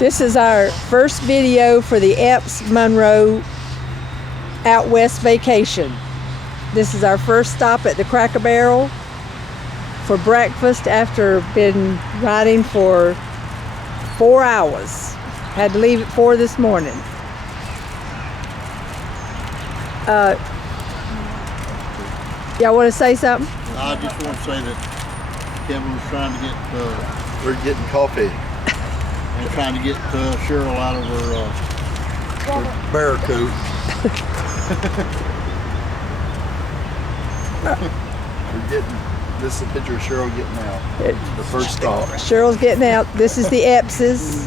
This is our first video for the Epps Monroe Out West vacation. This is our first stop at the Cracker Barrel for breakfast after been riding for 4 hours. Had to leave at 4 this morning. Y'all want to say something? I just want to say that Kevin was trying to get, We're getting coffee. and trying to get Cheryl out of her bear coat. We're getting, this is a picture of Cheryl getting out. The first stop. Cheryl's getting out. This is the Eppses.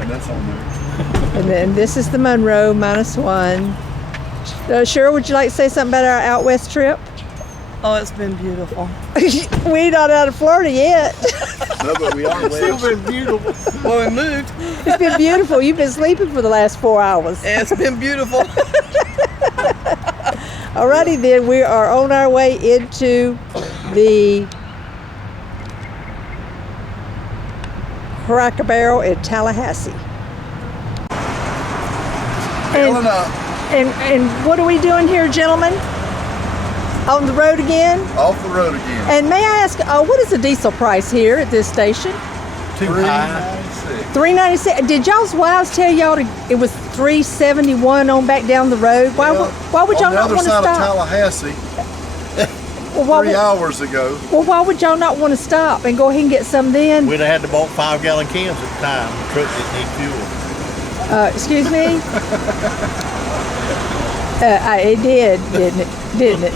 And that's on there. And then this is the Monroe -1. Cheryl, would you like to say something about our out west trip? Oh, it's been beautiful. We're not out of Florida yet. No, but we are It's still west. been beautiful. Well, we moved. It's been beautiful. You've been sleeping for the last 4 hours. It's been beautiful. Alrighty then, we are on our way into the Cracker Barrel in Tallahassee. Filling up. And what are we doing here, gentlemen? On the road again? Off the road again. And may I ask, what is the diesel price here at this station? Too high. $3.96. Did y'all's wives tell y'all it was $3.71 on back down the road? Why would y'all not want to On the other side of stop? Tallahassee, Well, 3 hours ago. well, why would y'all not want to stop and go ahead and get some then? We'd have had to bought 5-gallon cans at the time. The truck didn't need fuel. Excuse me? It did, didn't it? Didn't it?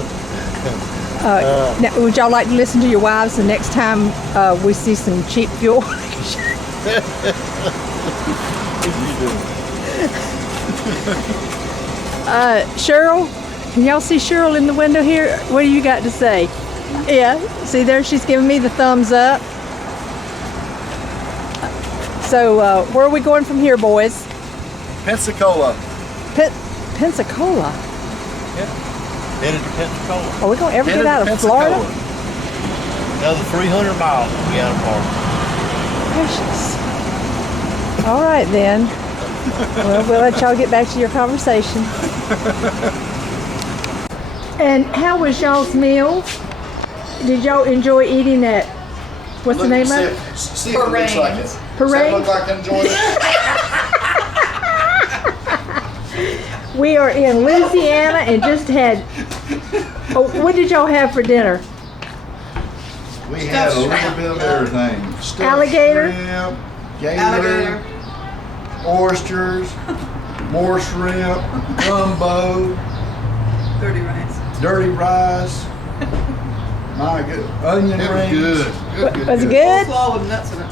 Now, would y'all like to listen to your wives the next time we see some cheap fuel? Cheryl, can y'all see Cheryl in the window here? What do you got to say? Yeah, see there, she's giving me the thumbs up. So where are we going from here, boys? Pensacola. Pensacola? Headed to Pensacola. Are we going to ever Headed get out to of Florida? Pensacola. Another 300 miles to be out of Florida. Precious. All right then. Well, we'll let y'all get back to your conversation. And how was y'all's meal? Did y'all enjoy eating at, what's the name of it? See if it looks like it. Does Parade? that look like I'm enjoying it? We are in Louisiana and just had, what did y'all have for dinner? We had a little bit of everything. Stuffed Alligator? shrimp, gator, oysters, more shrimp, gumbo, dirty rice. My good, onion It was rings. good. Was it good? Coleslaw with nuts in it.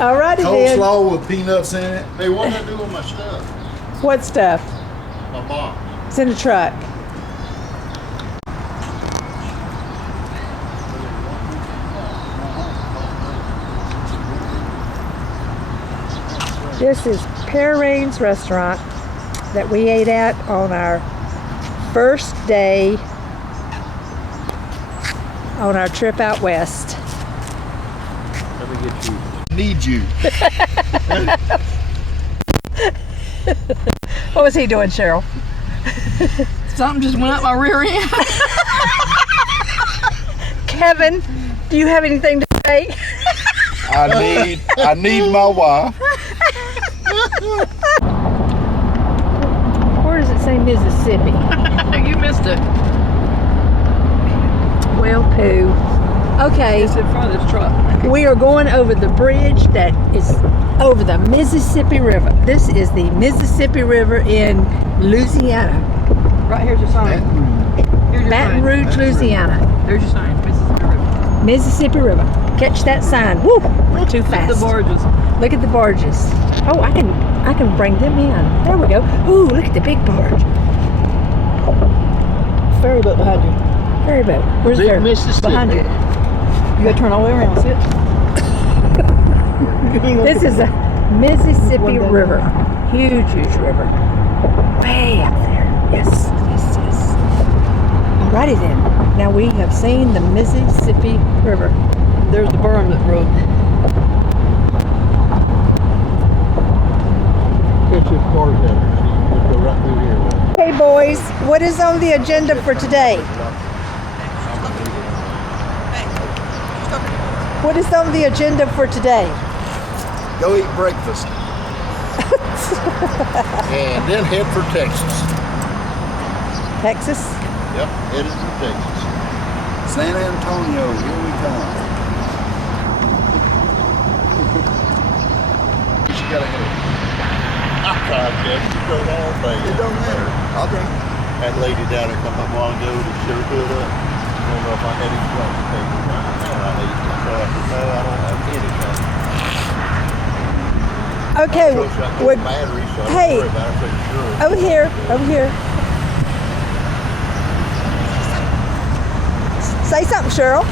All righty then. Coleslaw with peanuts in it. Hey, what did I do with my stuff? What stuff? My box. It's in the truck. This is Pear Rain's restaurant that we ate at on our first day on our trip out west. Let me get you. Need you. What was he doing, Cheryl? Something just went up my rear end. Kevin, do you have anything to say? I need my wife. Where does it say Mississippi? You missed it. Well, poo. Okay. It's in front of this truck. We are going over the bridge that is over the Mississippi River. This is the Mississippi River in Louisiana, Right here's your sign. Here's your Baton sign. Rouge, Louisiana. There's your sign. Mississippi River. Mississippi River. Catch that sign. Woo! Too fast. The barges. Look at the barges. Oh, I can bring them in. There we go. Ooh, look at the big barge. Ferry boat behind you. Ferry boat. Where's Big there? Mississippi. Behind you. You gotta turn all the way around. See it? This is a Mississippi River. Huge, huge river. Way up there. Yes, yes, yes. Alrighty then. Now we have seen the Mississippi River. There's the berm that broke. see the cars out there. See, just go right through here. Hey boys, what is on the agenda for today? What is on the agenda for today? Go eat breakfast. And then head for Texas. Texas? Yep, headed for Texas. San Antonio, here we come. She gotta hit it. I tried, Kevin. You go the whole thing. It don't matter. I'll drink. That lady down there come up a while ago to show good up. I don't know if I had any blanket paper right now. I need. So I said, no, I don't have anything. Okay, So I got we're- batteries, so I don't hey. worry about it for sure. over here, over here. Say something, Cheryl.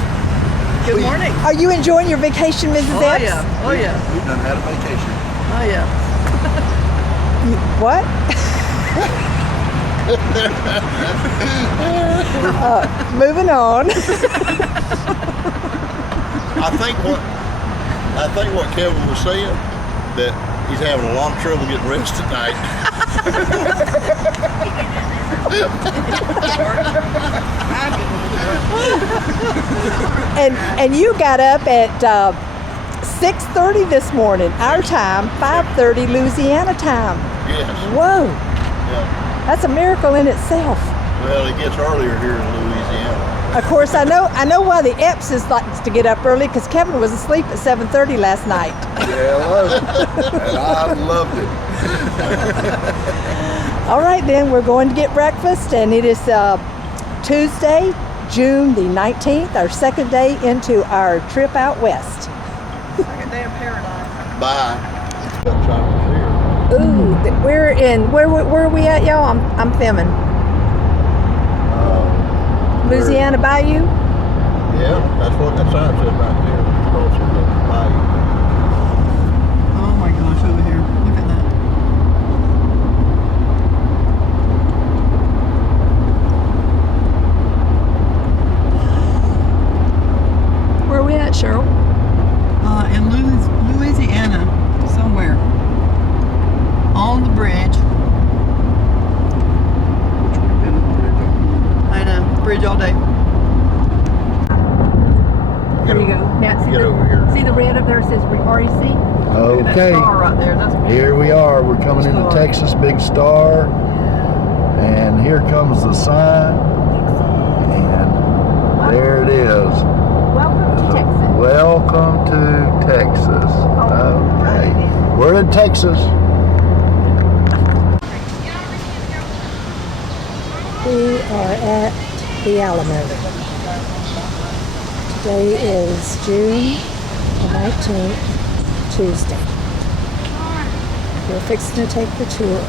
Good morning. Are you enjoying your vacation, Mrs. Oh Epps? yeah. Oh yeah. We've done had a vacation. Oh yeah. What? Moving on. I think what Kevin was saying, that he's having a lot of trouble getting rest at night. And you got up at 6:30 this morning, our time, 5:30 Louisiana time. Yes. Whoa, Yeah. that's a miracle in itself. Well, it gets earlier here in Louisiana. Of course, I know why the Epps likes to get up early, because Kevin was asleep at 7:30 last night. Yeah, I love it. And I loved it. All right, then we're going to get breakfast, and it is Tuesday, June the 19th, our second day into our trip out west. Second day of paradise. Bye. Got chocolate here. Ooh, we're in where are we at, y'all? I'm filming. Louisiana Bayou. Yeah, that's what that sign said right there. Across the bayou. Oh my gosh, over here. Look at that. Where are we at, Cheryl? In Louisiana, somewhere. On the bridge. I know, bridge all day. There you go. Now, see Get the, over here. see the red up there says REC? That star right there, that's me. Here we are. We're coming into Star. Texas, big star. And here comes the sign. And there it is. Welcome to Texas. Welcome to Texas. Okay. We're in Texas. We are at the Alamo. Today is June the 19th, Tuesday. We're fixing to take the tour.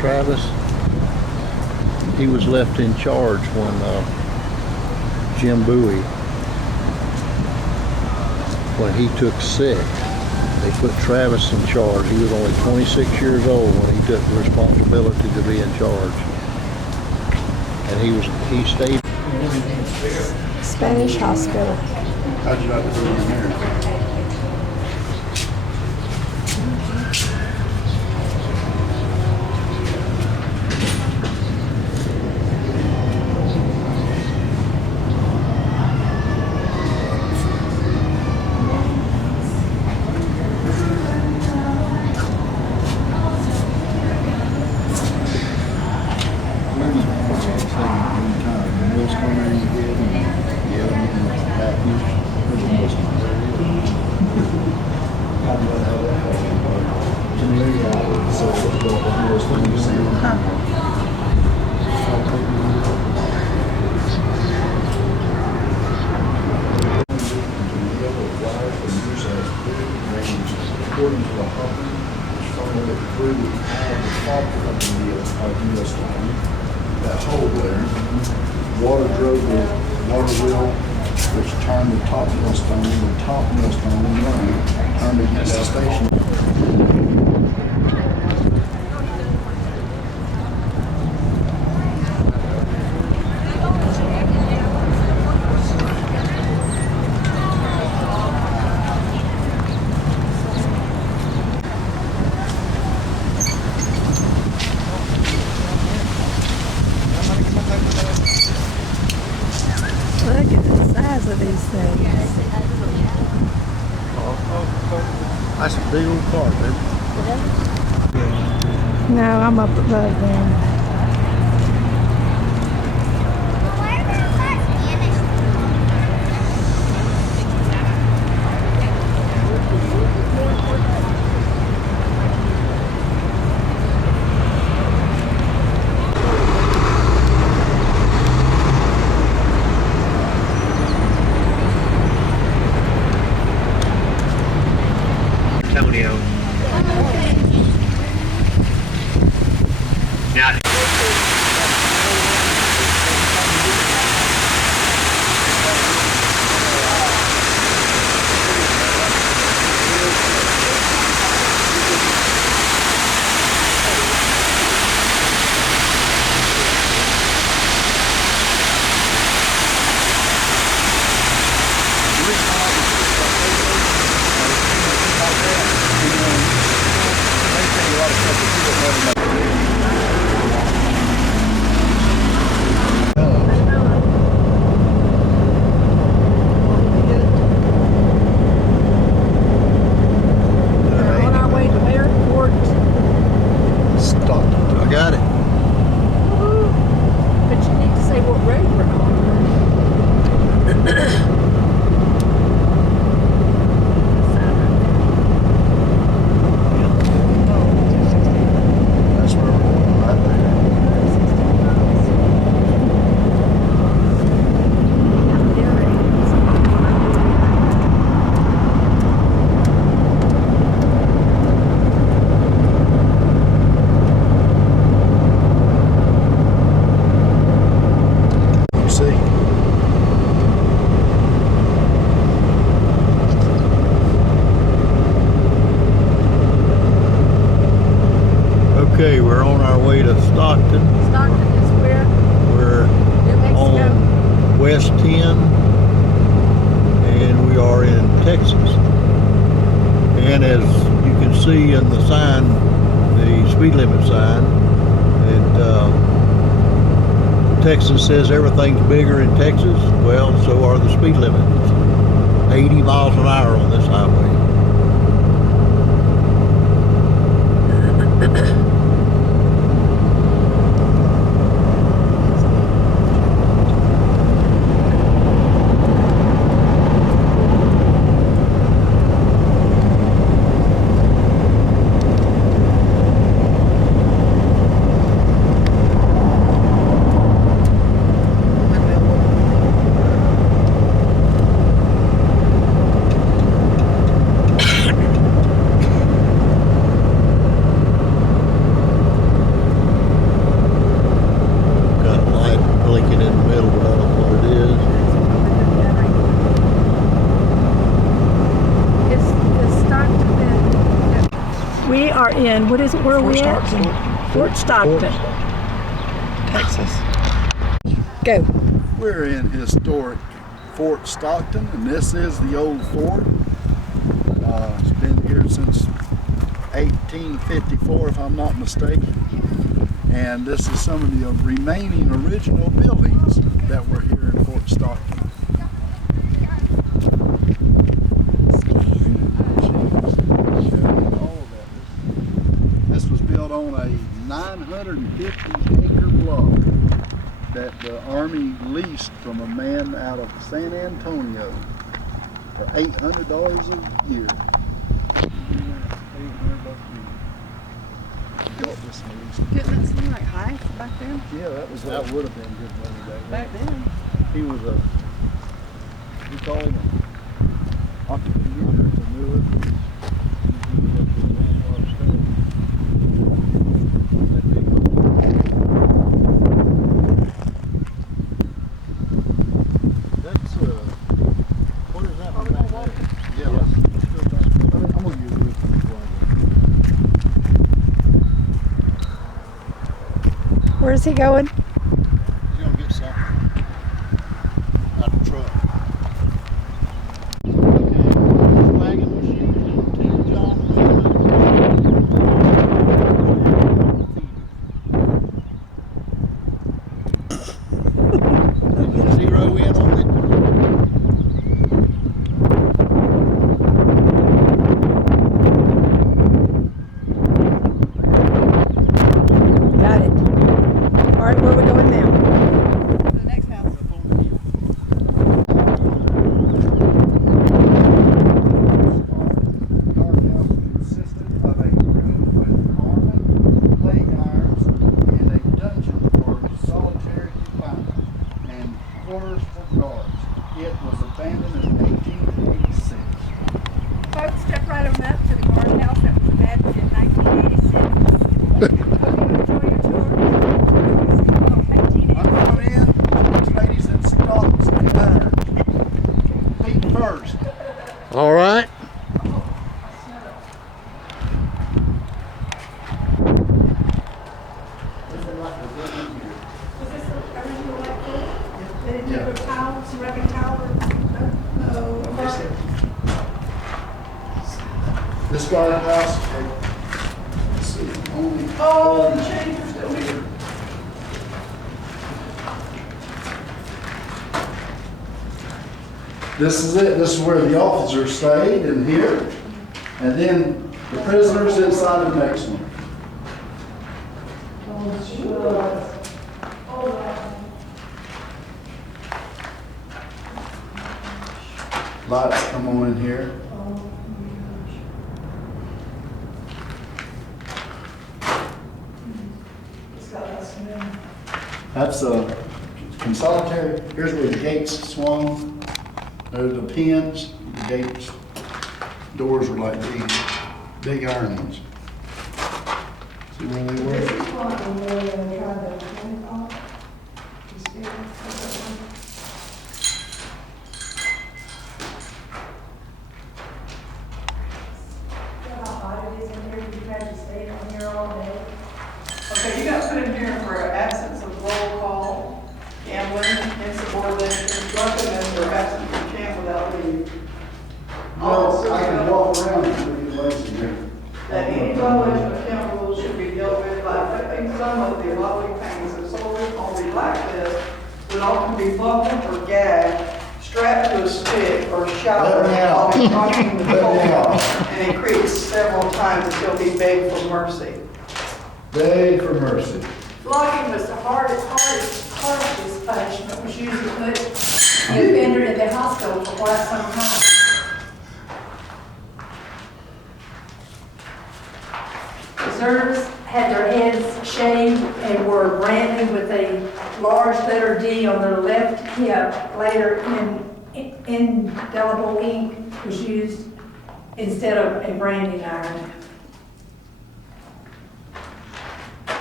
Travis, he was left in charge when Jim Bowie, when he took sick, they put Travis in charge. He was only 26 years old when he took the responsibility to be in charge. And he stayed. Spanish Hospital. How'd you like to do in there? According to the Hopper, which funneled it through all the top of the US line, that hole there, water drove the water wheel, which turned the top millstone, running, turned against the station. Look at the size of these things. That's a big old car, baby. No, I'm up above them. Antonio. Now, We're on our way to airport. Stockton. I got it. But you need to say what road we're on. That's where we're going, right there. You see? Okay, we're on our way to Stockton. Stockton is where? We're New Mexico. on West 10, and we are in Texas. And as you can see in the sign, the speed limit sign, Texas says everything's bigger in Texas. Well, so are the speed limits. 80 miles an hour on this highway. Got a light blinking in the middle, but I don't know what it is. Is Stockton in? We are in, what is it, where are we at? Fort Stockton. Texas. Go. We're in historic Fort Stockton, and this is the old fort. It's been here since 1854, if I'm not mistaken. And this is some of the remaining original buildings that were here in Fort Stockton. This was built on a 950-acre block that the Army leased from a man out of San Antonio for $800 a year. $800 a year. bought this one. Didn't it seem like high back then? Yeah, that would have been good money back then. Back then. He was a, we call him a entrepreneur, entrepreneur. That's, what is that? one back there? Yeah. I'm gonna use this one. Where's he going? He's gonna get something out of the truck. Wagon was used in John Zero in on it. Got it. All right, where are we going now? The next house. Up on the hill. Dark house consisted of a room with armor, playing irons, and a dungeon for solitary confinement, and quarters for guards. It was abandoned in 1886. Folks, step right on up to the guardhouse that was abandoned in 1986. Hope you enjoy your tour. I'm going in, these ladies in stocks and iron. Feet first. All right. Was this the original like pool? They didn't do a towel, ceramic towel or? No. This guardhouse, let's see, only. Oh, the change are still here. This is it. This is where the officers stayed in here. And then the prisoners inside the next one. Lights come on in here. That's a consolidatory. Here's where the gates swung. There's the pins. The gates, doors were like these, big iron ones. See where they were? How hot it is in here, you had to stay on here all day. Okay, you got put in here for absence of roll call, gambling, insubordination, drunkenness, or absence from camp without leave. Well, I can walk around and look at lights in here. That any violation of camp rules should be dealt with by affecting some of the allowing pains of soldiers on the blacklist would often be buckled or gagged, strapped to a stick, or shouted Let me out. while talking the Let me out. and increased several times until he begged for mercy. Beg for mercy. Flogging was the harshest punishment, was used to put the offender in the hospital for quite some time. Reserves had their heads shaved and were branded with a large letter D on their left hip. Later, indelible ink was used instead of a branding iron.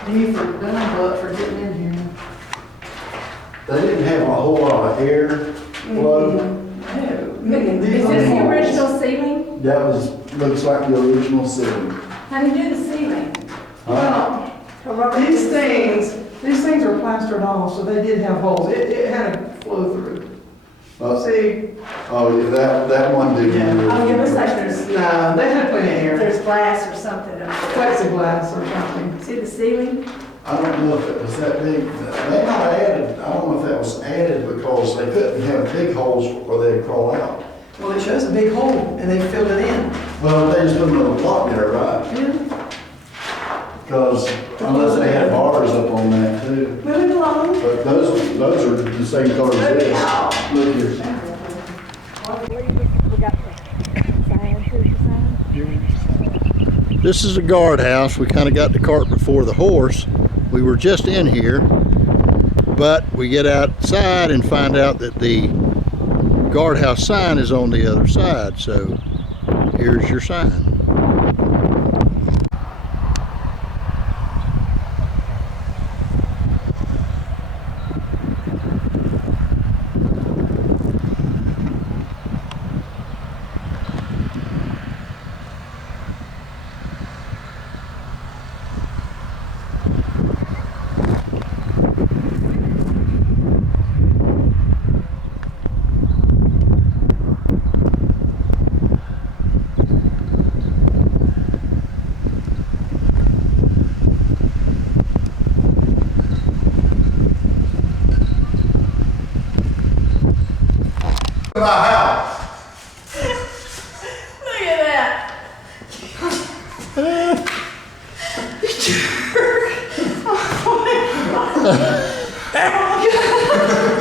Need for gun butt for getting in here. They didn't have a whole lot of air flow. Is this the original ceiling? That was, looks like the original ceiling. How do you do the ceiling? Huh? These things are plastered off, so they did have holes. It had a flow through. See? Oh, yeah, that one didn't. Yeah. Oh, it looks like there's, No, they had plenty of air. there's glass or something up there. Plexiglass or something. See the ceiling? I don't know if it was that big. They might have added, I don't know if that was added because they couldn't have big holes or they'd crawl out. Well, it shows a big hole and they filled it in. Well, they just put another block there, right? Yeah. Because unless they had bars up on that too. Move it along. But those are the same color as this. Look here. We got the sign, here's the sign. This is the guardhouse. We kind of got the cart before the horse. We were just in here, but we get outside and find out that the guardhouse sign is on the other side. So here's your sign. My house. Look at that.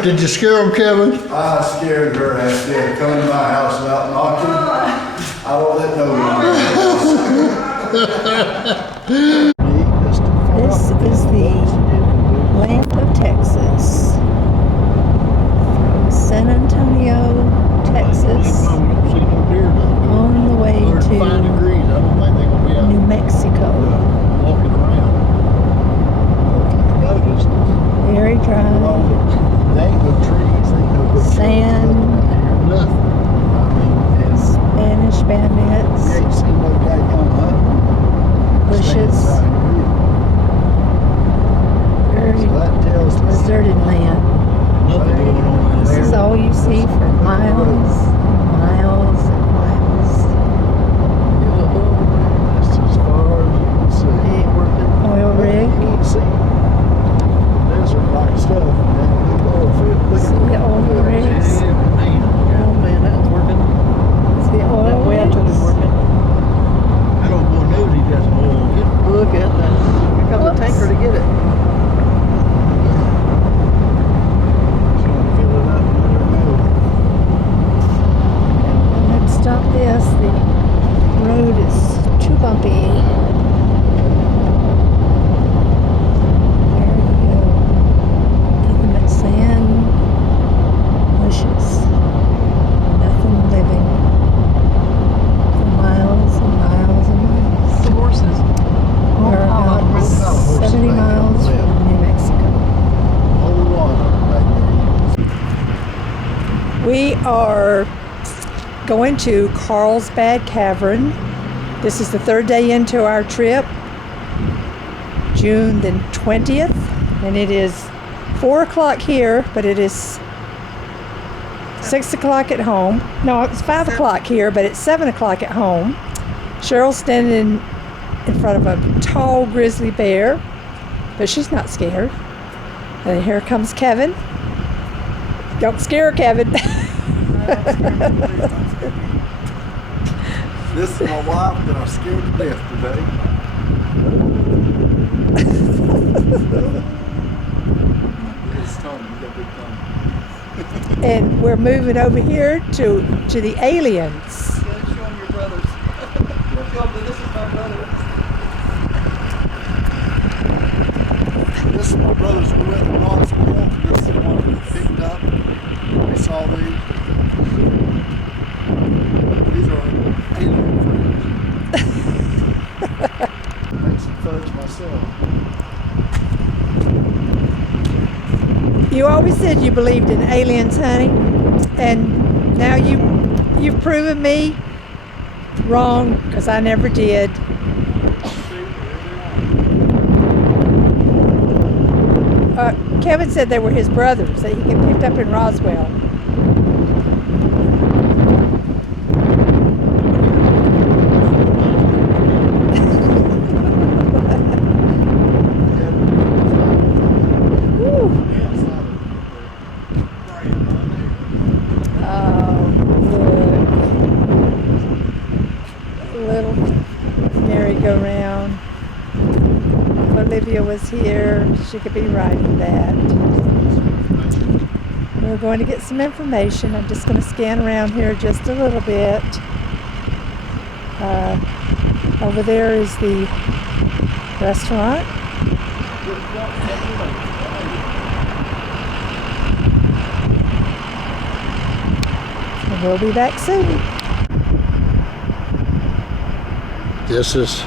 Did you scare him, Kevin? I scared her ass, yeah, coming to my house without knocking. I don't let no This is the land of Texas. From San Antonio, Texas, on the way to 5 degrees. I don't think they're gonna be out New Mexico. walking around. Noticed. Very dry. They ain't no trees, ain't no big Sand. nothing. Spanish bandits, ain't seen no daggone hunting. bushes, very deserted land. Nothing going on in This is there. all you see for miles and miles and miles. That's as far as you can see. Oil rig, Desert-like stuff. see the oil rigs, see the oil rigs. That old boy knows he got some oil. Look at that. Here comes a tanker to get it. Let's stop this, the road is too bumpy. There you go. Nothing but sand, bushes, nothing living for miles and miles and miles. The horses. We're about 70 miles from New Mexico. We are going to Carlsbad Cavern. This is the third day into our trip, June the 20th, and it is 4 o'clock here, but it is 6 o'clock at home. No, it's 5 o'clock here, but it's 7 o'clock at home. Cheryl's standing in front of a tall grizzly bear, but she's not scared. And here comes Kevin. Don't scare her, Kevin. This is my wife that I scared to death today. It's Tony, you got big Tony. And we're moving over here to the aliens. Yeah, show them your brothers. Show them that this is my brother. This is my brother's. We went to Roswell. This is the one we picked up. We saw these. These are alien friends. Make some fudge myself. You always said you believed in aliens, honey, and now you've proven me wrong, because I never did. Kevin said they were his brothers that he get picked up in Roswell. Woo. Oh, look. Little merry-go-round. Olivia was here, she could be riding that. We're going to get some information. I'm just going to scan around here just a little bit. Over there is the restaurant. And we'll be back soon. This is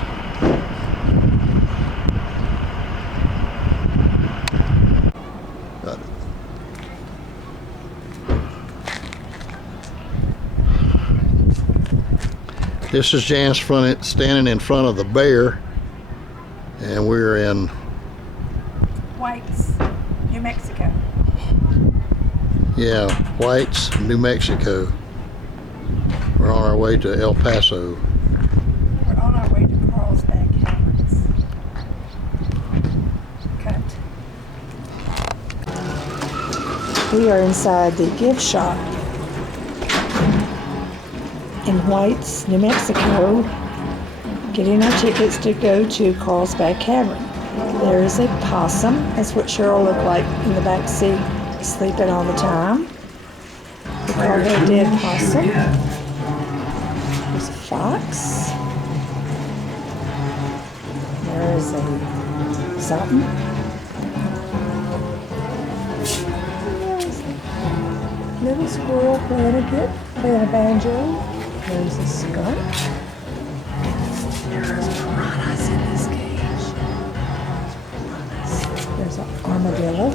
This is Janice standing in front of the bear, and we're in Whites, New Mexico. Whites, New Mexico. We're on our way to El Paso. We're on our way to Carlsbad Caverns. Cut. We are inside the gift shop in Whites, New Mexico, getting our tickets to go to Carlsbad Cavern. There is a possum. That's what Cheryl looked like in the back seat, sleeping all the time. We call her a dead possum. There's a fox. There is a something. There's a little squirrel playing a banjo. There's a skunk. There's piranhas in this cage. There's an armadillo.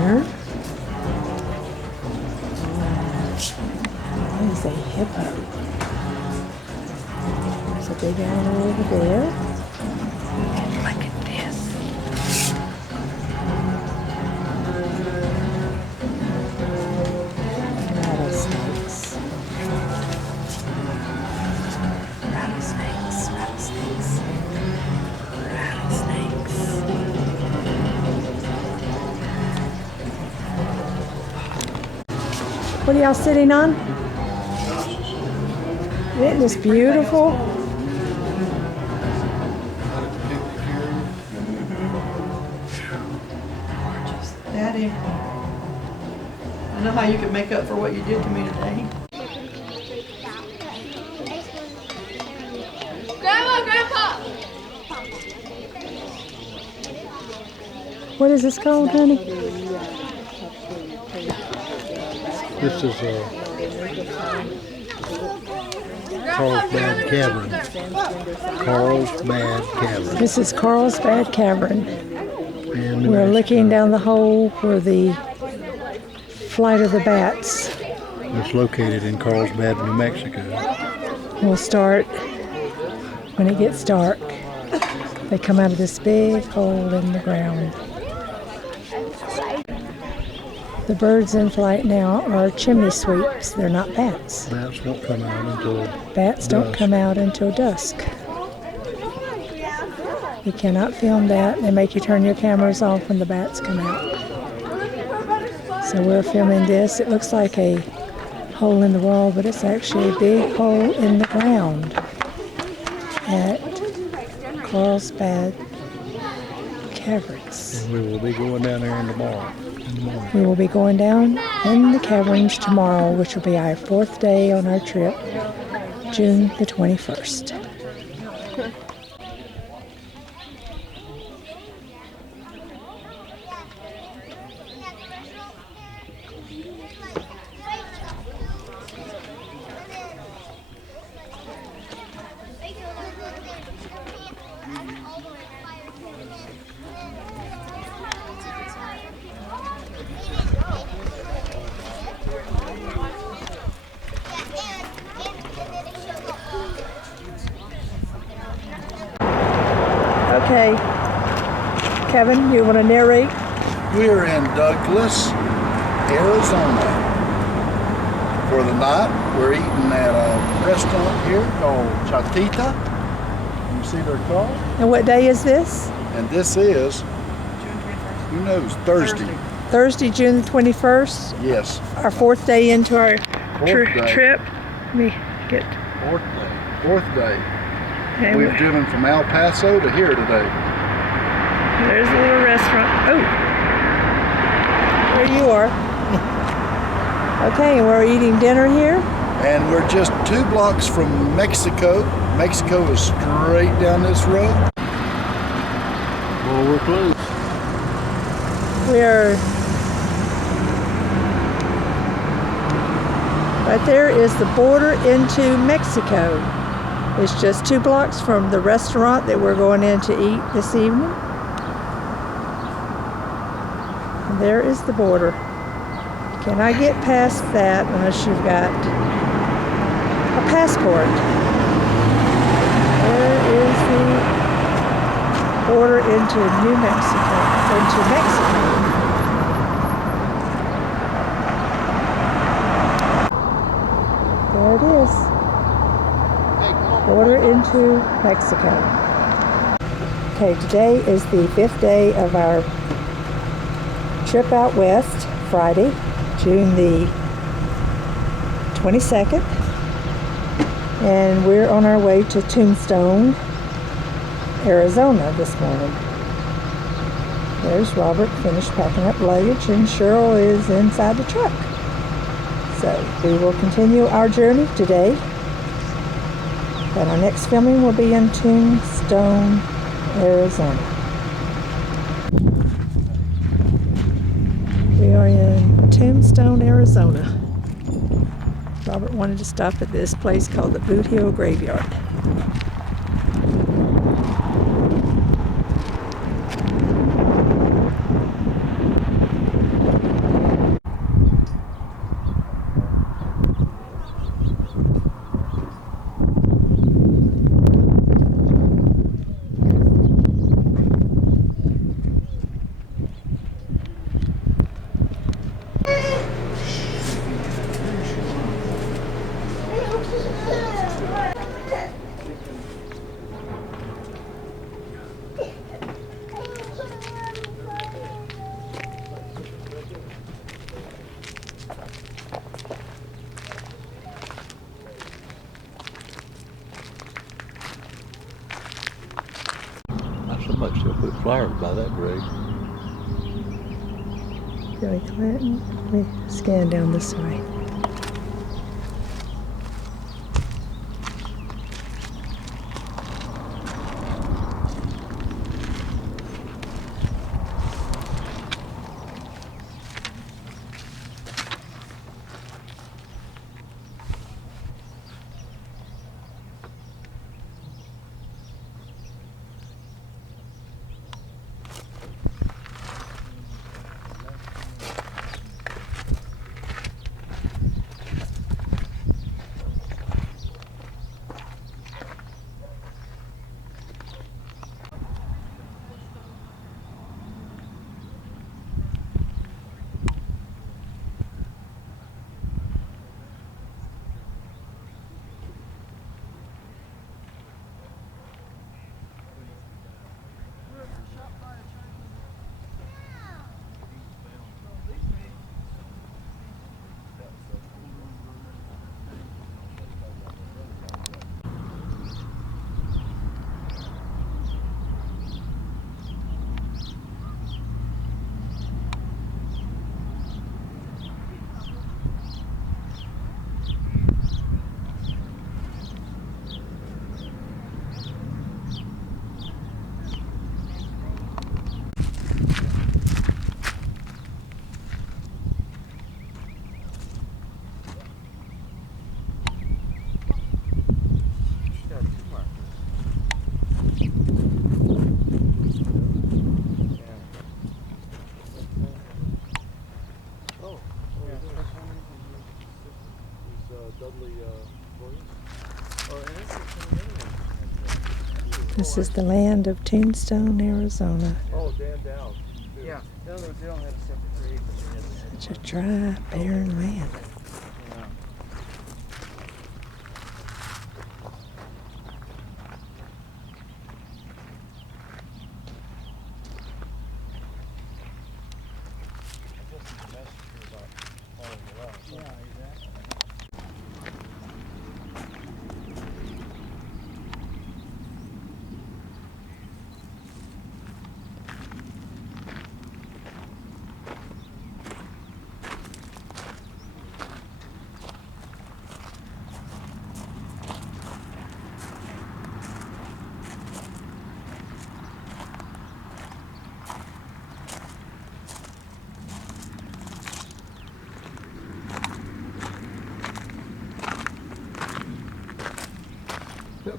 Deer. There's a hippo. There's a big animal over there. Look at this. Rattlesnakes. Rattlesnakes. Rattlesnakes. Rattlesnakes. What are y'all sitting on? Isn't this beautiful? Daddy, I know how you can make up for what you did to me today. Grandma, Grandpa! What is this called, honey? This is Carlsbad Cavern. Carlsbad Cavern. This is Carlsbad Cavern. And We're looking down the hole for the flight of the bats. it's located in Carlsbad, New Mexico. We'll start when it gets dark. They come out of this big hole in the ground. The birds in flight now are chimney sweeps. They're not bats. Bats won't come out until Bats don't dusk. come out until dusk. You cannot film that. They make you turn your cameras off when the bats come out. So we're filming this. It looks like a hole in the wall, but it's actually a big hole in the ground at Carlsbad Caverns. And we will be going down there in the morning. We will be going down in the caverns tomorrow, which will be our 4th day on our trip, June the 21st. Okay, Kevin, you want to narrate? We're in Douglas, Arizona. For the night, we're eating at a restaurant here called Chatita. You see their car? And what day is this? And this is, who knows, Thursday. Thursday, June the 21st, Yes, our 4th day into our Fourth day. trip. Let me get, fourth day. Fourth day. okay, We've driven from El Paso to here today. there's a little restaurant. Oh, there you are. Okay, and we're eating dinner here. And we're just 2 blocks from Mexico. Mexico is straight down this road. Well, we're close. We're right there is the border into Mexico. It's just 2 blocks from the restaurant that we're going in to eat this evening. And there is the border. Can I get past that unless you've got a passport? There is the border into New Mexico, into Mexico. There it is. Border into Mexico. Okay, today is the 5th day of our trip out west, Friday, June the 22nd. And we're on our way to Tombstone, Arizona this morning. There's Robert, finished packing up luggage, and Cheryl is inside the truck. So we will continue our journey today. And our next filming will be in Tombstone, Arizona. We are in Tombstone, Arizona. Robert wanted to stop at this place called the Boot Hill Graveyard. Not so much they'll put flowers by that grave. Billy Clinton. Let me scan down this way. This is the land of Tombstone, Arizona. Oh, Dan Dow. Yeah, they don't have a separate grave. Such a dry, barren land.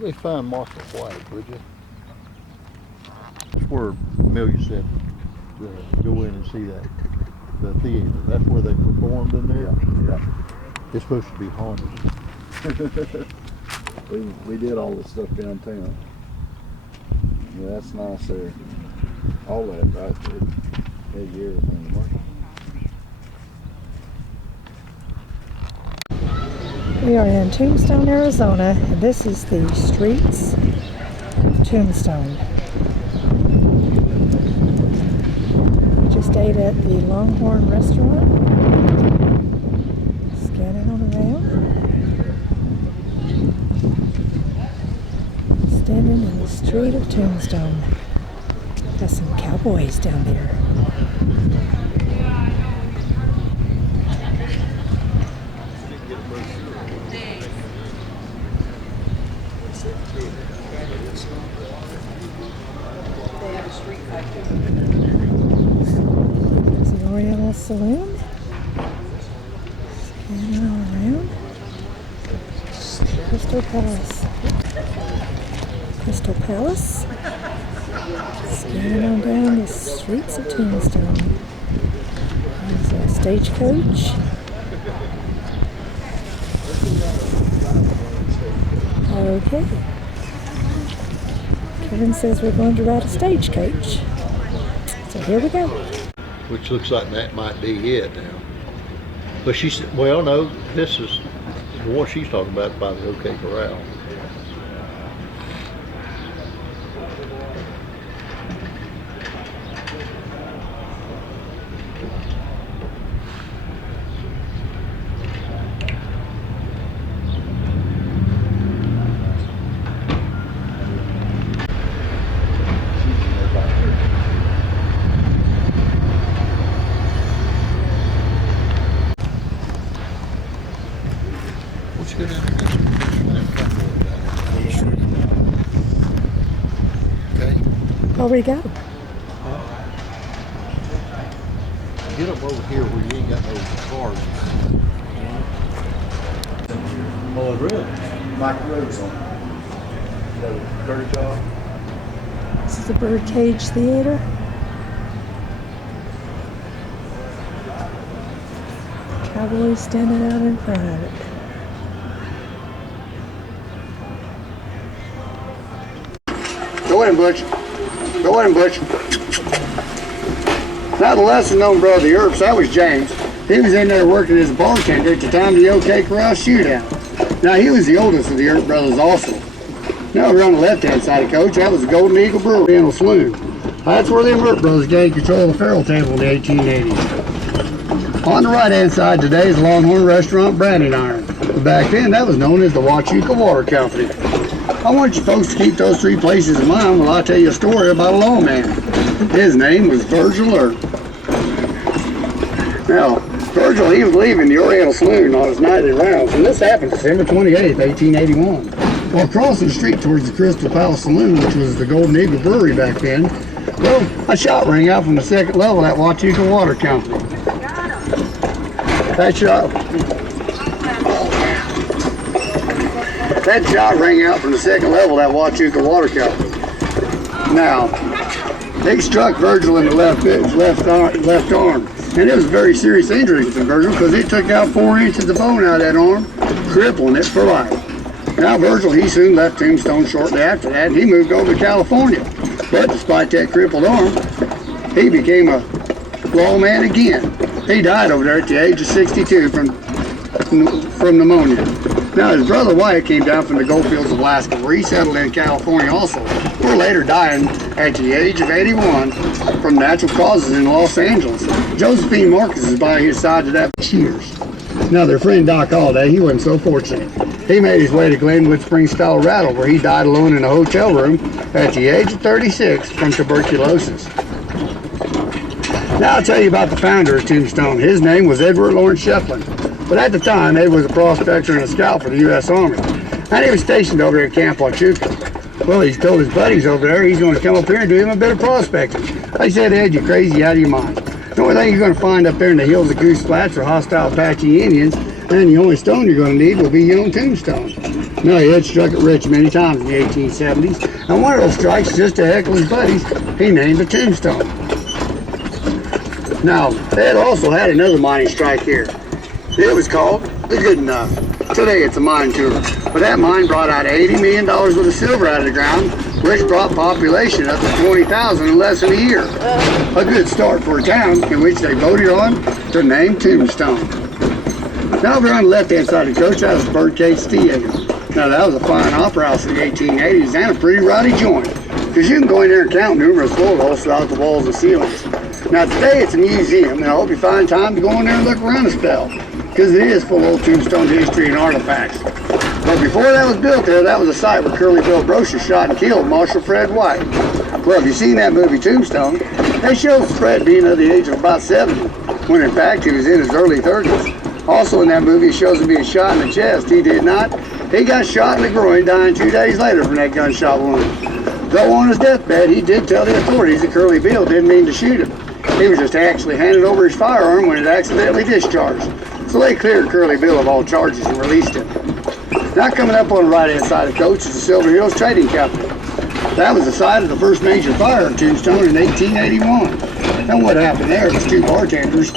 Let me find Martha White, would you? That's where Amelia said to go in and see that, the theater. That's where they performed in there? Yeah. It's supposed to be haunted. We did all the stuff downtown. Yeah, that's nice there. All that right there. Yeah, you everything. We are in Tombstone, Arizona, and this is the streets of Tombstone. We just ate at the Longhorn restaurant. Scanning on around. Standing in the street of Tombstone. Got some cowboys down there. There's the Oriental Saloon. Scanning all around. Crystal Palace. Crystal Palace. Scanning on down the streets of Tombstone. There's a stagecoach. Okay. Kevin says we're going to ride a stagecoach. So here we go. Which looks like that might be it now. But she said, well, no, this is the one she's talking about by the OK Corral. Let's go down there. Okay. Where we go? Get up over here where you ain't got no cars. Oh, really? Mike Rhodes on Dirty Job. This is the Birdcage Theater. Cowboys standing out in front of it. Go in, Butch. Go in, Butch. Now the lesser known brother of the Earps, that was James. He was in there working as a bartender at the time of the OK Corral shootout. Now he was the oldest of the Earp brothers also. Now over on the left-hand side of Coach, that was the Golden Eagle Brewery and the Saloon. That's where the Earp brothers gained control of the Farrell table in the 1880s. On the right-hand side today is Longhorn Restaurant Branding Iron. But back then, that was known as the Huachuca Water Company. I want you folks to keep those three places in mind while I tell you a story about a lawman. His name was Virgil Earp. Now, Virgil, he was leaving the Oriental Saloon on his nightly rounds, and this happened December 28, 1881. While crossing the street towards the Crystal Palace Saloon, which was the Golden Eagle Brewery back then, well, a shot rang out from the second level at Huachuca Water Company. That shot rang out from the second level at Huachuca Water Company. Now, they struck Virgil in the left arm. And it was a very serious injury to Virgil because it took out 4 inches of bone out of that arm, crippling it for life. Now Virgil, he soon left Tombstone shortly after that, and he moved over to California. But despite that crippled arm, he became a lawman again. He died over there at the age of 62 from pneumonia. Now his brother Wyatt came down from the Goldfields of Alaska, where he settled in California also, before later dying at the age of 81 from natural causes in Los Angeles. Josephine Marcus is by his side to that for years. Now their friend Doc Holliday, he wasn't so fortunate. He made his way to Glenwood Springs, Colorado, where he died alone in a hotel room at the age of 36 from tuberculosis. Now I'll tell you about the founder of Tombstone. His name was Edward Lawrence Shefflin. But at the time, Ed was a prospector and a scout for the U.S. Army. And he was stationed over there at Camp Huachuca. Well, he's told his buddies over there he's going to come up here and do him a bit of prospecting. They said, Ed, you're crazy out of your mind. The only thing you're going to find up there in the hills of Goose Flats are hostile Apache Indians, and the only stone you're going to need will be your own tombstone. No, he had struck it rich many times in the 1870s. And one of those strikes, just to heckle his buddies, he named a tombstone. Now, they had also had another mining strike here. It was called the Good Enough. Today it's a mine tour. But that mine brought out $80 million worth of silver out of the ground, which brought population up to 20,000 in less than a year. A good start for a town in which they voted on to name Tombstone. Now over on the left-hand side of the coach, that was Birdcage Theater. Now that was a fine opera house in the 1880s and a pretty rowdy joint, because you can go in there and count numerous bullet holes throughout the walls and ceilings. Now today it's a museum, and I hope you find time to go in there and look around a spell, because it is full of old Tombstone history and artifacts. But before that was built there, that was a site where Curly Bill Brocious shot and killed Marshal Fred White. Well, if you've seen that movie Tombstone, they show Fred being of the age of about 70, when in fact he was in his early 30s. Also in that movie, it shows him being shot in the chest. He did not. He got shot in the groin, dying 2 days later from that gunshot wound. Though on his deathbed, he did tell the authorities that Curly Bill didn't mean to shoot him. He was just actually handed over his firearm when it accidentally discharged. So they cleared Curly Bill of all charges and released him. Now coming up on the right-hand side of the coach is the Silver Hills Trading Company. That was the site of the first major fire in Tombstone in 1881. And what happened there was two bartenders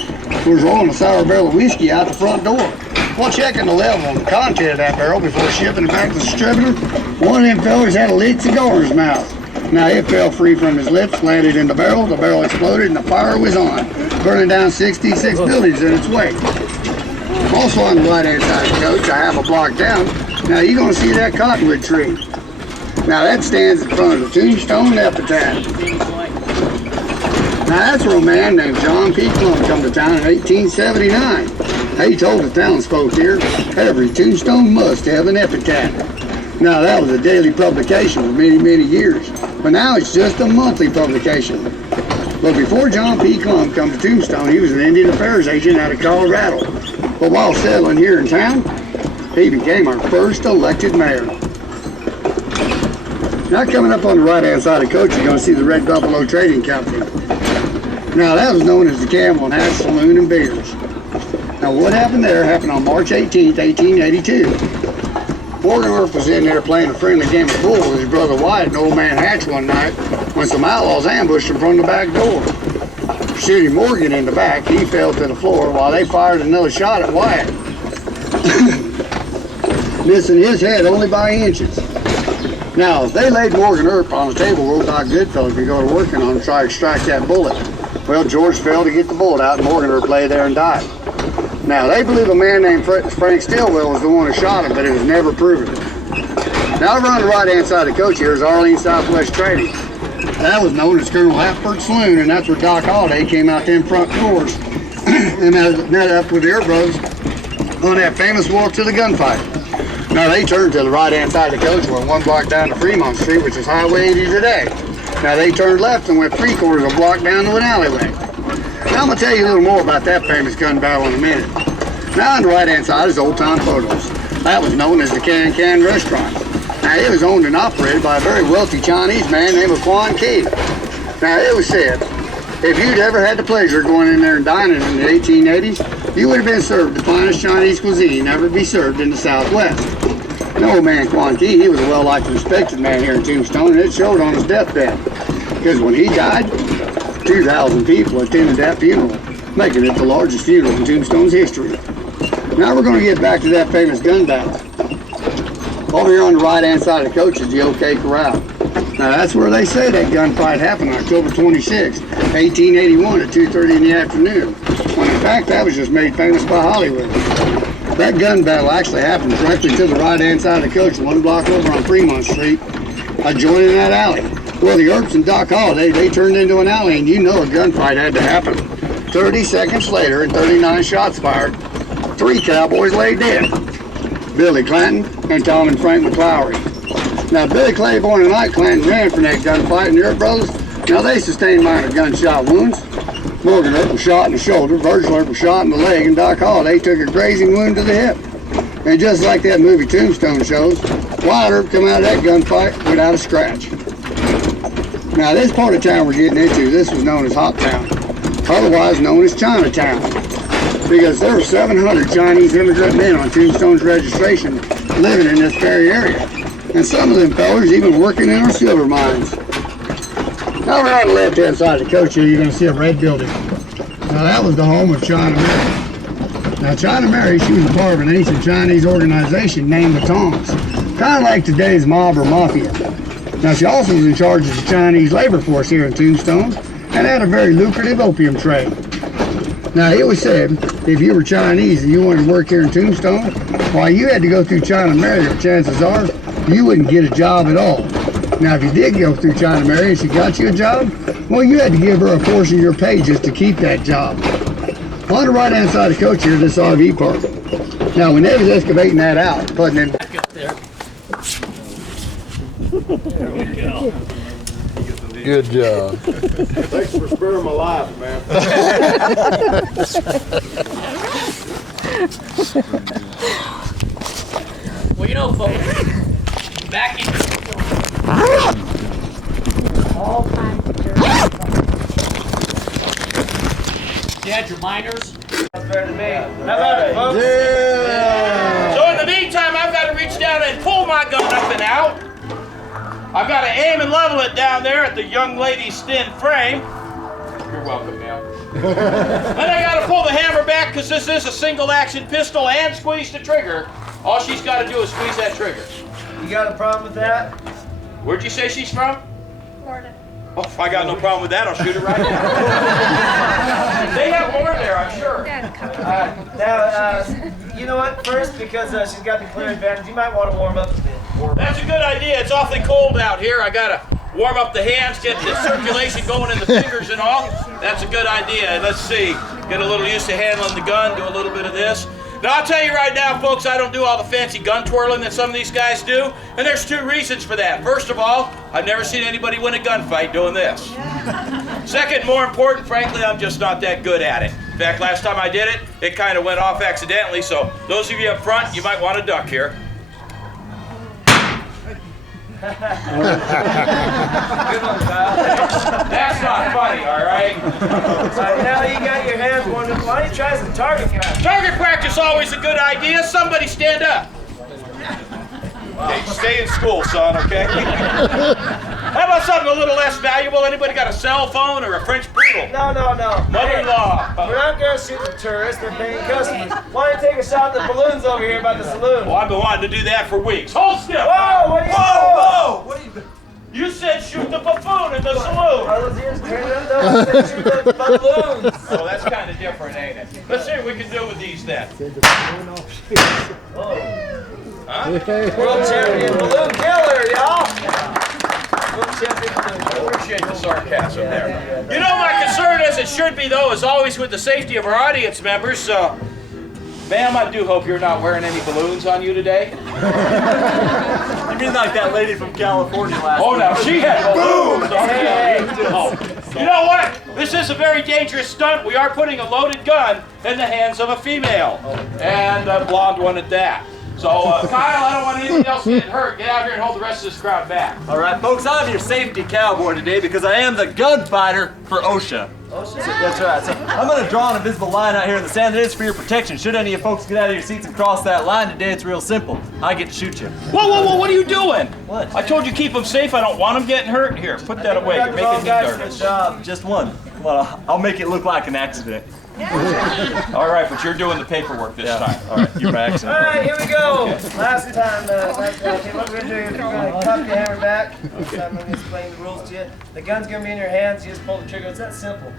was rolling a sour barrel of whiskey out the front door. While checking the level and the content of that barrel before shipping it back to the distributor, one of them fellers had a lit cigar in his mouth. Now it fell free from his lips, landed in the barrel exploded, and the fire was on, burning down 66 buildings in its wake. Also on the right-hand side of the coach, I have a block down. Now you're going to see that cottonwood tree. Now that stands in front of the Tombstone Epitaph. Now that's where a man named John P. Clum come to town in 1879. He told the townsfolk here, every tombstone must have an epitaph. Now that was a daily publication for many, many years, but now it's just a monthly publication. But before John P. Clum come to Tombstone, he was an Indian Affairs agent out of Colorado. But while settling here in town, he became our first elected mayor. Now coming up on the right-hand side of the coach, you're going to see the Red Buffalo Trading Company. Now that was known as the Camel and Hat Saloon and Beers. Now what happened there happened on March 18th, 1882. Morgan Earp was in there playing a friendly game of pool with his brother Wyatt and Old Man Hatch one night when some outlaws ambushed him from the back door. Shooting Morgan in the back, he fell to the floor while they fired another shot at Wyatt, missing his head only by inches. Now, they laid Morgan Earp on the table where Doc Goodfellow could go to working on to try to extract that bullet. Well, George failed to get the bullet out and Morgan Earp lay there and died. Now, they believe a man named Frank Stillwell was the one who shot him, but it was never proven. Now, over on the right-hand side of the coach here is Arlene Southwest Trading. That was known as Colonel Hapford Saloon, and that's where Doc Holliday came out them front doors and met up with the Earp brothers on that famous walk to the gunfight. Now, they turned to the right-hand side of the coach, went 1 block down to Fremont Street, which is Highway 80 today. Now, they turned left and went 3/4 of a block down to an alleyway. Now, I'm going to tell you a little more about that famous gun battle in a minute. Now, on the right-hand side is old-time photos. That was known as the Can Can Restaurant. Now, it was owned and operated by a very wealthy Chinese man named Quan Ki. Now, it was said, if you'd ever had the pleasure of going in there and dining in the 1880s, you would have been served the finest Chinese cuisine ever be served in the Southwest. The old man Quan Ki, he was a well-liked and respected man here in Tombstone, and it showed on his deathbed. Because when he died, 2,000 people attended that funeral, making it the largest funeral in Tombstone's history. Now we're going to get back to that famous gun battle. Over here on the right-hand side of the coach is the OK Corral. Now that's where they say that gunfight happened on October 26, 1881 at 2:30 in the afternoon. When in fact that was just made famous by Hollywood. That gun battle actually happened directly to the right-hand side of the coach, 1 block over on Fremont Street, adjoining that alley. Well, the Earps and Doc Holliday, they turned into an alley, and you know a gunfight had to happen. 30 seconds later, and 39 shots fired, 3 cowboys lay dead. Billy Clanton and Tom and Frank McClowery. Now, Billy Claiborne and Ike Clanton ran from that gunfight, and the Earp brothers, now they sustained minor gunshot wounds. Morgan Earp was shot in the shoulder, Virgil Earp was shot in the leg, and Doc Holliday took a grazing wound to the hip. And just like that movie Tombstone shows, Wyatt Earp come out of that gunfight without a scratch. Now, this part of town we're getting into, this was known as Hoptown, otherwise known as Chinatown, because there were 700 Chinese immigrant men on Tombstone's registration living in this very area. And some of them fellers even working in our silver mines. Now we're on the left-hand side of the coach here, you're going to see a red building. Now that was the home of China Mary. Now China Mary, she was a part of an ancient Chinese organization named the Tongs. Kind of like today's mob or mafia. Now she also was in charge of the Chinese labor force here in Tombstone and had a very lucrative opium trade. Now it was said, if you were Chinese and you wanted to work here in Tombstone, why you had to go through China Mary, or chances are you wouldn't get a job at all. Now if you did go through China Mary and she got you a job, well you had to give her a portion of your pay just to keep that job. On the right hand side of the coach here, this RV park. Now when they was excavating that out, putting in Good job. Thanks for sparing my life, man. Well, you know, folks, back in all kinds of dirt. You had your miners. That's better than me. How about it, folks? Yeah! So in the meantime, I've got to reach down and pull my gun up and out. I've got to aim and level it down there at the young lady's thin frame. You're welcome, ma'am. Then I got to pull the hammer back because this is a single action pistol and squeeze the trigger. All she's got to do is squeeze that trigger. You got a problem with that? Where'd you say she's from? Florida. Oh, if I got no problem with that, I'll shoot her right now. They have more there, I'm sure. Now, you know what? First, because she's got the clear advantage, you might want to warm up a bit. That's a good idea. It's awfully cold out here. I gotta warm up the hands, get the circulation going in the fingers and all. That's a good idea. Let's see. Get a little used to handling the gun, do a little bit of this. Now, I'll tell you right now, folks, I don't do all the fancy gun twirling that some of these guys do, and there's two reasons for that. First of all, I've never seen anybody win a gunfight doing this. Second, more important, frankly, I'm just not that good at it. In fact, last time I did it, it kind of went off accidentally, so those of you up front, you might want to duck here. Good one, Kyle. That's not funny, all right? Now you got your hands warmed up. Why don't you try some target practice? Target practice is always a good idea. Somebody stand up. Hey, stay in school, son, okay? How about something a little less valuable? Anybody got a cell phone or a French poodle? No. Mother-in-law. We're not going to shoot the tourists. We're paying customers. Why don't you take a shot at the balloons over here by the saloon? Well, I've been wanting to do that for weeks. Hold still. Whoa, what are you doing? Whoa! What are you doing? You said shoot the buffoon in the saloon. Are those ears turned up? No, I said shoot the balloons. Oh, that's kind of different, ain't it? Let's see what we can do with these then. Huh? World champion balloon killer, y'all. World champion balloon killer. Appreciate the sarcasm there. You know, my concern, as it should be, though, is always with the safety of our audience members. Ma'am, I do hope you're not wearing any balloons on you today. You mean like that lady from California last Oh, now she had balloons on her. Oh. You know what? This is a very dangerous stunt. We are putting a loaded gun in the hands of a female, and a blonde one at that. So, Kyle, I don't want anything else getting hurt. Get out here and hold the rest of this crowd back. All right, folks, I'm your safety cowboy today because I am the gunfighter for OSHA. That's right. So I'm going to draw an invisible line out here in the sand. It is for your protection. Should any of you folks get out of your seats and cross that line today, it's real simple. I get to shoot you. Whoa, what are you doing? What? I told you keep them safe. I don't want them getting hurt. Here, put that away. You're making me nervous. Just one. Well, I'll make it look like an accident. All right, but you're doing the paperwork this time. All right, you're my accident. All right, here we go. Last time, okay, what we're going to do is we're going to tuck the hammer back. This time I'm going to explain the rules to you. The gun's going to be in your hands. You just pull the trigger. It's that simple.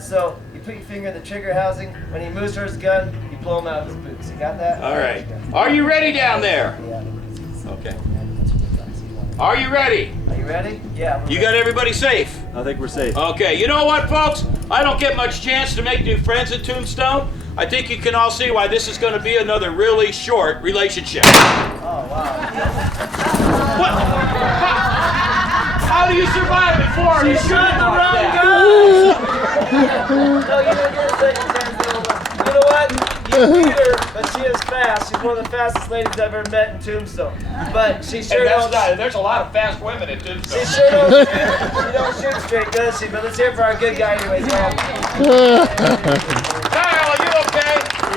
So you put your finger in the trigger housing. When he moves towards the gun, you pull him out of his boots. You got that? All right. Are you ready down there? Okay. Are you ready? Are you ready? Yeah. You got everybody safe? I think we're safe. Okay, you know what, folks? I don't get much chance to make new friends at Tombstone. I think you can all see why this is going to be another really short relationship. Oh, wow. What? How do you survive before you shoot the wrong guy? No, you didn't get a second chance. You know what? You beat her, but she is fast. She's one of the fastest ladies I've ever met in Tombstone. But she sure don't. There's a lot of fast women at Tombstone. She sure don't. She don't shoot straight, does she? But let's hear it for our good guy, anyways. Kyle, are you okay?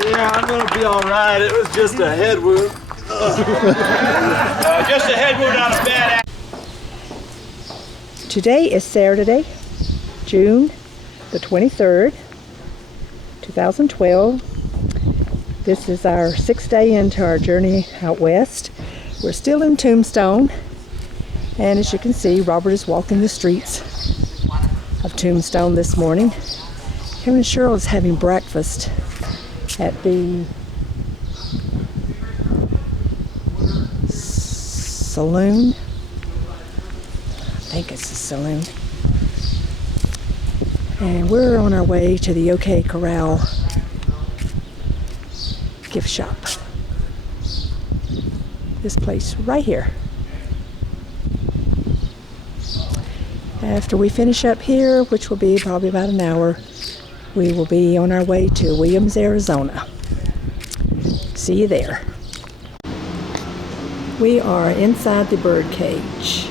Yeah, I'm gonna be all right. It was just a head wound. Just a head wound on a bad. Today is Saturday, June the 23rd, 2012. This is our 6th day into our journey out west. We're still in Tombstone, and as you can see, Robert is walking the streets of Tombstone this morning. Him and Cheryl is having breakfast at the saloon. I think it's the saloon. And we're on our way to the OK Corral gift shop. This place right here. After we finish up here, which will be probably about an hour, we will be on our way to Williams, Arizona. See you there. We are inside the bird cage.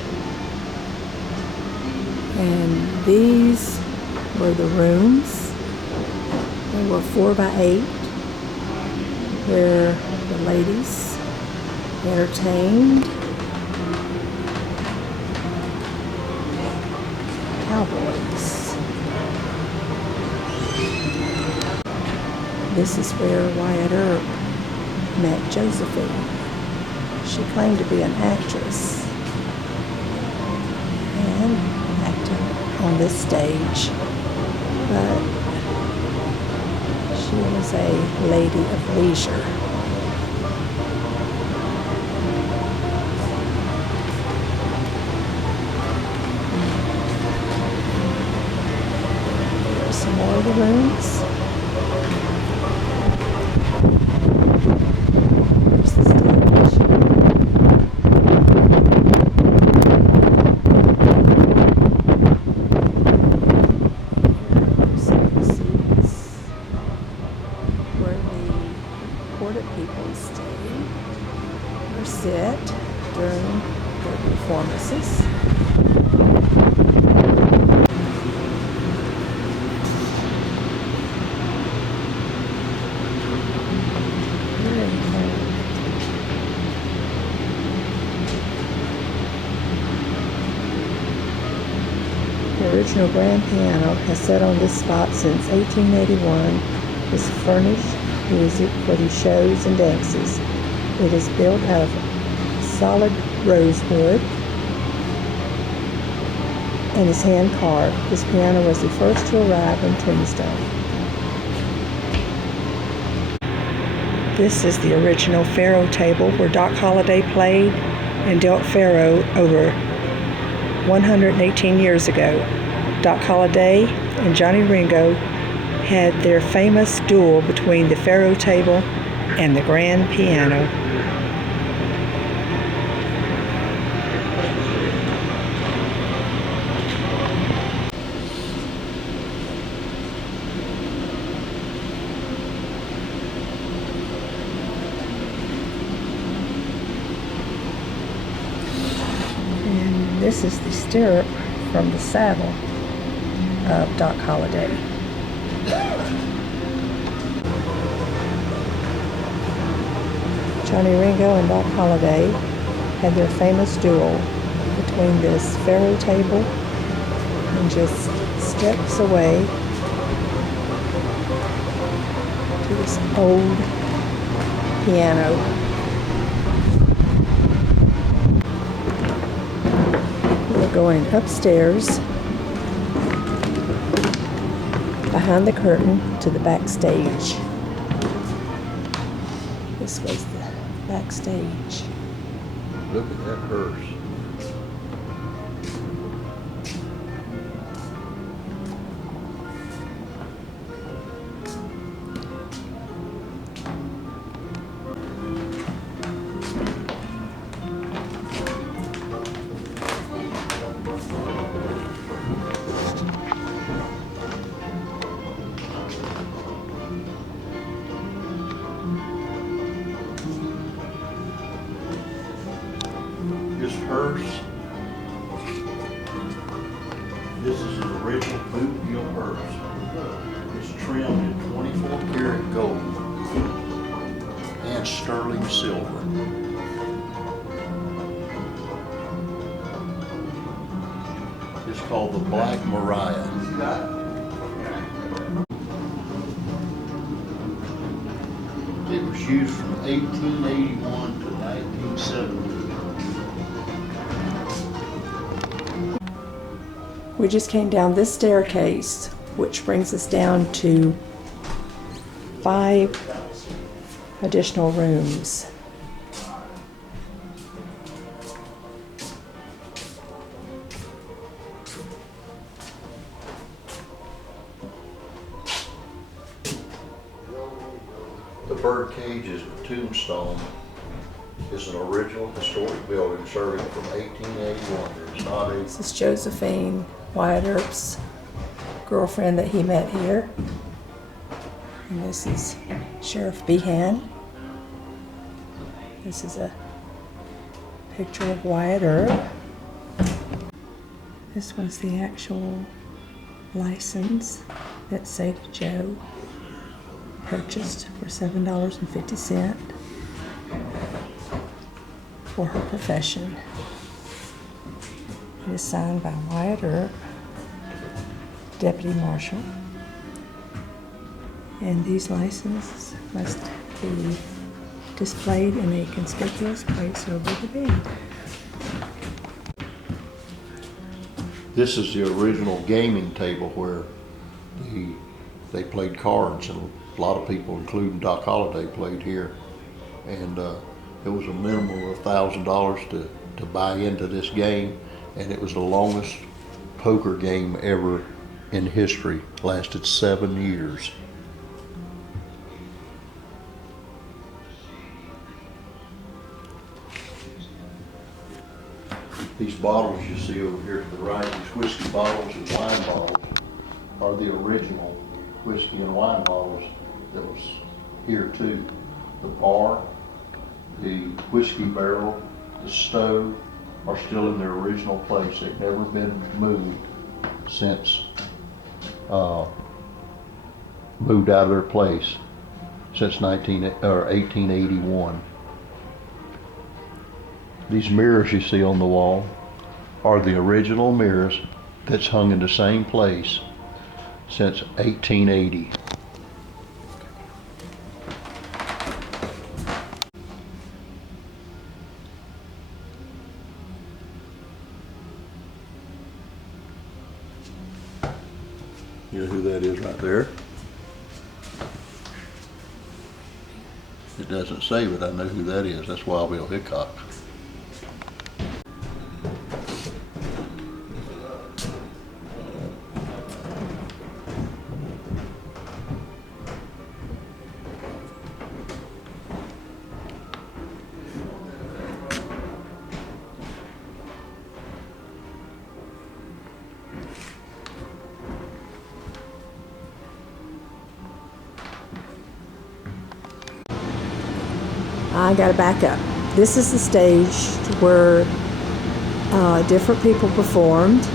And these were the rooms. They were 4 by 8, where the ladies entertained cowboys. This is where Wyatt Earp met Josephine. She claimed to be an actress and acted on this stage, but she was a lady of leisure. Here's some more of the rooms. Here's the stage. People stay or sit during their performances. The original grand piano has sat on this spot since 1881. It's furnished music for these shows and dances. It is built out of solid rosewood and is hand carved. This piano was the first to arrive in Tombstone. This is the original faro table where Doc Holliday played and dealt faro over 118 years ago. Doc Holliday and Johnny Ringo had their famous duel between the faro table and the grand piano. And this is the stirrup from the saddle of Doc Holliday. Johnny Ringo and Doc Holliday had their famous duel between this faro table and just steps away to this old piano. We're going upstairs behind the curtain to the backstage. This was the backstage. Look at that hearse. This hearse, this is an original boot-heel hearse. It's trimmed in 24 karat gold and sterling silver. It's called the Black Mariah. It was used from 1881 to 1970. We just came down this staircase, which brings us down to 5 additional rooms. The Birdcage is a tombstone. It's an original historic building serving from 1881. It's not a... This is Josephine Wyatt Earp's girlfriend that he met here. And this is Sheriff Behan. This is a picture of Wyatt Earp. This was the actual license that Sadie Jo purchased for $7.50 for her profession. It is signed by Wyatt Earp, Deputy Marshal. And these licenses must be displayed in a conspicuous place over the bed. This is the original gaming table where they played cards, and a lot of people, including Doc Holliday, played here. And it was a minimum of $1,000 to buy into this game, and it was the longest poker game ever in history. Lasted 7 years. These bottles you see over here to the right, these whiskey bottles and wine bottles, are the original whiskey and wine bottles that was here too. The bar, the whiskey barrel, the stove are still in their original place. They've never been moved since, moved out of their place since 1881. These mirrors you see on the wall are the original mirrors that's hung in the same place since 1880. You know who that is right there? It doesn't say, but I know who that is. That's Wild Bill Hickok. I gotta back up. This is the stage where different people performed,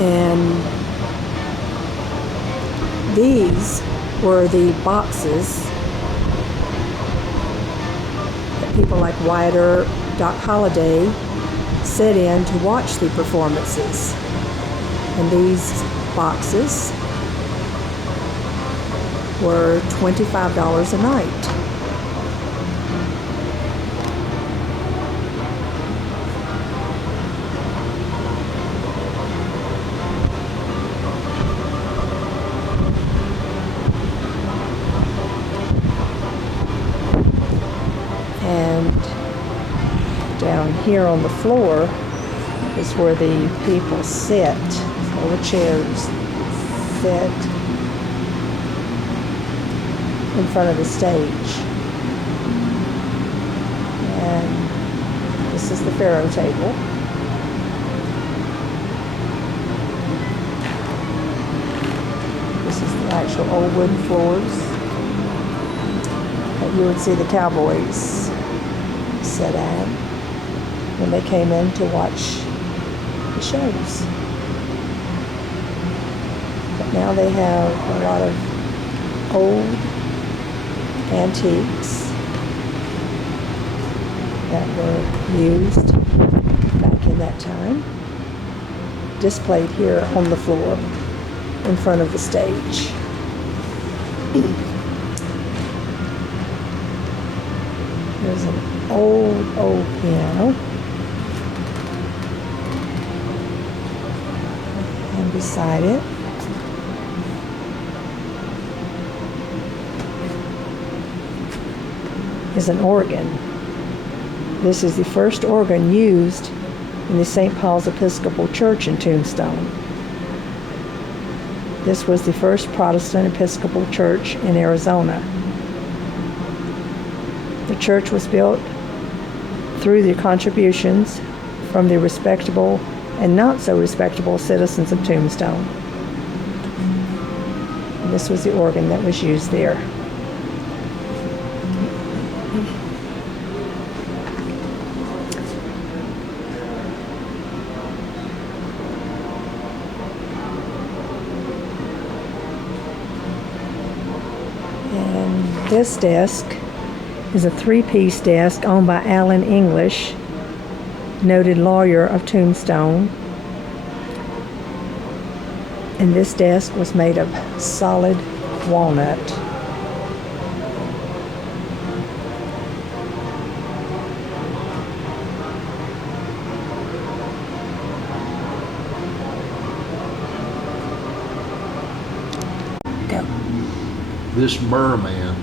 and these were the boxes that people like Wyatt Earp, Doc Holliday sit in to watch the performances. And these boxes were $25 a night. And down here on the floor is where the people sit, or the chairs sit in front of the stage. And this is the Pharaoh table. This is the actual old wooden floors that you would see the cowboys sit at when they came in to watch the shows. But now they have a lot of old antiques that were used back in from that time, displayed here on the floor in front of the stage. There's an old piano. And beside it is an organ. This is the first organ used in the St. Paul's Episcopal Church in Tombstone. This was the first Protestant Episcopal church in Arizona. The church was built through the contributions from the respectable and not so respectable citizens of Tombstone. And this was the organ that was used there. And this desk is a three-piece desk owned by Alan English, noted lawyer of Tombstone. And this desk was made of solid walnut. Go. This merman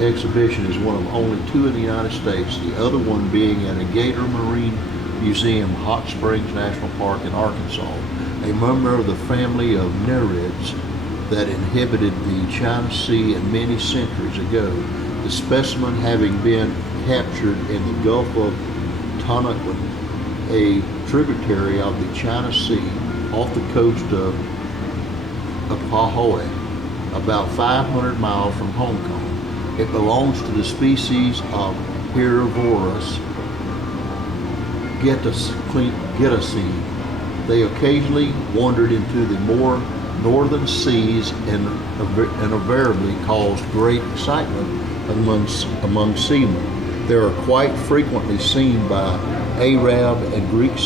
exhibition is one of only two in the United States, the other one being at a Gator Marine Museum, Hot Springs National Park in Arkansas. A member of the family of Nerids that inhabited the China Sea and many centuries ago, the specimen having been captured in the Gulf of Tonkin, a tributary of the China Sea off the coast of Pahoe, about 500 miles from Hong Kong. It belongs to the species of Herbivorus Getaceae. They occasionally wandered into the more northern seas and invariably caused great excitement among seamen. They are quite frequently seen by Arab and Greek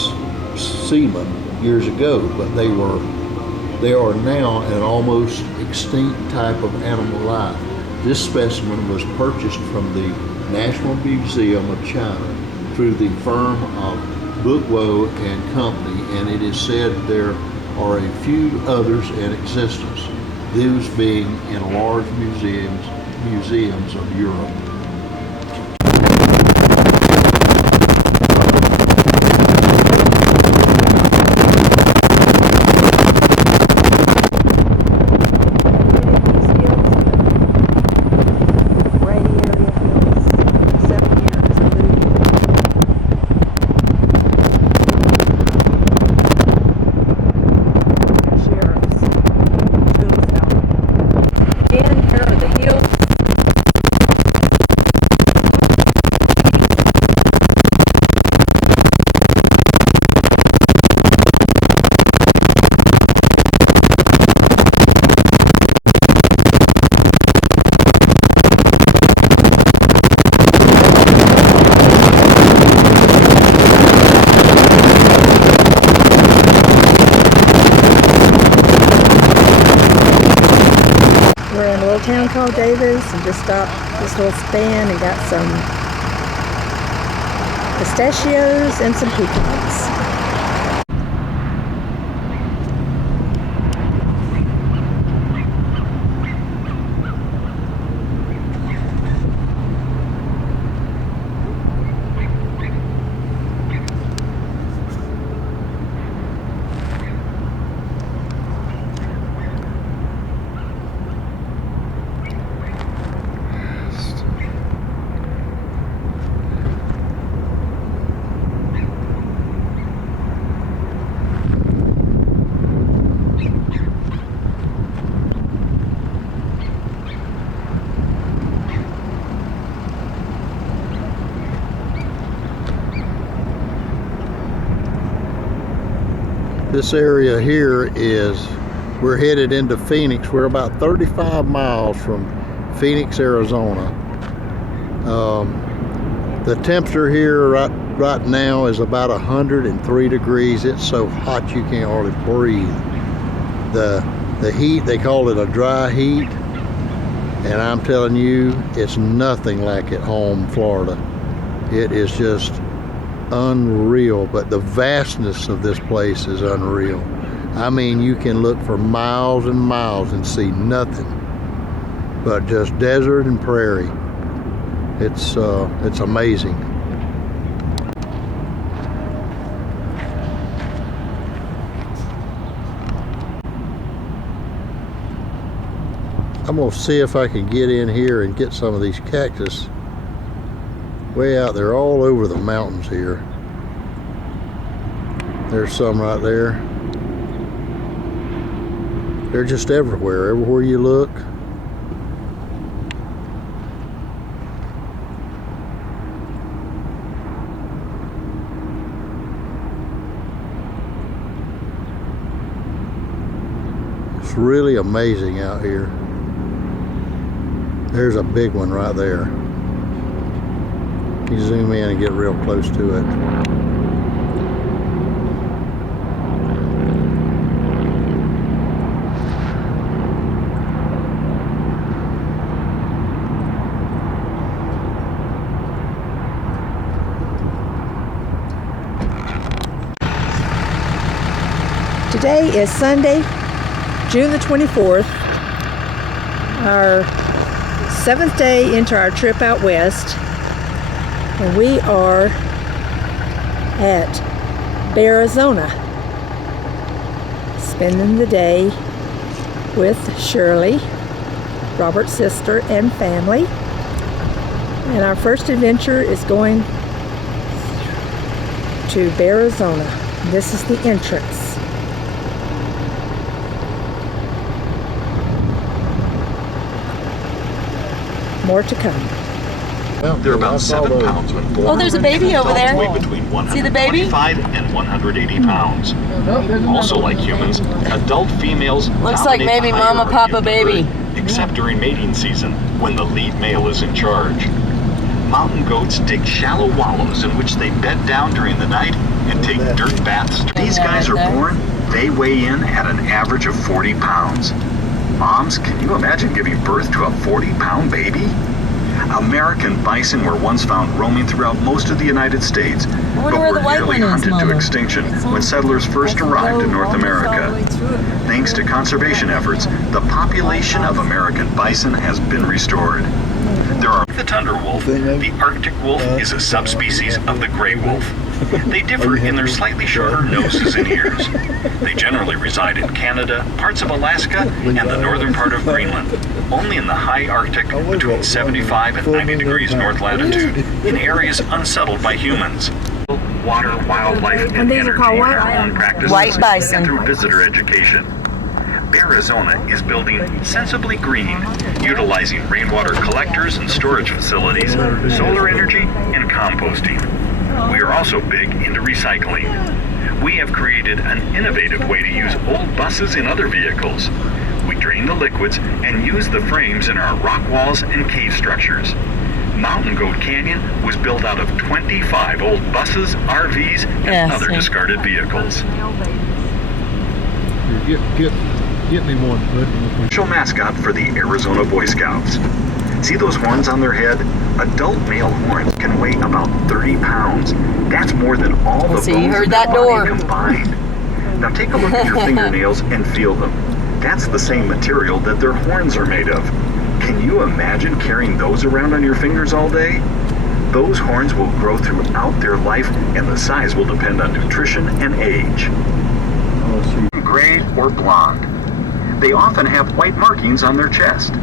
seamen years ago, but they are now an almost extinct type of animal life. This specimen was purchased from the National Museum of China through the firm of Bookwo and Company, and it is said there are a few others in existence, those being in large museums of Europe. We're in a little town called Davis and just stopped this little stand and got some pistachios and some pecans. This area here we're headed into Phoenix. We're about 35 miles from Phoenix, Arizona. The temperature here right right now is about 103 degrees. It's so hot you can't hardly breathe. The heat, they call it a dry heat, and I'm telling you, it's nothing like at home, Florida. It is just unreal, but the vastness of this place is unreal. I mean, you can look for miles and miles and see nothing but just desert and prairie. It's amazing. I'm gonna see if I can get in here and get some of these cactus way out there all over the mountains here. There's some right there. They're just everywhere you look. It's really amazing out here. There's a big one right there. You zoom in and get real close to it. Today is Sunday, June the 24th, our 7th day into our trip out west, and we are at Bearizona, spending the day with Shirley, Robert's sister, and family. And our first adventure is going to Bearizona. This is the entrance. More to come. They're about 7 pounds when born. Oh, there's a baby over there. Weigh between See the baby? 125 and 180 pounds. Also, like humans, adult females Looks like dominate maybe the mama, hierarchy papa, of the baby. herd, except during mating season, when the lead male is in charge. Mountain goats dig shallow wallows in which they bed down during the night and take dirt baths. These guys are born, they weigh in at an average of 40 pounds. Moms, can you imagine giving birth to a 40-pound baby? American bison were once found roaming throughout most of the United States, but were nearly hunted to extinction when settlers first arrived in North America. Thanks to conservation efforts, the population of American bison has been restored. There are the tundra wolf. The Arctic wolf is a subspecies of the gray wolf. They differ in their slightly shorter noses and ears. They generally reside in Canada, parts of Alaska, and the northern part of Greenland. Only in the high Arctic, between 75 and 90 degrees north latitude, in areas unsettled by humans. Water, wildlife, and energy in their own practices White bison. and through visitor education. Bearizona is building Sensibly Green, utilizing rainwater collectors and storage facilities, solar energy, and composting. We are also big into recycling. We have created an innovative way to use old buses in other vehicles. We drain the liquids and use the frames in our rock walls and cave structures. Mountain Goat Canyon was built out of 25 old buses, RVs, and other discarded vehicles. Get me one, bud. Official mascot for the Arizona Boy Scouts. See those horns on their head? Adult male horns can weigh about 30 pounds. That's more than all the bones in their body combined. Now take a look at your fingernails and feel them. That's the same material that their horns are made of. Can you imagine carrying those around on your fingers all day? Those horns will grow throughout their life, and the size will depend on nutrition and age. Gray or blonde. They often have white markings on their chest.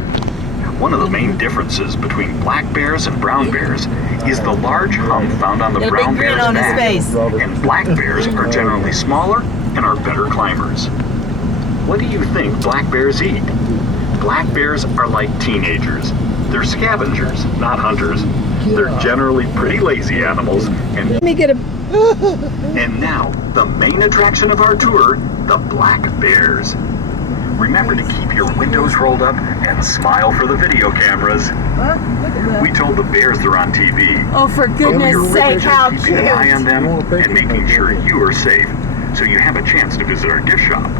One of the main differences between black bears and brown bears is the large hump found on the brown bear's back. And black bears are generally smaller and are better climbers. What do you think black bears eat? Black bears are like teenagers. They're scavengers, not hunters. They're generally pretty lazy animals. And Let me get a... And now, the main attraction of our tour, the black bears. Remember to keep your windows rolled up and smile for the video cameras. We told the bears they're on TV. Oh, for goodness sake, how Keeping cute. an eye on them and making sure you are safe so you have a chance to visit our gift shop.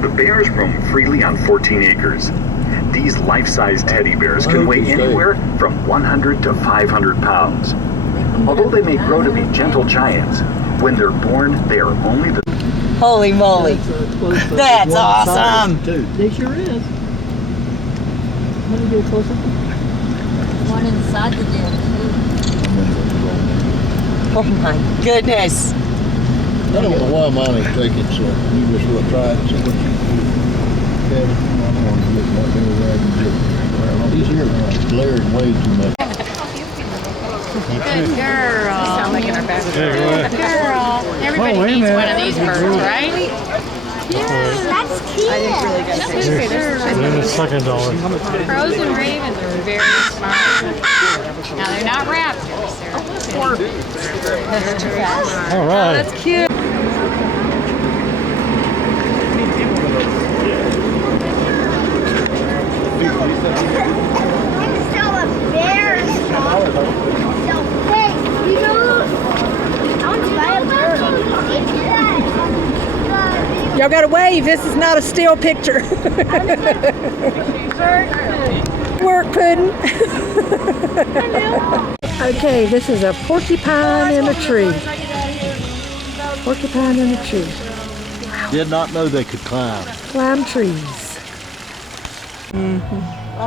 The bears roam freely on 14 acres. These life-size teddy bears can weigh anywhere from 100 to 500 pounds. Although they may grow to be gentle giants, when they're born, they are only the... Holy moly. That's awesome. They sure is. Let me get closer. One inside the den, Oh my goodness. I don't know why mine ain't taking, so you just will try it, see what you can do. Kevin, I'm gonna get my finger right and just, he's here glaring way too much. Good girl. Sound like in our back. Good girl. Everybody needs one of these birds, right? That's cute. I didn't really get Good girl. And then the second dollar. Crows and ravens are very smart. Now they're not raptors. They're orbits. All right. That's cute. still a bear spot. So, hey, you know, I want to buy a bird. Y'all gotta wave. This is not a still picture. Work pudding. Okay, this is a porcupine in a tree. Porcupine in a tree. Did not know they could climb. Climb trees.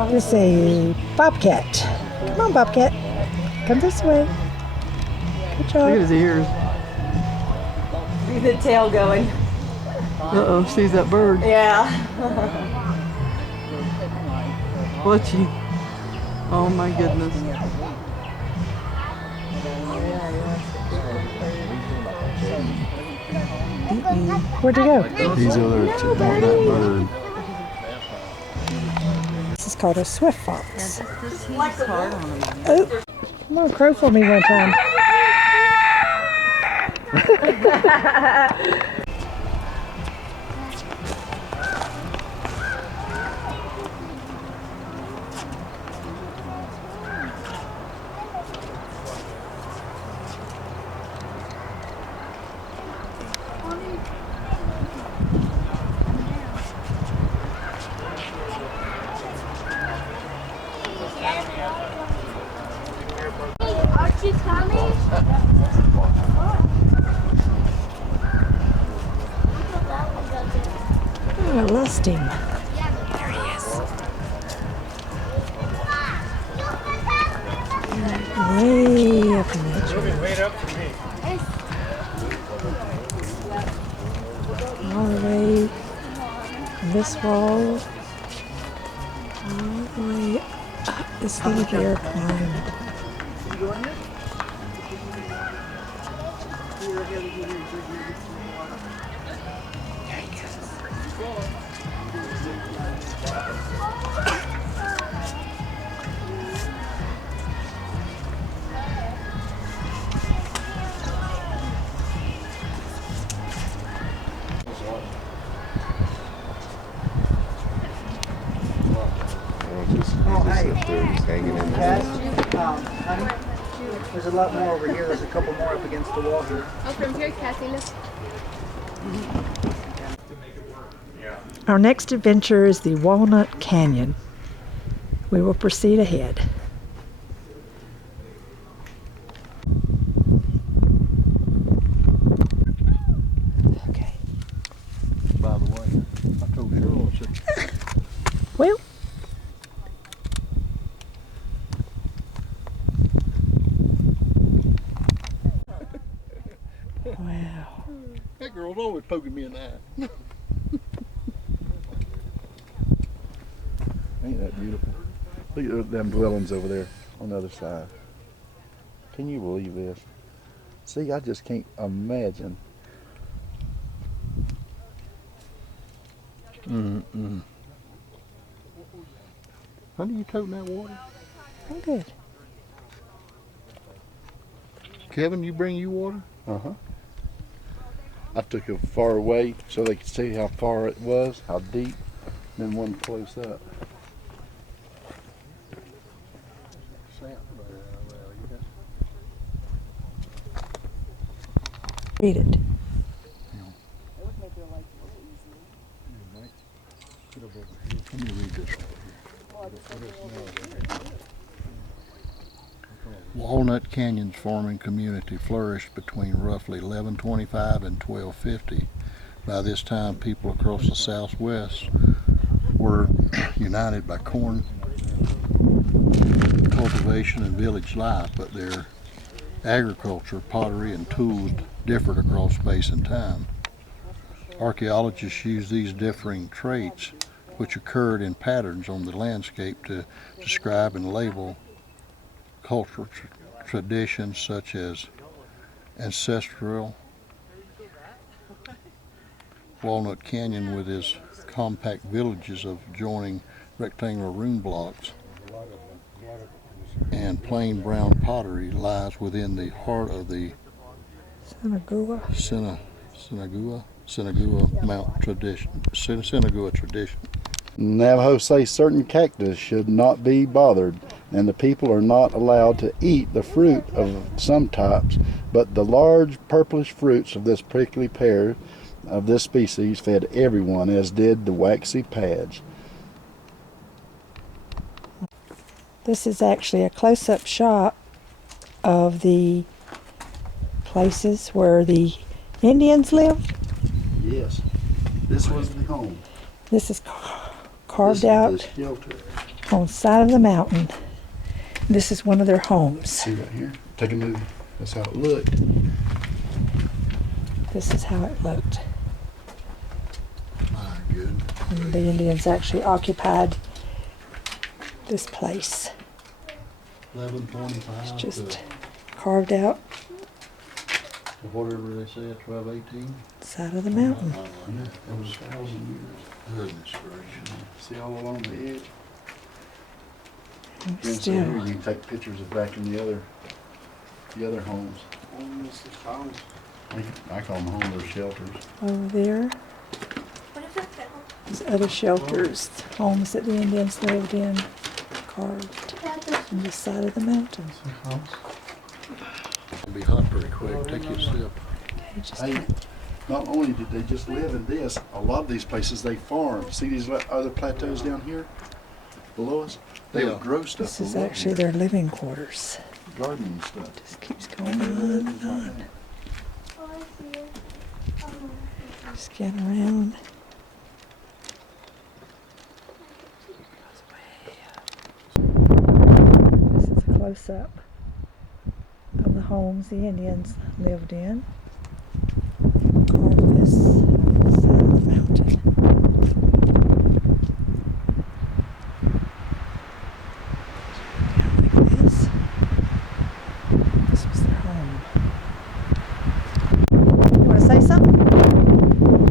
This is a bobcat. Come on, bobcat. Come this way. Good job. Look at his ears. See the tail going. Uh-oh, sees that bird. Yeah. What's he? Oh my goodness. Where'd he go? He's over there to want that bird. This is called a swift fox. Oh, come on, crow for me one time. Aren't you coming? Oh, I lost him. There he is. Way up in that tree. Wait up for me. All the way from this wall. All the way up this little bear climbed. There he goes. Honey, there's a lot more over here. There's a couple more up against the wall here. Oh, from here, Cassie, look. Our next adventure is the Walnut Canyon. We will proceed ahead. Okay. By the way, I told Cheryl, I said, Well, wow. that girl's always poking me in the eye. Ain't that beautiful? Look at them dwellings over there on the other side. Can you believe this? See, I just can't imagine. Honey, you toting that water? I'm good. Kevin, you bring you water? Uh-huh. I took it far away so they could see how far it was, how deep. then one close up. Read it. Let me read this. Walnut Canyon's farming community flourished between roughly 1125 and 1250. By this time, people across the Southwest were united by corn cultivation and village life, but their agriculture, pottery, and tools differed across space and time. Archaeologists use these differing traits, which occurred in patterns on the landscape, to describe and label cultural traditions such as ancestral. Walnut Canyon, with its compact villages of adjoining rectangular rune blocks and plain brown pottery, lies within the heart of the Sinagua Mount tradition, Sinagua tradition. Navajo say certain cactus should not be bothered, and the people are not allowed to eat the fruit of some types, but the large purplish fruits of this prickly pear of this species fed everyone, as did the waxy pads. This is actually a close-up shot of the places where the Indians lived. Yes, this was the home. This is carved out on the side of the mountain. This is one of their homes. See right here? Take a movie. That's how it looked. This is how it looked. My goodness. And the Indians actually occupied this place. 1125. It's just carved out to whatever they said, 1218. side of the mountain. Yeah, that was 1,000 years. Goodness gracious. See all along the edge? And And so still, here you can take pictures of back in the other homes. I call them homes or shelters. over there, there's other shelters, homes that the Indians lived in, carved on the side of the mountain. It'll be hot pretty quick. Take you a sip. Okay, just Hey, not only did they just live in this, a lot of these places they farm. See these other plateaus down here below us? They would grow stuff. this is below actually here. their living quarters. Gardening stuff. Just keeps going on and on. Just getting around. This is a close-up of the homes the Indians lived in. Carved this side of the mountain. Down like this. This was their home. You want to say something?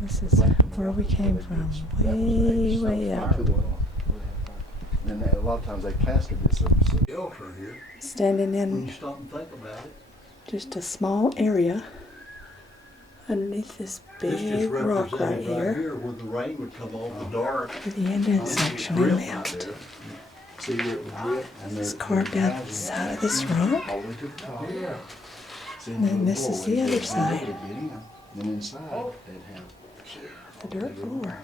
This is where we came from, way up. And a lot of times they plastered this up. Shelter here. Standing When in you stop and think about it, just a small area underneath this this just big rock right represented right here here where the rain would come off the dark. where the Indians actually Drip right lived. there. See where it would drip? And It's carved out the side of this rock. all the way to the top. Yeah. See, And then this is the other and side. they could get in. Then inside, they'd have. The dirt floor.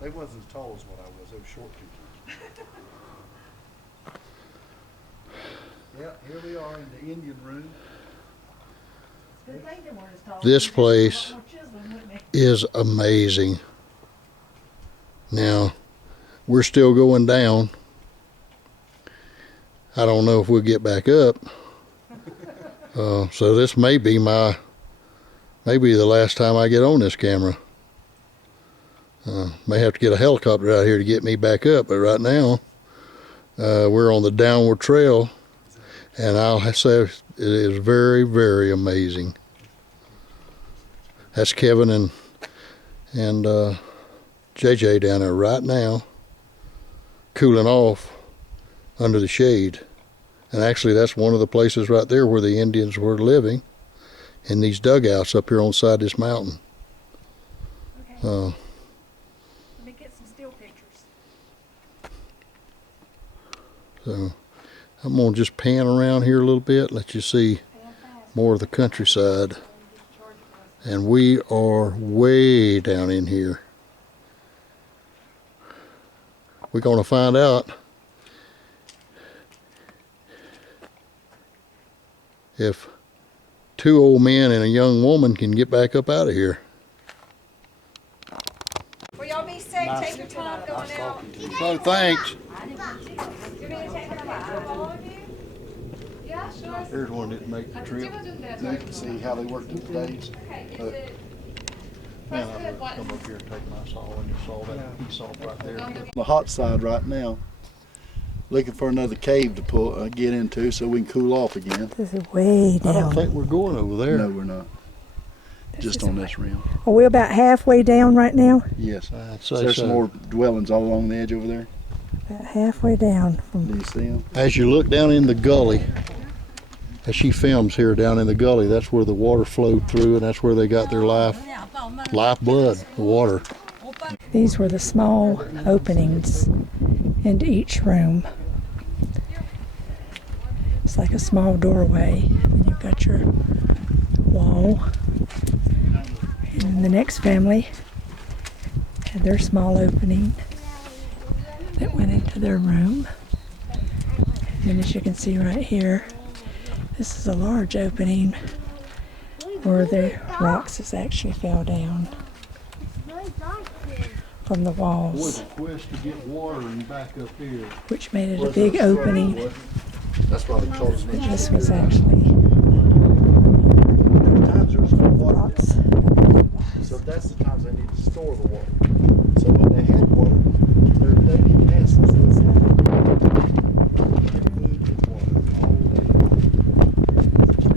They wasn't as tall as what I was. They were short people. Yeah, here we are in the Indian room. This place is amazing. Now, we're still going down. I don't know if we'll get back up. So this may be maybe the last time I get on this camera. May have to get a helicopter out here to get me back up, but right now, We're on the downward trail, and I'll say it is very, very amazing. That's Kevin and JJ down there right now, cooling off under the shade. And actually, that's one of the places right there where the Indians were living, in these dugouts up here on the side of this mountain. Okay. Let me get some still pictures. So I'm gonna just pan around here a little bit, let you see more of the countryside. And we are way down in here. We're gonna find out if two old men and a young woman can get back up out of here. Will y'all be safe? Take your time going out. So thanks. Here's one that didn't make the trip. You can see how they worked in the days. Man, I'm gonna come up here and take my saw, and you saw that piece off right there. On the hot side right now, looking for another cave to pull, get into so we can cool off again. This is way down. I don't think we're going over there. No, we're not. Just on this rim. Are we about halfway down right now? Yes. So There's some more dwellings all along the edge over there. About halfway down. Do you see them? As you look down in the gully, as she films here down in the gully, that's where the water flowed through, and that's where they got their lifeblood, the water. These were the small openings into each room. It's like a small doorway, and you've got your wall. And the next family had their small opening that went into their room. And then, as you can see right here, this is a large opening where the rocks has actually fell down from the walls, Boy, the quest to get water and back up here. which made it a big opening. That's why they call it But this was actually times there's no water. rocks. So that's the times they need to store the water. So when they had water, they didn't have some food and water all day.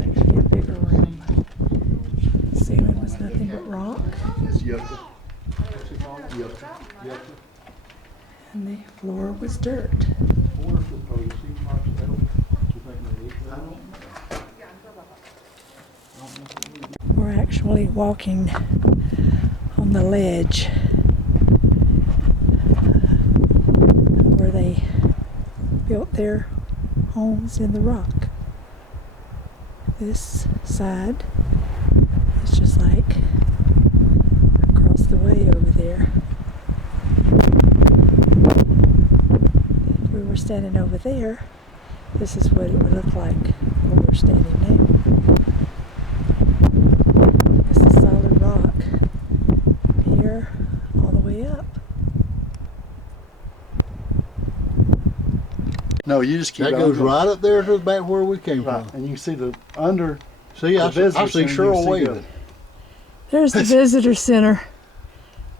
Actually a bigger room. The ceiling was nothing but rock, It's yucca. and the floor was dirt. We're actually walking on the ledge where they built their homes in the rock. This side is just like across the way over there. If we were standing over there, this is what it would look like where we're standing now. This is solid rock here all the way up. No, you just keep That on goes going. right up there to the back where we came Right, from. and you can see the under. See, I the see visitor center, Cheryl you see waving. the- There's the visitor center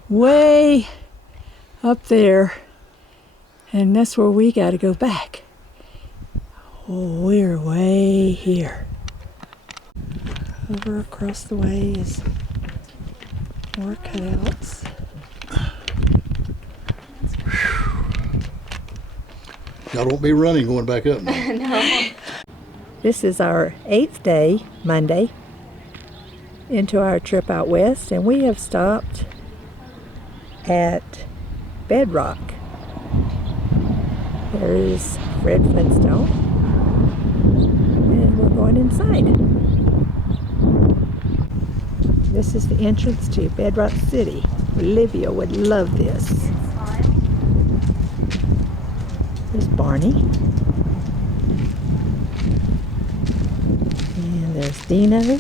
way up there, and that's where we got to go back. Oh, we're way here. Over across the way is more cutouts. Y'all don't be running going back up now. No. This is our 8th day, Monday, into our trip out west, and we have stopped at Bedrock. There is Fred Flintstone, and we're going inside. This is the entrance to Bedrock City. Olivia would love this. There's Barney. And there's Dino. Well,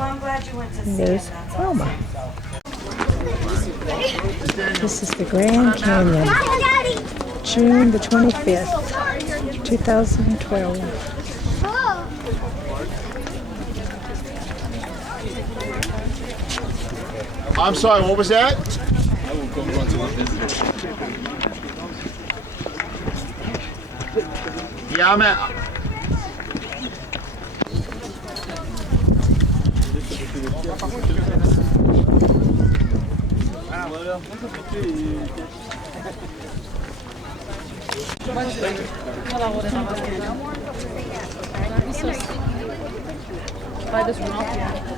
I'm glad you went to see And it. there's That's Wilma. This is the Grand Canyon. June the 25th, 2012. I'm sorry, what was that? go run to the visitors. Yeah, I'm out. Buy this one off.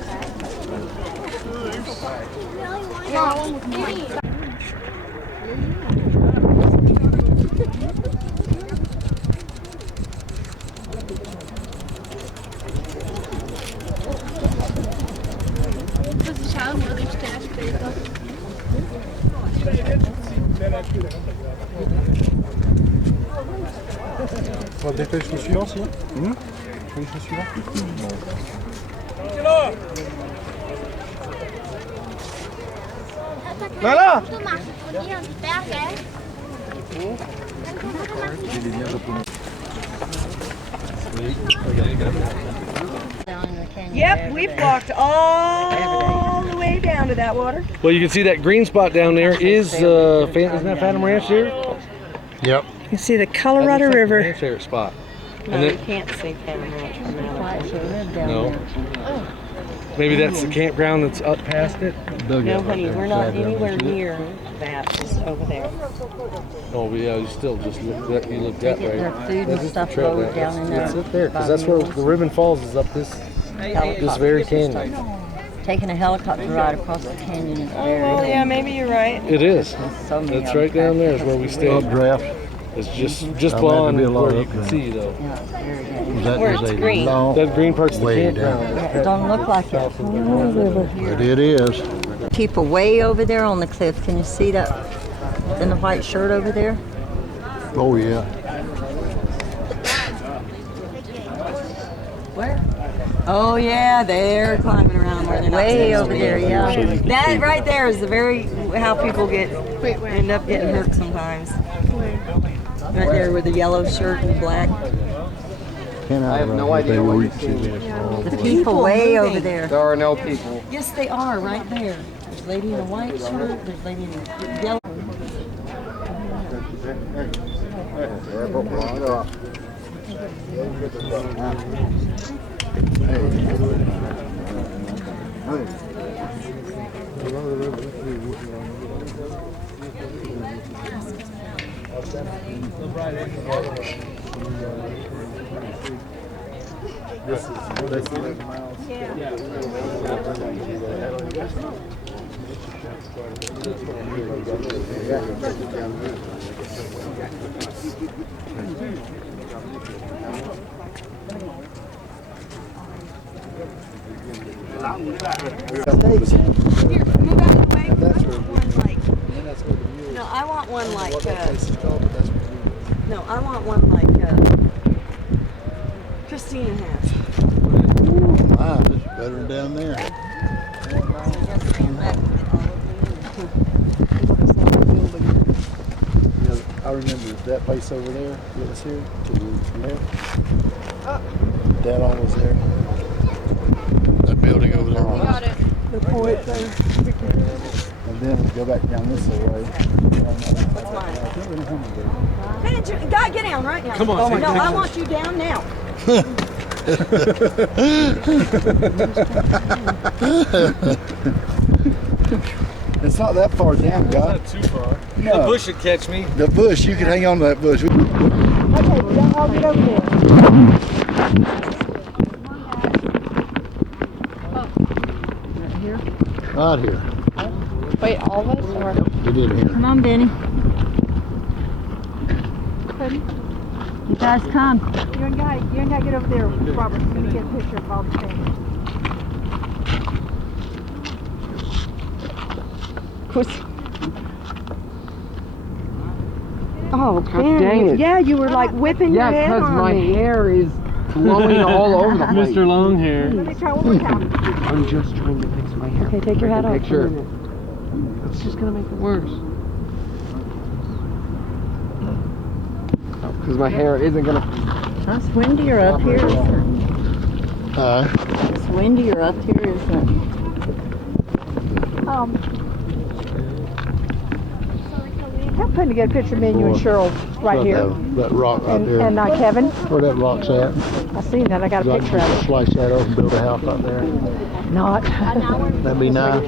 On va dépêcher le suivant, sinon Je fais le suivant. Voilà. Yep, we've walked all the way down to that water. Well, you can see that green spot down there is, isn't that Phantom Ranch there? Yep. You can see the Colorado River. Ranch there spot. No, And you then, can't see Phantom Ranch from there. no. Maybe that's the campground that's up past it? No, honey, we're not anywhere near that. It's over there. Oh, but yeah, you still just look that, you look that They get way. their food and That is the stuff trail lowered down in That's there it there, because by that's where mules. the Ribbon Falls is, up this very canyon. Taking a helicopter ride across the canyon is Oh, very well, yeah, maybe you're right. It is. So many That's right down there is where we stay. Updraft. It's just I bet beyond there'd be a lot where of you can updraft. see though. Where it's green. That green part's the Way campground. It don't look like it. But it is. People way over there on the cliff. Can you see that in the white shirt over there? Oh, yeah. Where? Oh yeah, they're climbing around where they're not way over there. Yeah, that right there is the very how people end up getting hurt sometimes. Right there with the yellow shirt and black. I have no idea what you're The people way over there. There are no people. Yes, they are right there. There's a lady in a white shirt. There's a lady in a yellow. This is 11 miles. Here, move out of the way. One like. No, I want one like. No, I want one like Christina has. Wow, this is better than down there. I remember that place over there that was here to the left. Dad always there. That building over there. Got it. The poet thing. And then go back down this way. What's mine? Hey, God, get down right now. Come on, No, I want you down now. It's not that far down, God. Not too far. No. The bush should catch me. The bush, you could hang on to that bush. Okay, well, I'll get over there. Right here. Wait, all of us or? Get in here. Come on, Benny. You guys come. You ain't got to get over there, Robert. I'm going to get a picture of all the things. Oh, dang it. Yeah, you were like whipping your head on me. hair is blowing all over the place. Mr. Longhair. Let me try one more time. I'm just trying to fix my hair. Okay, take your hat off. Picture. For a minute. It's just gonna make it worse. Because my hair isn't gonna. It's windier up here, isn't it? It's windier up here, isn't it? putting together a picture of me and you and Cheryl right here. That rock right there. And Kevin. Where that rock's at. I seen that. I got a Like picture of it. slice that up and build a house out there. Not. That'd be nice.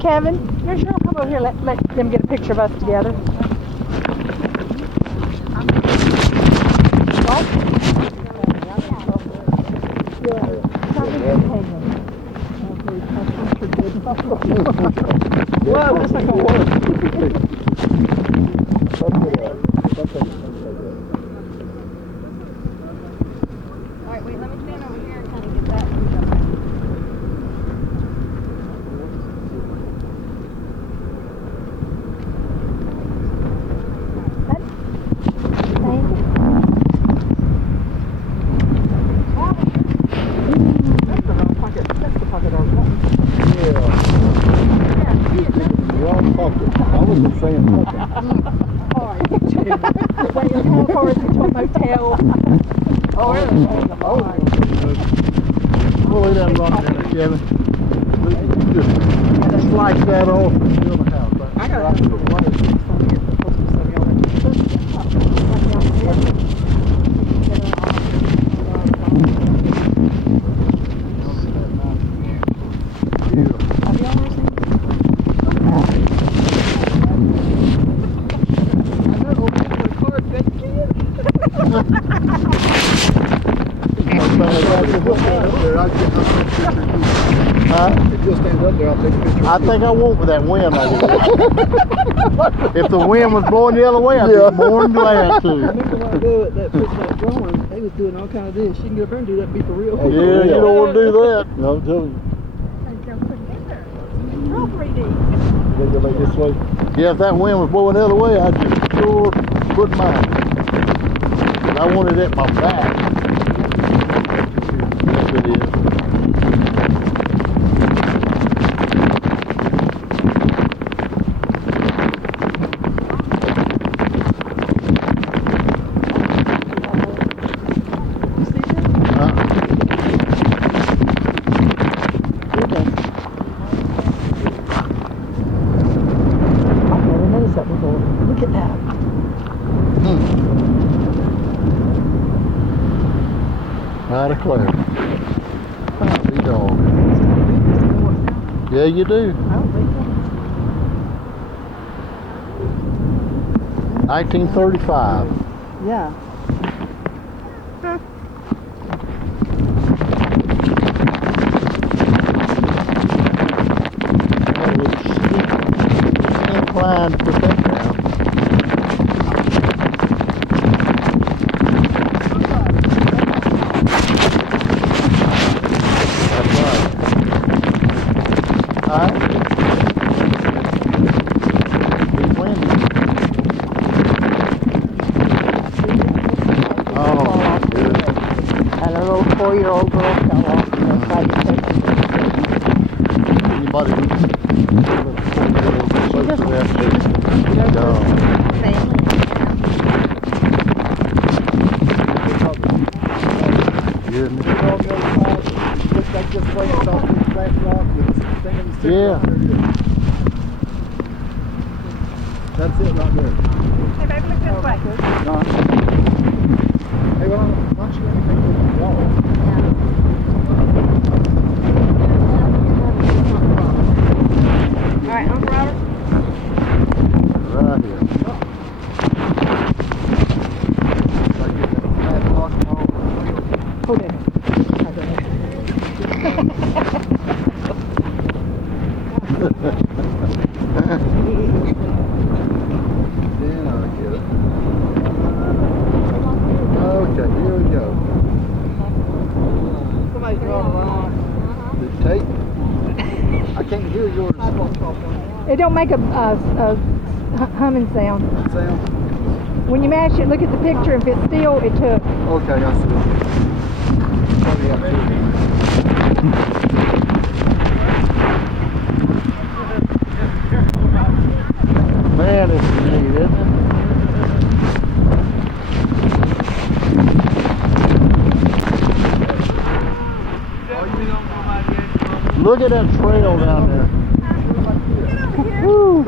Kevin, you and Cheryl come over here. Let them get a picture of us together. What? Whoa, that's not gonna work. Alright, wait, let me stand over here and kind of get that. Wrong pocket. I wasn't saying pocket. Wait, you're going forward to a motel. Oh, look at that rock there, Kevin. Just slice that off and build a house. I got to I think I won't with that wind like it. If the wind was blowing the other way, I'd be more than glad to. That drawing, they was doing all kind of this. She can go up there and do that, be for real. Yeah, you don't want to do that. No, I'm telling you. Yeah, if that wind was blowing the other way, I'd just sure put mine. But I wanted it at my back. Yes, it is. Look at that. I declare. Happy dog. Yeah, you do. 1935. Yeah. Inclined to put that down. That's right. All right. It's windy. Oh, good. And a little 4-year-old girl fell off and they tried to take her. Anybody? Yeah. That's it right there. Hey, baby, look this way. Hey, well, why don't you let me take a look at the wall? All right, Uncle Robert. Right here. Hold it. Then I'll get it. Okay, here we go. Somebody's drawing a line. The tape. I can't hear yours. It don't make a humming sound. Sound? When you mash it, look at the picture. If it's still, it took. Okay, I see. Probably have to. Man, this is neat, isn't it? Look at that trail down there. Woo.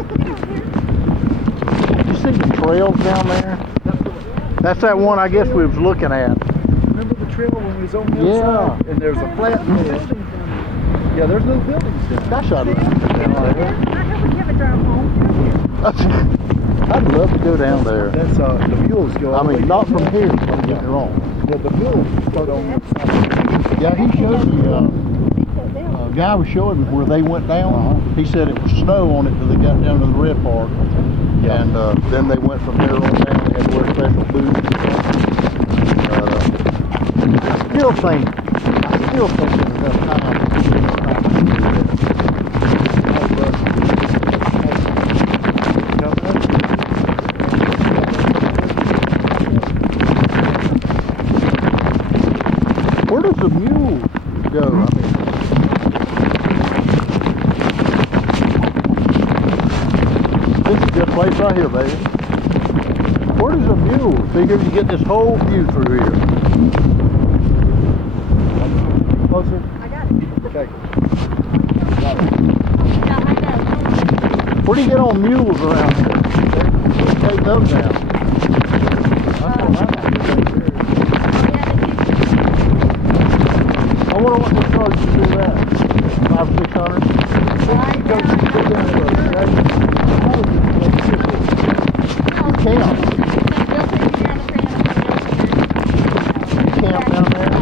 You see the wells down there? That's that one I guess we was looking at. Remember the trail when we was on the Yeah. other side? And there's a flat bed. Yeah, there's no buildings down there. Gosh, I'd love to go down there. I hope we have a drive home. I'd love to go down there. That's the mules go. I mean, not from here, don't get me wrong. Well, the mules start on the side. Yeah, he showed me, a guy was showing me where they went down. He said it was snow on it till they got down to the red part. And then they went from there on down. They had to wear special boots and stuff. Still think there's enough time to do that. Where does the mule go? I mean, this is a good place right here, baby. Where does the mule? See, here you get this whole view through here. Closer? I got it. Okay. Where do you get on mules around here? Take those down. I wonder what they charge you to do that. 500 or 600? You camp. You camp down there?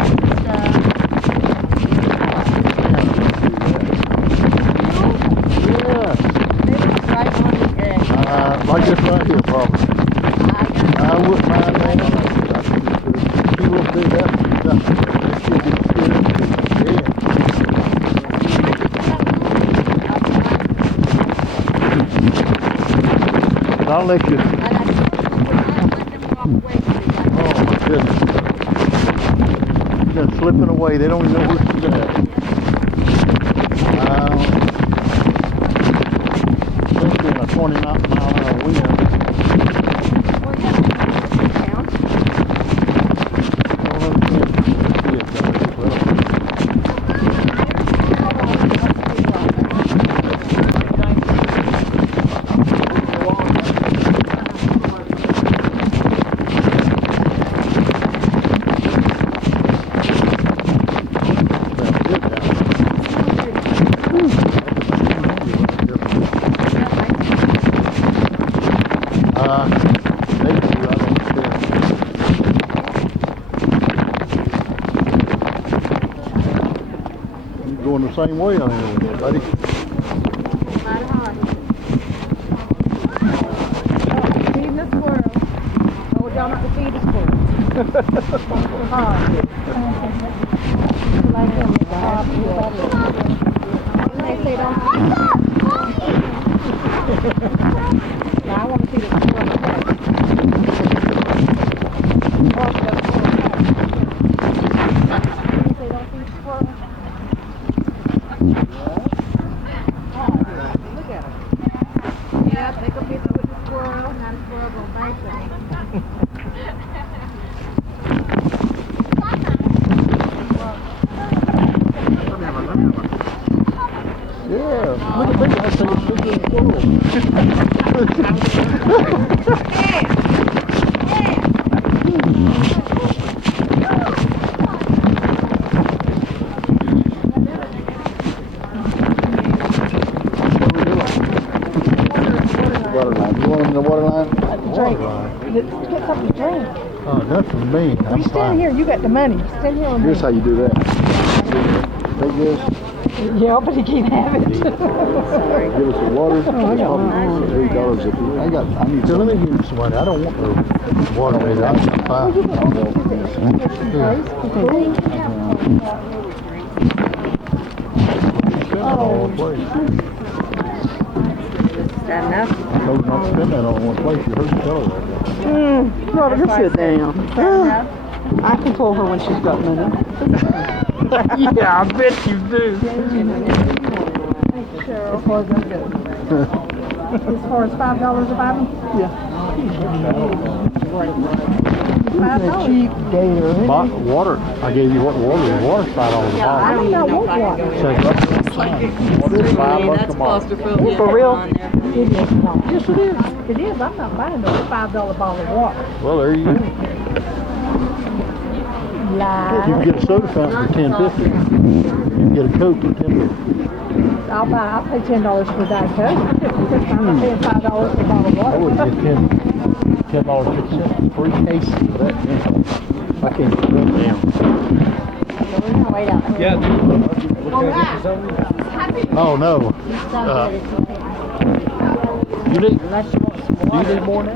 Yes. Like this right here, probably. I wouldn't mind that. She will do that. I'll let you. Oh my goodness. She's just slipping away. They don't even know where she's at. Especially in a 29-mile-an-hour wind. Going the same way on here, buddy. Feeding the squirrel. Oh, y'all not to feed the squirrel. Like them. They say don't. Now I want to see the squirrel. Take a picture with the squirrel, now the squirrel gonna bite them. Yeah, look at that. I think it's bigger than a squirrel. Water line. You want them in the water line? Drink. Get something to drink. Oh, that's for me. I'm You stand fine. here, you got the money. Stand here on Here's how you do that. Take this. Yeah, but he can't have it. Give us some water. I got $8 if you. I need. So let me give you some money. I don't want no water. Baby. I'm fine. Is that enough? I told her not to spend that on one place. You heard the fellow right there. Robert, just sit down. I control her when she's got money. Yeah, I bet you do. As far as that goes. As far as $5 a bottle? Yeah. $5. Cheap gator. Water. I gave you what water. The water spot on the bottom. I don't know what water. Check up. That's claustrophobic. For real? on there. It is not. Yes, it is. It is. I'm not buying no $5 bottle of water. Well, there you go. Lie. You can get a soda fountain for $10.50. You can get a Coke for $10.50. I'll pay $10 for Diet Coke. I'm paying $5 for a bottle of water. I would get $10.50 free case for that. I can't get that down. Wait out. Yeah. Oh no. Do you need more now?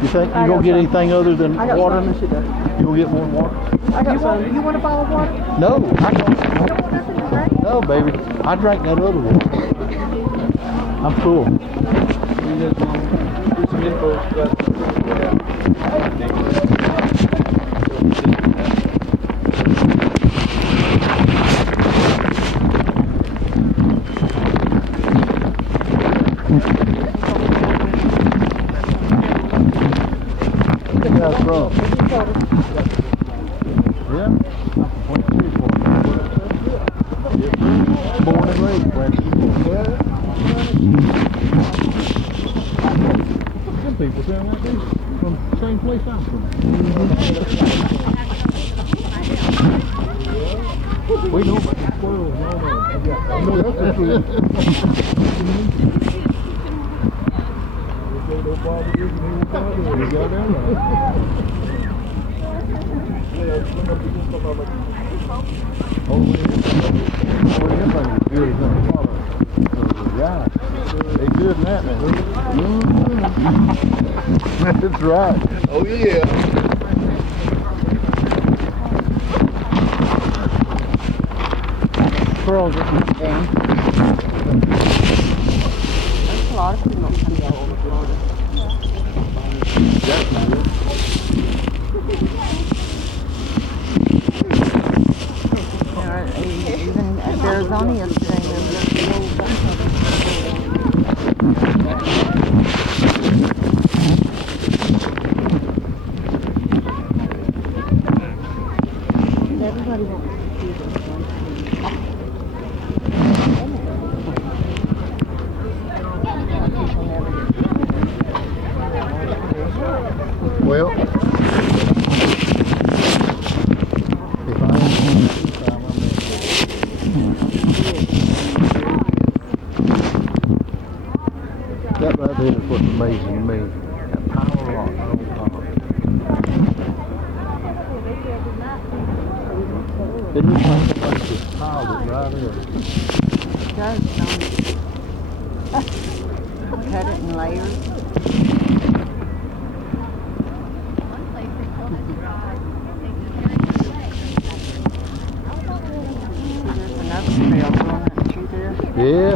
You think you're gonna get anything other than water? You gonna get more water? I got some. You want a bottle of water? No, I don't. No, baby. I drank that other water. I'm full. People sound like this from the same place I'm from. We know about the squirrels and all that. I know that's the truth. You got that right. Yeah, they good in that now. That's right. Oh yeah. Squirrels at my game. There's a lot of people coming out of Florida. Even at Arizona yesterday, everybody wants to see this Well, that right there is what's amazing to me. That pile of rock. Didn't you think it was just piled it right there? It does, don't it? Cut it in layers. There's another trail going through there. Yeah.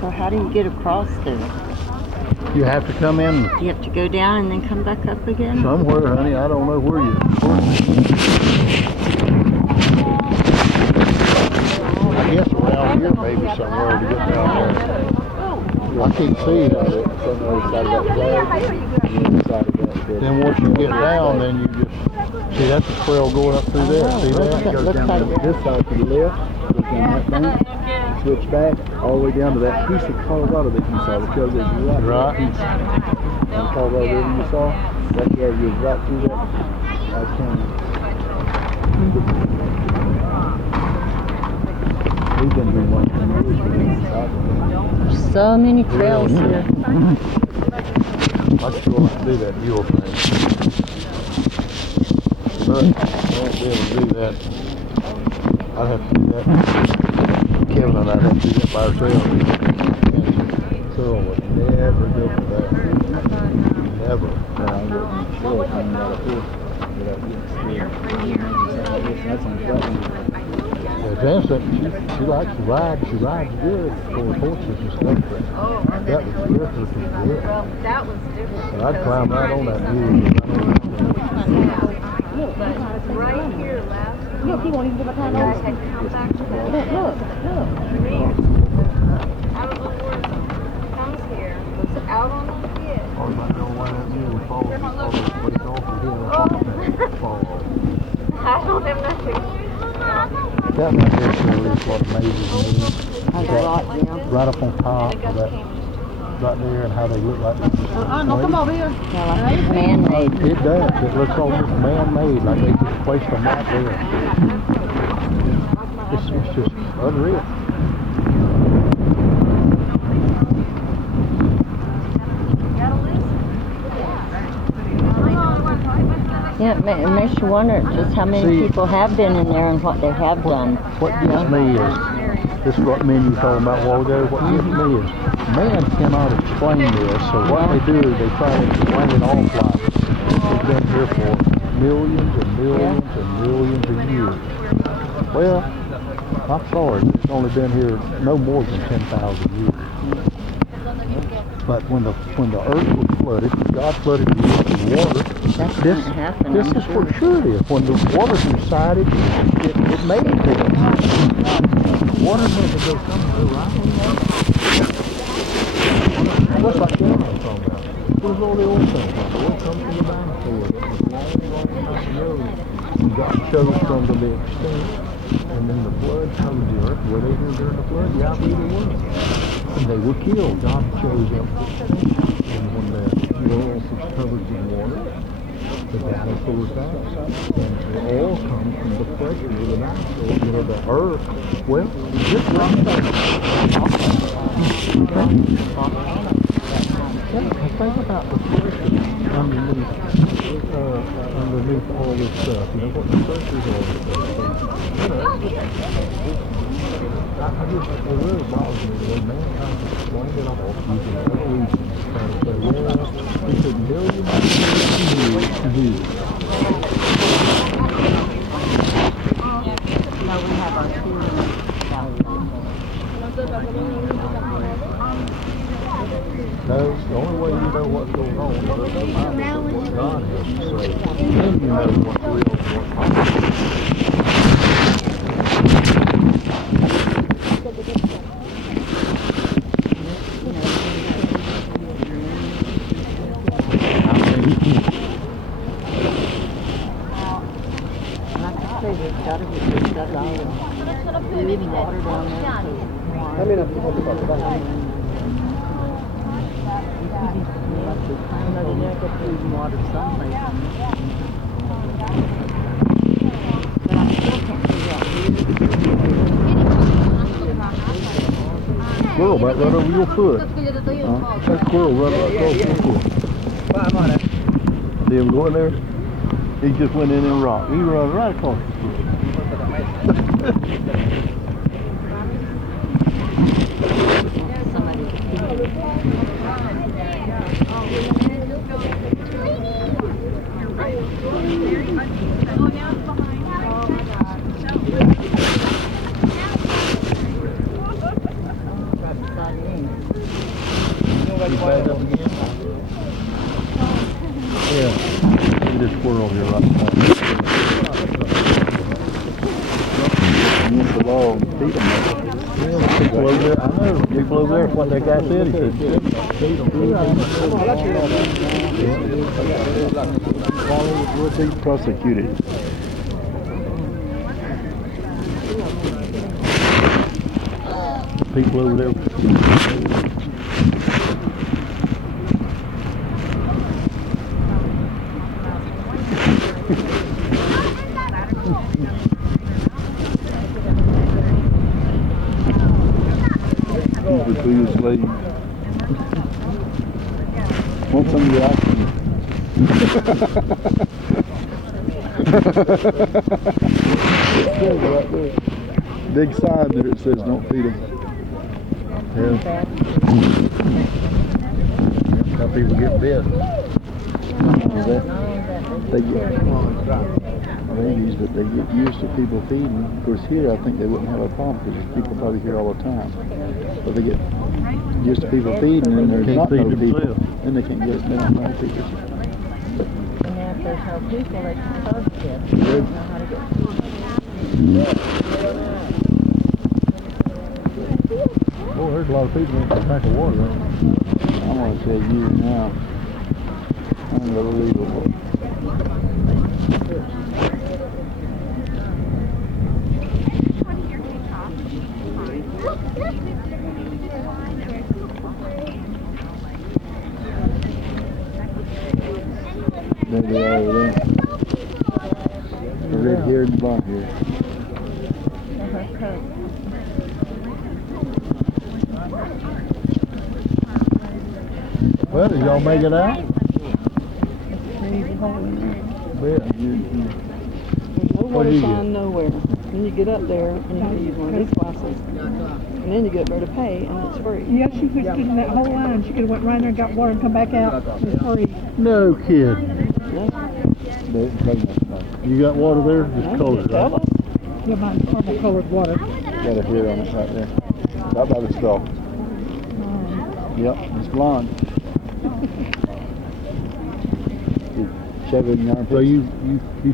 So how do you get across there? You have to come in You have to go down and then come back up again? somewhere, honey. I don't know where you. I guess around here, maybe somewhere to get down there. I can't see it. Then once you get down, then you just see that's a trail going up through there. See that? Goes down to this side to the left, goes down that bank, switch back all the way down to that piece of Colorado that you saw. The trail goes right to that piece. Colorado River you saw, that area goes right through that canyon. We've been here 1 years. So many trails here. I sure like to do that mule thing. But I won't be able to do that. I'd have to do that. Kevin and I'd have to do that by ourselves. So I would never go for that. Never. Yeah, Jan said she likes to ride. She rides good for horses and stuff. That was good. That was different. I'd climb right on that mule. But right here last Look, he won't even give a time. I had come back to that. Look. I don't know where it comes here. It was out on the pit. I don't know why that mule falls. It's off of here. I don't have nothing. That right there sure is what amazes me. That right up on top of that, right there, and how they look like they're just No, come over here. Man-made. It does. It looks almost man-made, like they just placed them right there. It's just unreal. Yeah, it makes you wonder just how many people have been in there and what they have done. What gets me is, this is what me and you were talking about a while ago, what gets me is, man cannot explain this, so what they do is they try to explain it off like it's been here for millions and millions and millions of years. Well, I'm sorry, it's only been here no more than 10,000 years. But when the earth was flooded, God flooded the earth with water. This is for sure it is. When the water subsided, it made this. Water had to go somewhere, right? What's like that I'm talking about? Where's all the old things from? The oil comes from the dinosaurs. It was long ago. And God chose from to be extinct. And then the flood covered the earth. Were they here during the flood? Yeah, I believe they were. And they were killed. God chose them. And when the world was covered with water, the dinosaurs died. And the oil comes from the pressure of the dinosaurs. You know, the earth, well, just like that. Think about the pressure underneath all this stuff. You know what the pressures are. It really bothers me the way mankind explained it all using evolution. Trying to say, well, it took millions of years to do it. No, the only way you know what's going on is what God has to say. Then you know what's real and what's not. Squirrel right over your foot. That squirrel right across your foot. See him going there? He just went in and rock. He run right across your foot. Yeah, look at this squirrel here right now. The log, feed them. Yeah, people over there, I know, people over there, what that guy said, he said, feed them. We'll be prosecuted. People over there. Between the slaves. Want some of your ice cream? It says right there. Big sign there, it says don't feed them. Yeah. How people get bit. They get rabies, but they get used to people feeding. Of course, here I think they wouldn't have a problem because there's people probably here all the time. But they get used to people feeding, and there's not no people, then they can't get it. They don't know how to feed it. And if there's no people, they can hug kids. They don't know how to get food. Well, there's a lot of people in that tank of water. I'm going to tell you now, unbelievable. Jeremy Blunt here. Well, did y'all make it out? There's What no do water you sign get? nowhere. Then you get up there and you can use one of these glasses. And then you get there to pay and it's free. Yeah, she could stood in that whole line. She could have went right there and got water and come back out. It's free. No kidding. You got water there? Just colored, right? Yeah, mine's caramel colored water. Got a hair on it right there. Right by the straw. Yep, it's blonde. Shove it in your armpit. So you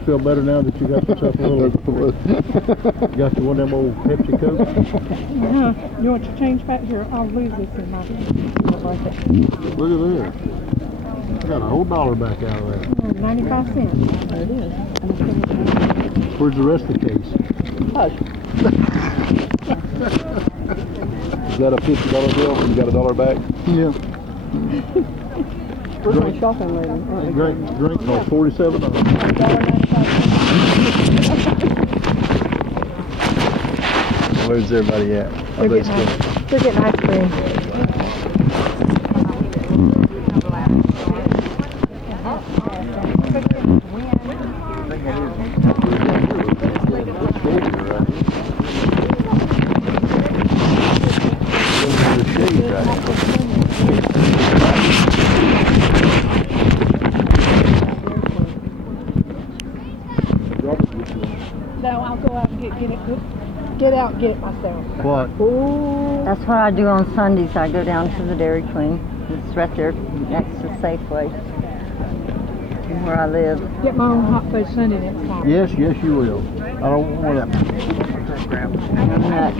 feel better now that you got yourself a little, got you one of them old Pepsi Cokes? You want to change back here? I'll lose this in my Look at this. I got a whole $1 back out of that. 95 cents. There it is. Where's the rest of the case? Hush. Is that a $50 bill and you got $1 back? Yeah. We're going shopping later. Drink cost $47. Where's everybody at? They're getting ice cream. No, I'll go out and get out and get it myself. What? That's what I do on Sundays. I go down to the Dairy Queen. It's right there next to Safeway, where I live. Get my own hot fudge sundae next time. Yes, you will. I don't want that. I'm nuts.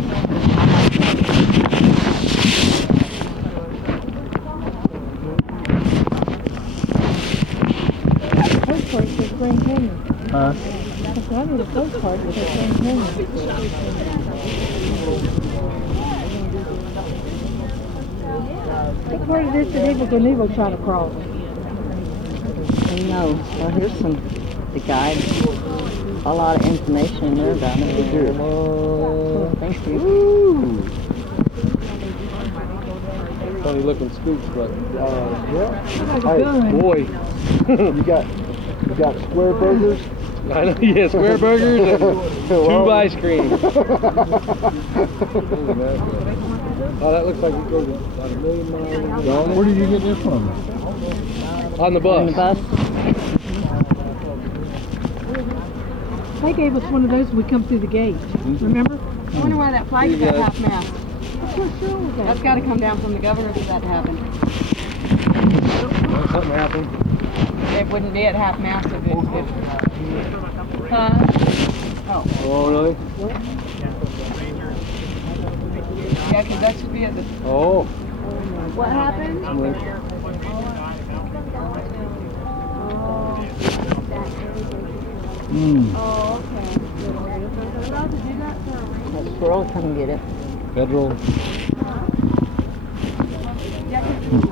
Postcard says Grand Canyon. Huh? That's what I need a postcard that says Grand Canyon. What part of this did Eagle Gleneagle try to cross? No. Well, here's the guide. A lot of information in there about it. Thank you. Funny looking scoops, but Yeah. Hey, boy. You got square burgers? I know, yeah, square burgers and tube ice cream. Oh, that looks like it goes about 1 million miles. Where did you get this from? On the bus. On the bus. They gave us one of those when we come through the gate. Remember? I wonder why that flag's got half mast. That's That's got to come down from the governor for that to happen. Something happened. It wouldn't be at half mast if it. Oh, really? Yeah, because that should be at the. Oh. What happened? Oh, okay. That squirrel come get it. Federal.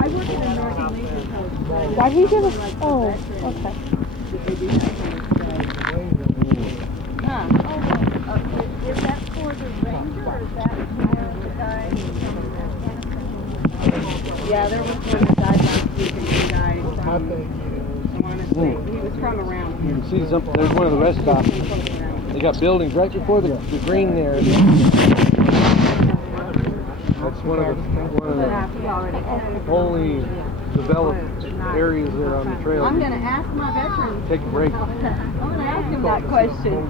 I work in a Why do you give us? Oh, okay. Huh. Is that for the ranger or is that for the guy? Yeah, there was one that died last week and he died from. Honestly, he was from around You here. can see something. There's one of the rest stops. They got buildings right before the green there. That's one of the only developed areas there on the trail. I'm going to ask my veteran. Take a break. I'm going to ask him that question.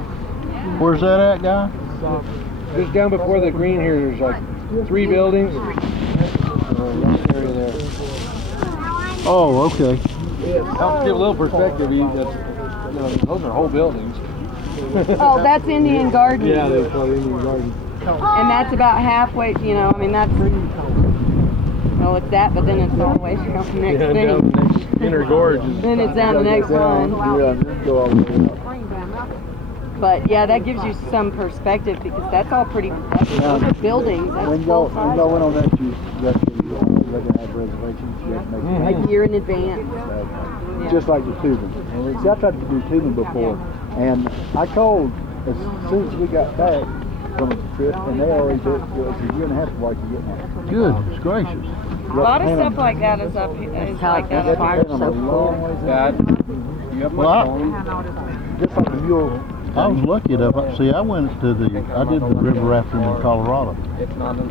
Where's that at, guy? Just down before the green here, there's like 3 buildings. That area there. Oh, okay. Helps give a little perspective. Those are whole buildings. Oh, that's Indian Garden. Yeah, they call it Indian Garden. And that's about halfway, you know, I mean, that's, well, it's that, but then it's all the way down the next Yeah, thing. down the next inner gorge. Then it's down the next one. Yeah, go all the way up. But yeah, that gives you some perspective because that's all pretty, those are buildings. That's When full y'all went on size. that, you had to have reservations. You had to make A year in advance. just like the tubing. See, I tried to do tubing before, and I called as soon as we got back from the trip, and they already did, it was a year and a half before I could get one. Goodness gracious. A lot of stuff like that is up here. Is like that. That's so cool. You have Well, Just like the mule. I was lucky enough. See, I did the river rafting in Colorado. It's not in,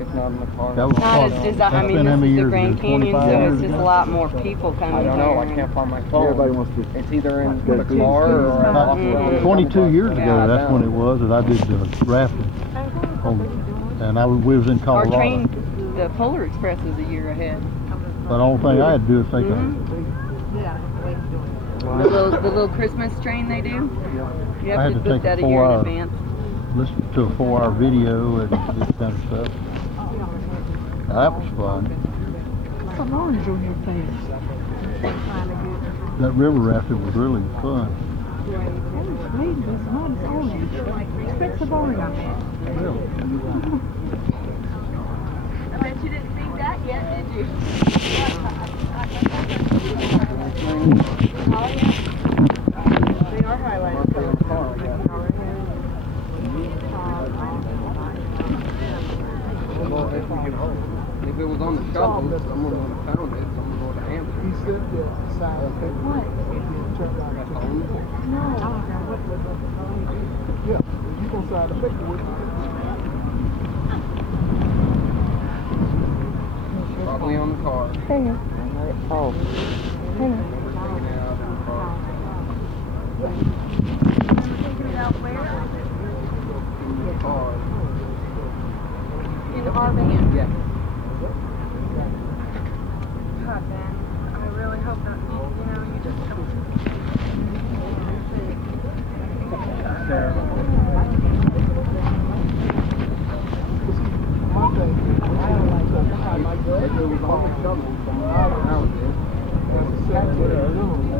it's not in the car. That was Not fun. as designed. I That's mean, been how this many is the years Grand ago? Canyon, 25 so years it's just a ago? lot more people coming I don't know. I here. can't find my phone. Everybody wants to. It's either in the car or off the road. 22 years ago, that's when it was that I did the rafting. And we was in Our Colorado. train, the Polar Express is a year ahead. But the only thing I had to do is take The little Christmas train they do. You I have had to to book take that a a year in 4-hour advance. listen to a 4-hour video and this kind of stuff. That was fun. Some orange on your face. That river rafting was really fun. Lady, this mud is orange. Spits of orange. Really. I bet you didn't think that yet, did you? Oh, yeah. They are highlighted. If it was on the shovel, someone would have found it. Someone would have answered. He said that side of it. What? Yeah, you gonna side the paper with it. Probably on the car. Hang on. Oh. Hang on. In our van? Yeah. God, Ben, I really hope not. You know, you just don't.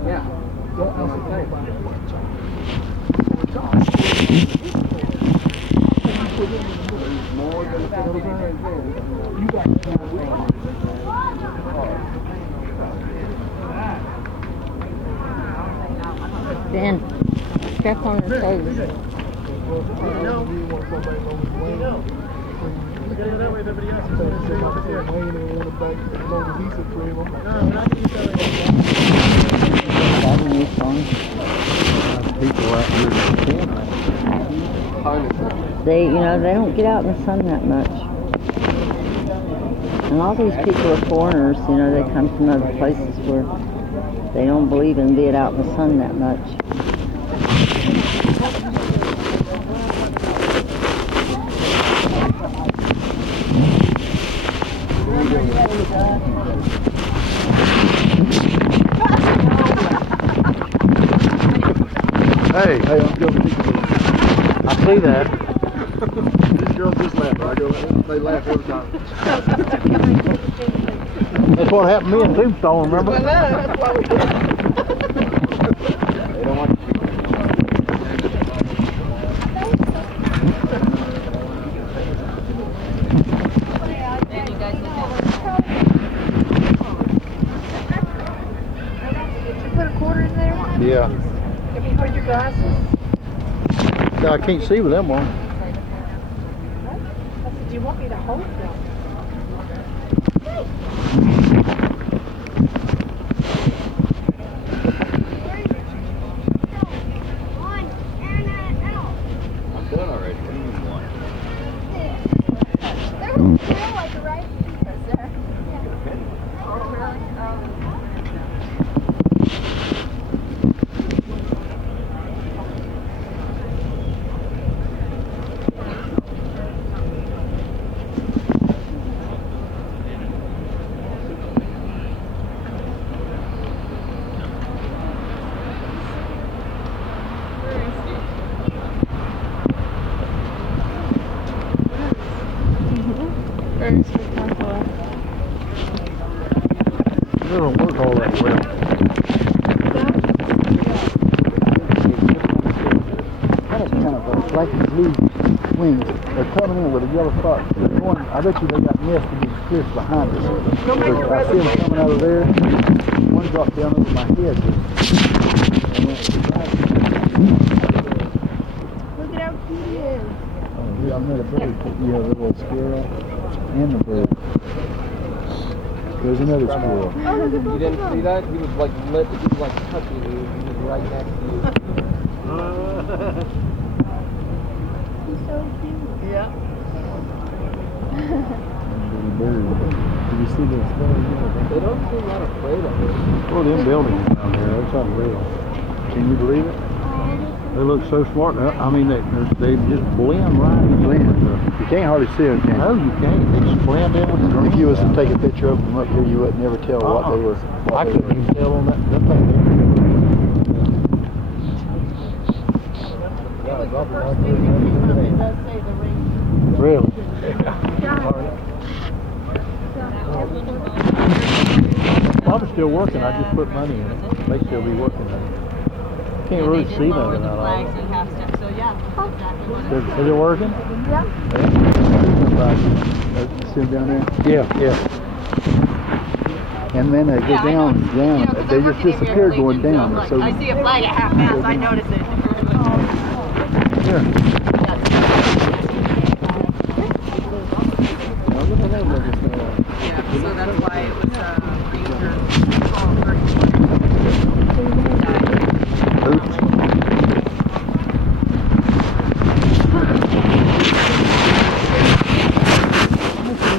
Yeah. Ben, step on her toes. People out here They, they don't get out in the sun that much. And all these people are foreigners, they come from other places where they don't believe in being out in the sun that much. Hey, I'm joking. I see that. These girls just laugh. They laugh every time. That's what happened to me in Tombstone, remember? They don't want Did you put a quarter in there? Yeah. Have you put your glasses? No, I can't see with them on. Do you want me to hold them? I'm done already. What do you want? They were still like the right pieces there. Oh, really? It don't work all that well. kind of black and blue wings. They're coming in with a yellow spot. They're going, I bet you they got nested in the cliff behind us. I see them coming out of there. One dropped down over my head. And went right Look at how cute he is. Oh, yeah, I met a bird. Yeah, the little squirrel and the bird. There's another squirrel. Oh, look at You didn't see that? He was like touching you. He was right next to you. He's so cute. Yeah. Little bird. Did you see this bird? They don't seem that afraid of it. Oh, them buildings down there, that's unreal. Can you believe it? They look so smart. I mean, they just blend right in. You can't hardly see them, can you? No, you can't. They just blend in with the green. If you was to take a picture of them up here, you would never tell what they were. I couldn't even tell on that thing there. Really? Probably still working. I just put money in it. They still be working on it. Can't really see nothing out of it. So yeah. Is it working? Yeah. See them down there? Yeah. And then they go down. They just disappear going down. So I see a flag at half mast. I notice it. yeah. Yeah, so that's why it was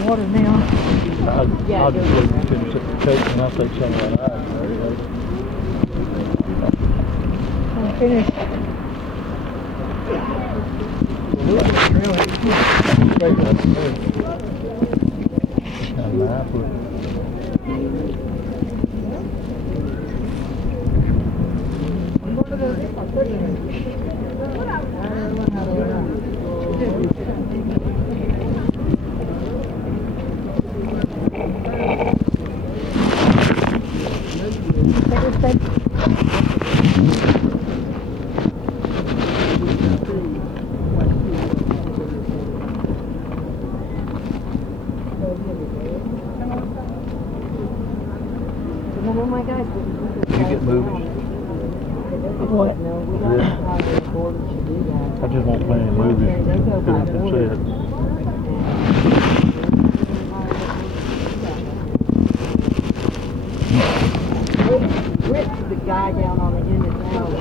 Water now. I'll just leave you to the coat and I'll take some of that out. I'm finished. You get movies? What? I just won't play any movies. That's it. Ripped the guy down on the end of town.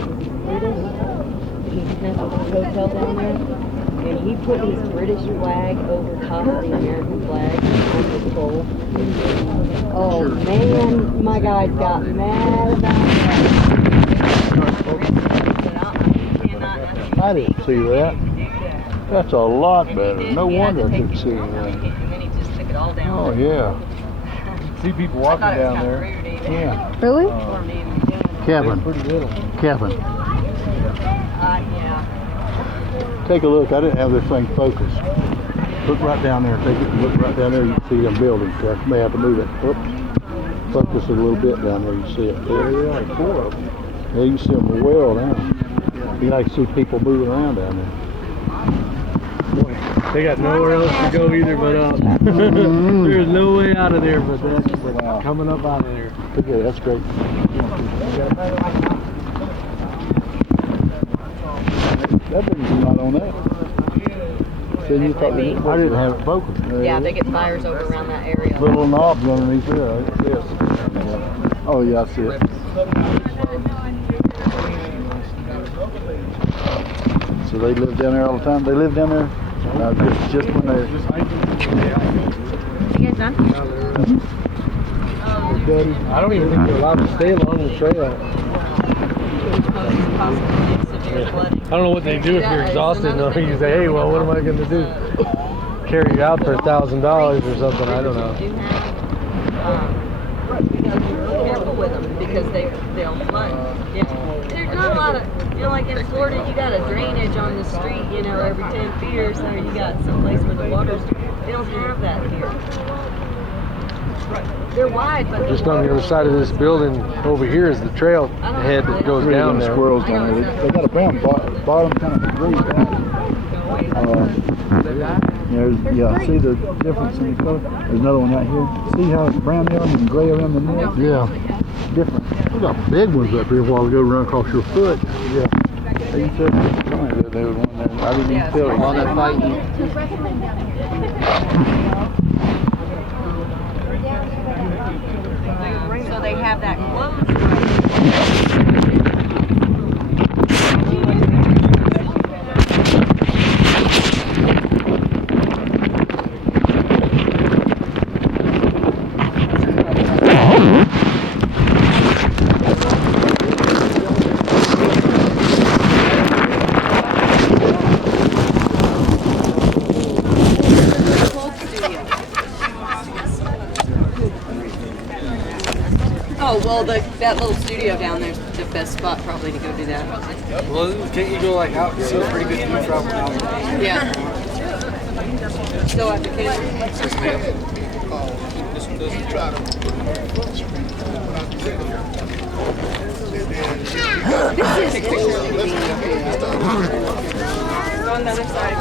He has a hotel down there, and he put his British flag over top of the American flag on the pole. Oh man, my guy got mad about that. I didn't see that. That's a lot better. No wonder I couldn't see anything. And then he just took it all down. Oh yeah. See people walking down there. Yeah. Really? Kevin. Kevin. Yeah. Take a look. I didn't have this thing focused. Look right down there. Take it and look right down there. You can see them buildings. So I may have to move it. Oops. Focus it a little bit down there. You see it. There are 4 of them. Yeah, you can see them well now. You like to see people moving around down there. Boy, they got nowhere else to go either but up. There's no way out of there but that. Coming up out of there. Okay, that's great. That thing's not on that. So you thought I didn't have it focused. Yeah, they get fires over around that area. Little knobs underneath there. Yes. Oh yeah, I see it. So they live down there all the time? They live down there just when they're... You guys done? I don't even think they're allowed to stay along the trail. I don't know what they do if you're exhausted. No, you say, hey, well, what am I going to do? Carry you out for $1,000 or something? I don't know. Be careful with them because they'll flood. Yeah. There's not a lot of, you know, like in Florida, you got a drainage on the street, you know, every 10 feet or so. You got some place where the water's. They don't have that here. They're wide, but just on the other side of this building over here is the trail head that goes down there. Squirrels down there. They got a brown bottom kind of gray yeah, see the difference in the color? There's another one right here. See how it's brown there and gray around the neck? Yeah. Different. We got big ones up here a while ago run across your foot. Yeah. They said they would want that. I didn't even tell you. All that fighting. So they have that closed. Oh, well, that little studio down there's the best spot probably to go do that. Well, can't you go like out and see a pretty good view from out? Yeah. Still have the kids? Yes, ma'am. Go on the other side.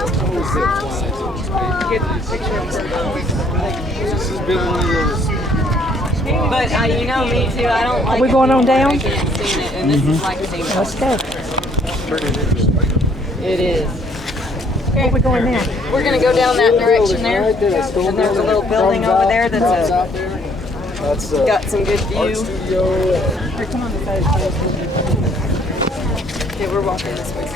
Get the picture of her. This has been one of those. But you know me too. I don't like. Are we going on down? And this is like the Let's go. It is. Where are we going now? We're gonna go down that direction there, and there's a little building over there that's got some good view. Here, come on, okay, we're walking this way.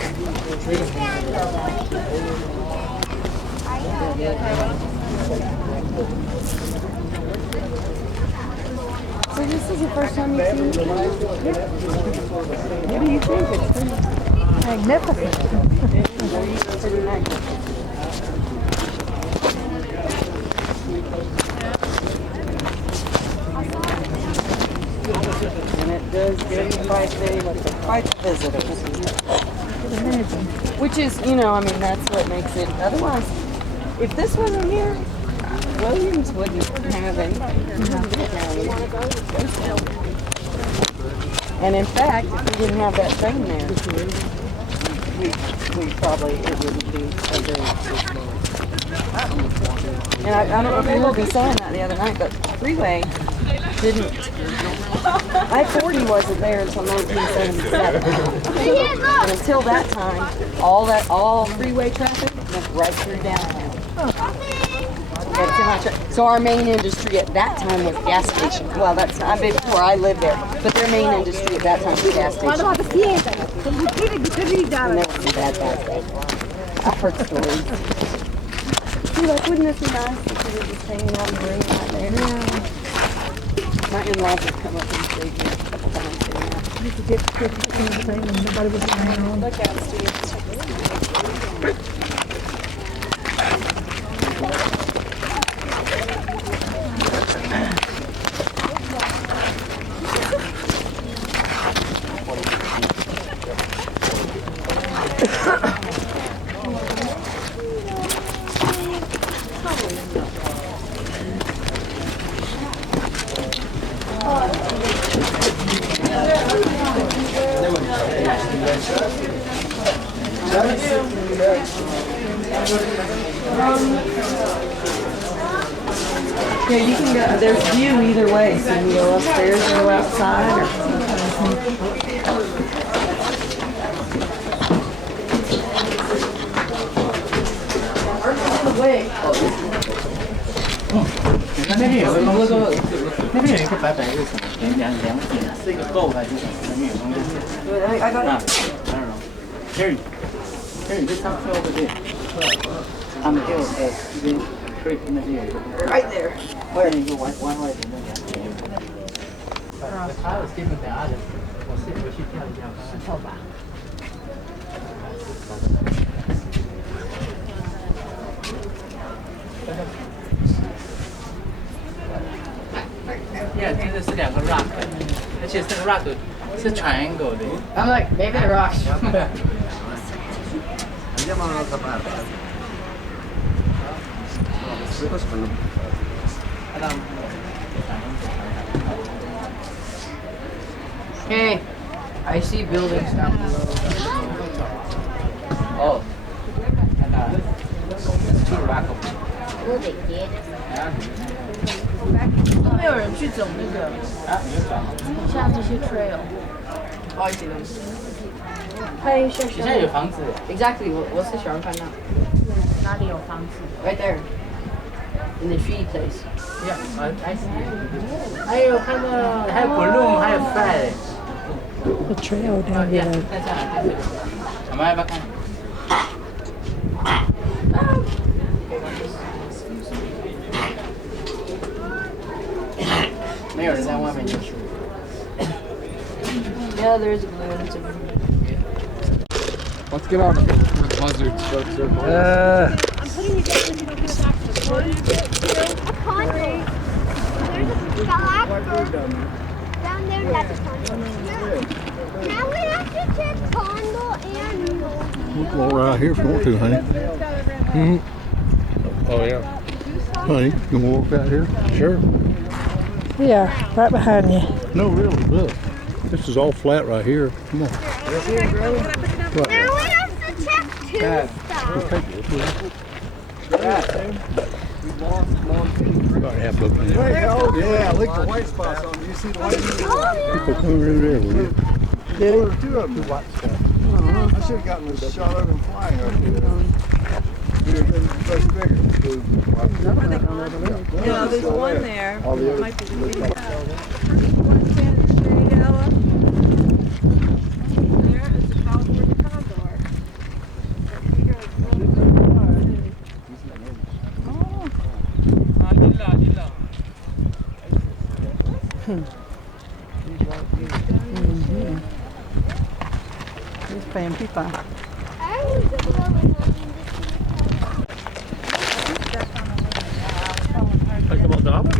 So this is the first time you've seen it? What do you think? It's magnificent. And it does get quite the visit. Which is, you know, I mean, that's what makes it. Otherwise, if this wasn't here, Williams wouldn't have anything. And in fact, if we didn't have that thing there, we probably, it wouldn't be a very. And I don't know if you heard me saying that the other night, but freeway didn't. I-40 wasn't there until 1977. And until that time, all freeway traffic went right through downtown. So our main industry at that time was gas station. Well, that's before I lived there, but their main industry at that time was gas station. And there was some bad guys there. I've heard stories. See, like, wouldn't this be nice if we were just hanging out in the room right there? Yeah. My in-laws would come up and stay here a couple times. You could get pictures and everything and nobody was around. Look out, Steve. Check this out. Yeah, you can go, there's view either way, so you can go upstairs or go outside. Harry, just come over there. I'm here at the creek in the hill. Right there. Where do you go? One way. I was giving the other. Yeah, 这个是两个 rock， 而且这个 rock 是 triangle 的。I'm like maybe the rock. Hey, I see buildings down below. Oh, and there's two rock over there. 都没有人去走那个下那些 trail。Oh, I see them. Hey, sure, 底下有房子。 Exactly, what's the show right now? 哪里有房子？ Right there. In the tree place. Yeah, I see. 还有看到还有 balloon， 还有 fly。 The trail down Yeah， below. 看下来就是。我们要不要看？没有人在外面就是。 Yeah, there is a balloon. It's a Let's get on the buzzard. I'm putting you guys into the back of the a condor. There's a blackbird down there. That's a condor. Now we have to check condor and We can walk right out here if you want to, honey. Mm-hmm. Oh, yeah. Honey, you can walk out here? Sure. Yeah, right behind you. No, really, look. This is all flat right here. Come on. now we have to check two stuff. About half of them. Yeah, look at the white spots on. You see the white spots? People come through there with you. There were two of them. I should have gotten a shot of them flying up here. Would have been much bigger. Yeah, there's one there. All the Might be the others. one standing straight, Ella. There is the California condor. He's paying people. Talking about Dava?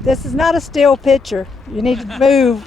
This is not a still picture. You need to move.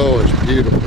Oh, it's beautiful.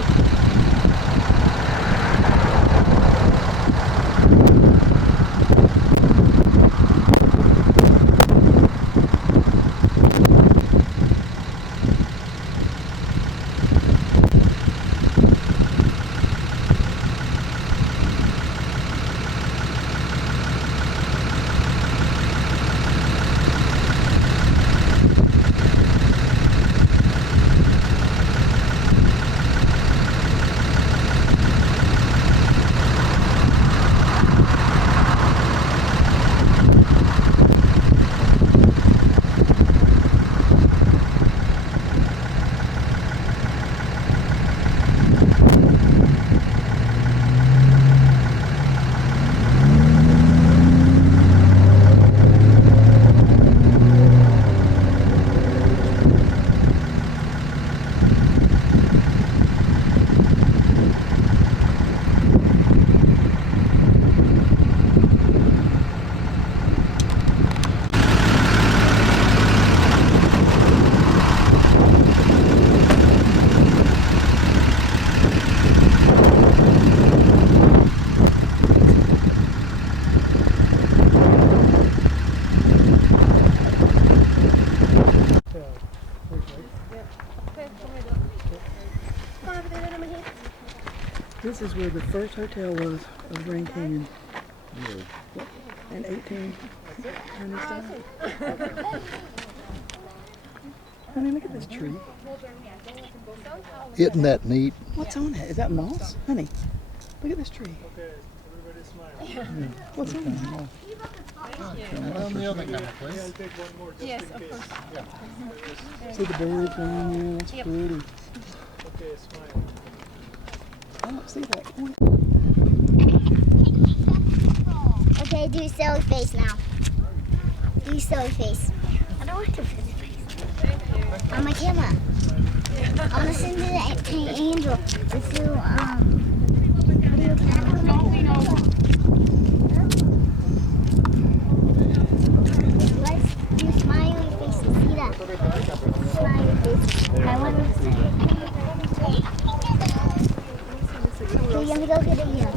This is where the first hotel was of Grand Canyon. In 1897. Honey, look at this tree. Isn't that neat? What's on it? Is that moss? Honey, look at this tree. What's in there? Yes, of course. See the birds around here? That's pretty. I don't see that point. Okay, do silly face now. Do silly face. I don't want to do silly face. On my camera. I want to send it to Angel. Let's do video camera. Let's do smiley faces. See that? Smiley face. I want to say. Okay, let me go get it here.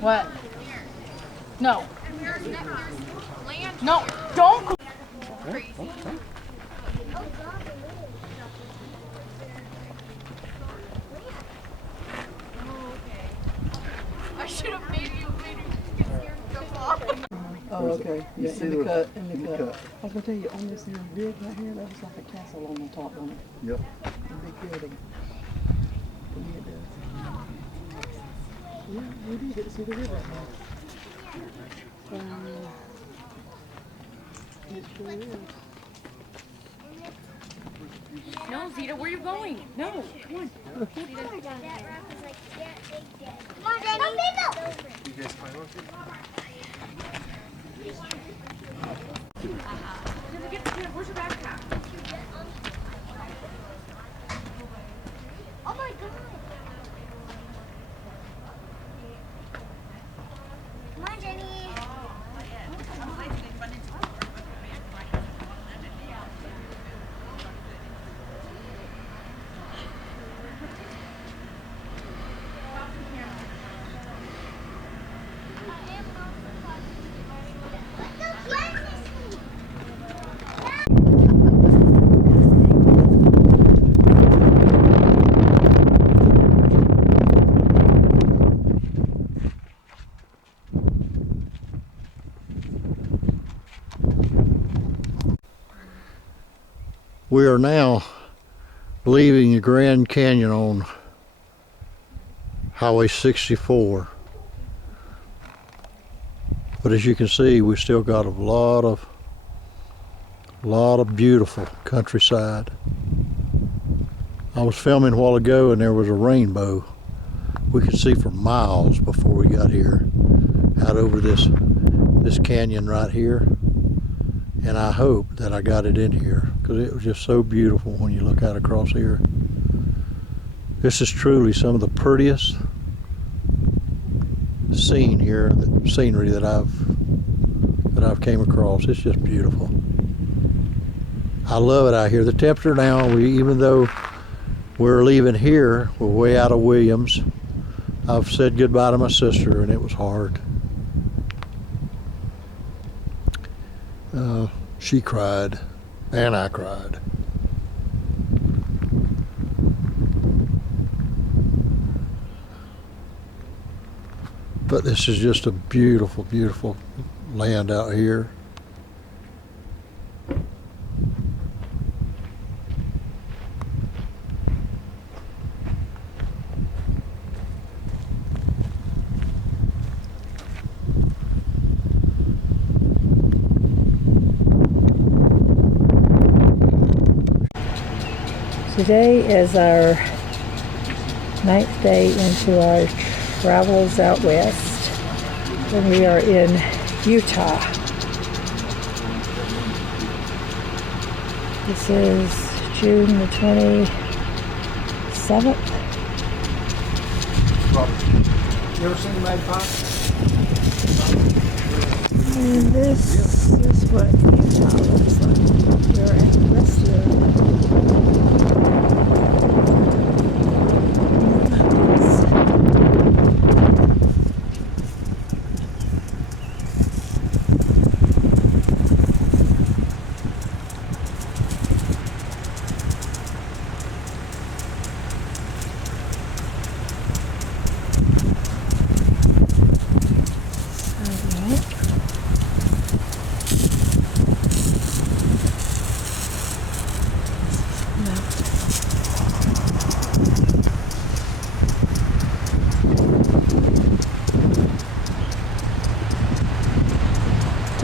What? No. No, don't. I should have made you jump off. Oh, okay. Yeah, see in the the- cut, in in the the cut. cut. I was gonna tell you, on this here bridge right here, that was like a castle on the top, wasn't it? Yep. A big building. To me it does. Yeah, we do get to see the river. It sure is. No, Zeta, where are you going? No, come on. Come on, Danny. You guys climb up here? Where's your backpack? Oh my god. Come on, Jenny. We are now leaving the Grand Canyon on Highway 64. But as you can see, we still got a lot of beautiful countryside. I was filming a while ago and there was a rainbow we could see for miles before we got here, out over this canyon right here. And I hope that I got it in here because it was just so beautiful when you look out across here. This is truly some of the prettiest scenery that I've came across. It's just beautiful. I love it out here. The temperature now, even though we're leaving here, we're way out of Williams. I've said goodbye to my sister and it was hard. She cried and I cried. But this is just a beautiful, beautiful land out here. Today is our 9th day into our travels out west, and we are in Utah. This is June the 27th. You ever seen the magpie? And this is what Utah looks like. We're at the rest of the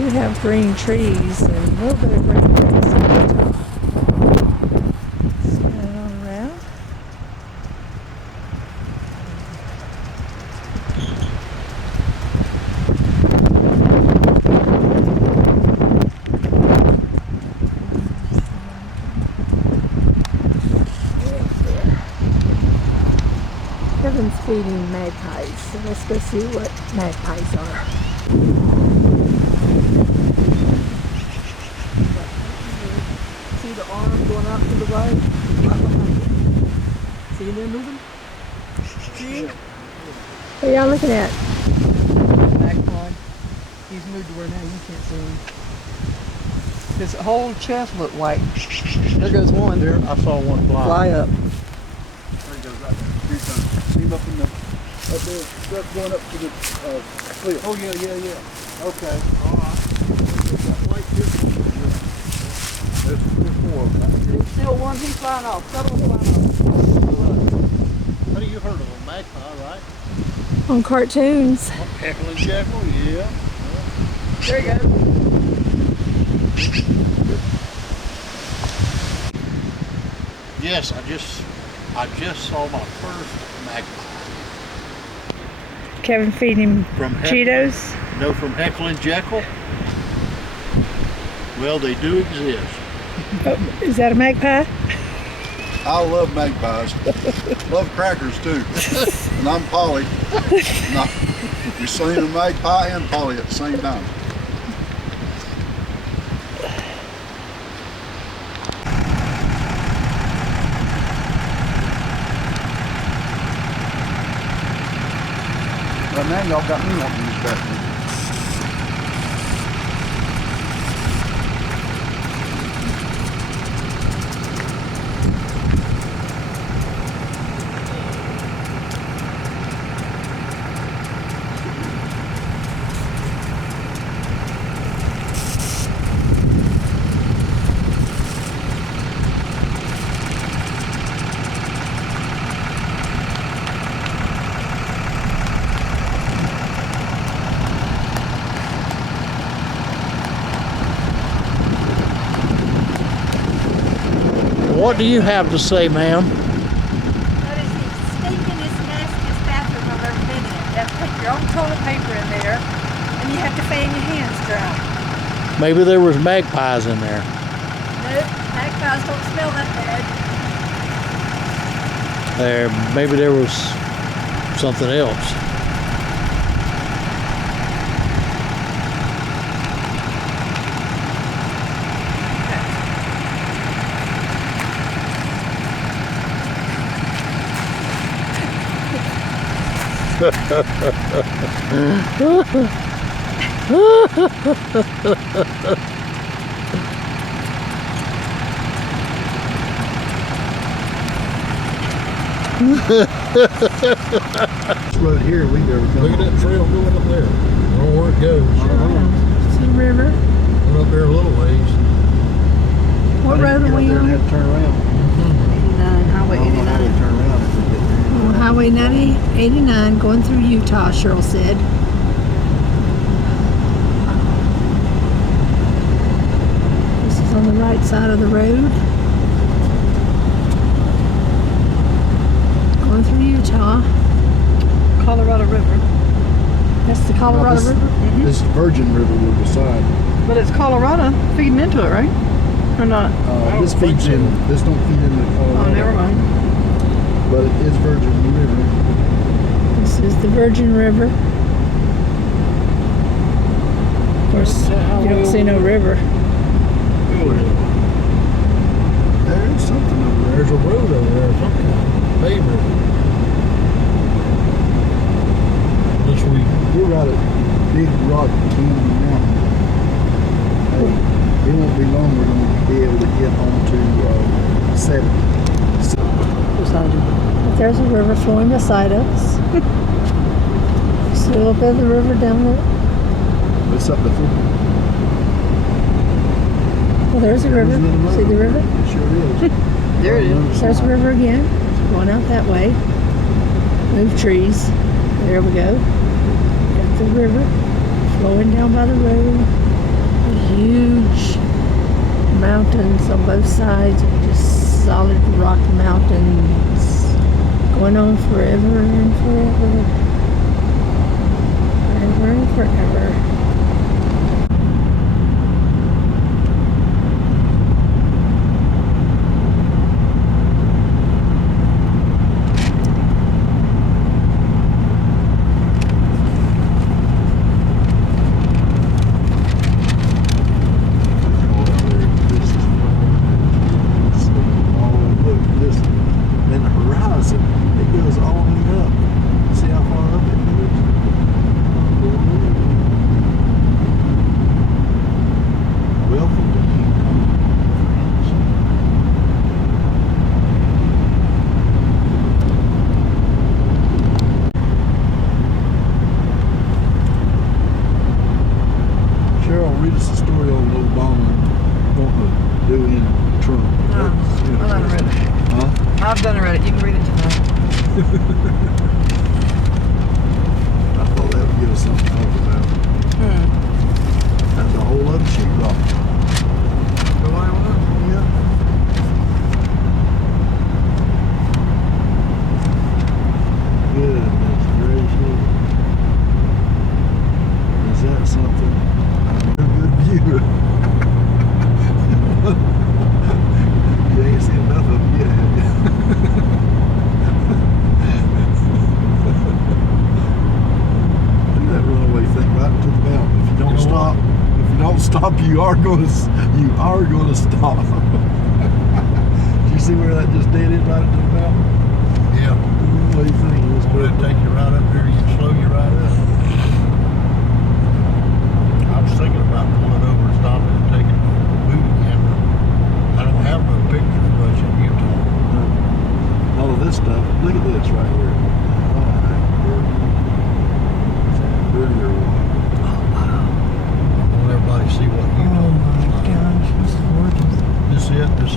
do have green trees and a little bit of green grass on the top. Spin it on around. Kevin's feeding magpies, so let's go see what magpies are. See the arm going out to the right? Right behind you. See them moving? See? What are y'all looking at? Magpie. He's moved to where now you can't see him. His whole chest looked white. There goes one. There, I saw one fly. Fly up. There he goes right there. 3 times. See him up in the, up there, stuff going up to the cliff. Oh yeah, yeah, yeah. Okay. All right. There's that white chest. There's 3 or 4 of them. There's still one. He's flying off. The other one's flying off. What have you heard of a magpie, right? On cartoons. Heckling Jekyll, yeah. There you go. Yes, I just saw my first magpie. Kevin feeding him From Cheetos. No, from Heckling Jekyll. Well, they do exist. Oh, is that a magpie? I love magpies. Love crackers too. And I'm Polly. You're saying a magpie and Polly at the same time. But now y'all got me wanting to use that. What do you have to say, ma'am? That is the stinkingest, nastiest bathroom I've ever been in. You have to put your own toilet paper in there, and you have to fan your hands dry. Maybe there was magpies in there. Nope, magpies don't smell that bad. Maybe there was something else. This road here, we never come. Look at that trail going up there. I don't know where it goes. It's the river. Went up there a little ways. What road are we on? Have to turn around. Highway 89. Turn around if we get there. On Highway 89 going through Utah, Cheryl said. This is on the right side of the road. Going through Utah. Colorado River. That's the Colorado this, River? This is Virgin River we'll decide. But it's Colorado feeding into it, right? Or not? This feeds in. This don't feed into Colorado. Oh, never mind. But it is Virgin River. This is the Virgin River. Of course, you don't see no river. There is something over there. There's a road over there, some kind. Pavement. This week. We're right at Big Rock Candy Mountain. It won't be long we're going to be able to get onto 7. But there's a river flowing beside us. See a little bit of the river down there. It's up the foot. Well, there's a river. See the river? It sure is. There it is. There's a river again. Going out that way. Move trees. There we go. Got the river flowing down by the road. huge mountains on both sides, just solid rock mountains going on forever and forever. Forever and forever. Read us a story on Obama wanting to do in Trump. I've done read it. Huh? I've done read it. You can read it tonight. I thought that would give us something to talk about. That's a whole other sheetrock. Yeah. Goodness gracious. Is that something? You ain't seen enough of them yet, have you? Do that runaway thing right to the mountain. If you don't stop, you are gonna stop. Do you see where that just dead is right into the mountain? Yeah. What do you think? It's going to take you right up there and slow you right up. I was thinking about pulling over and stopping and taking a movie camera. I don't have no pictures much in Utah. All of this stuff. Look at this right here. Oh my goodness. Burger one. Oh wow. I want everybody to see what Utah looks like. Gosh, this is gorgeous. This is it. This.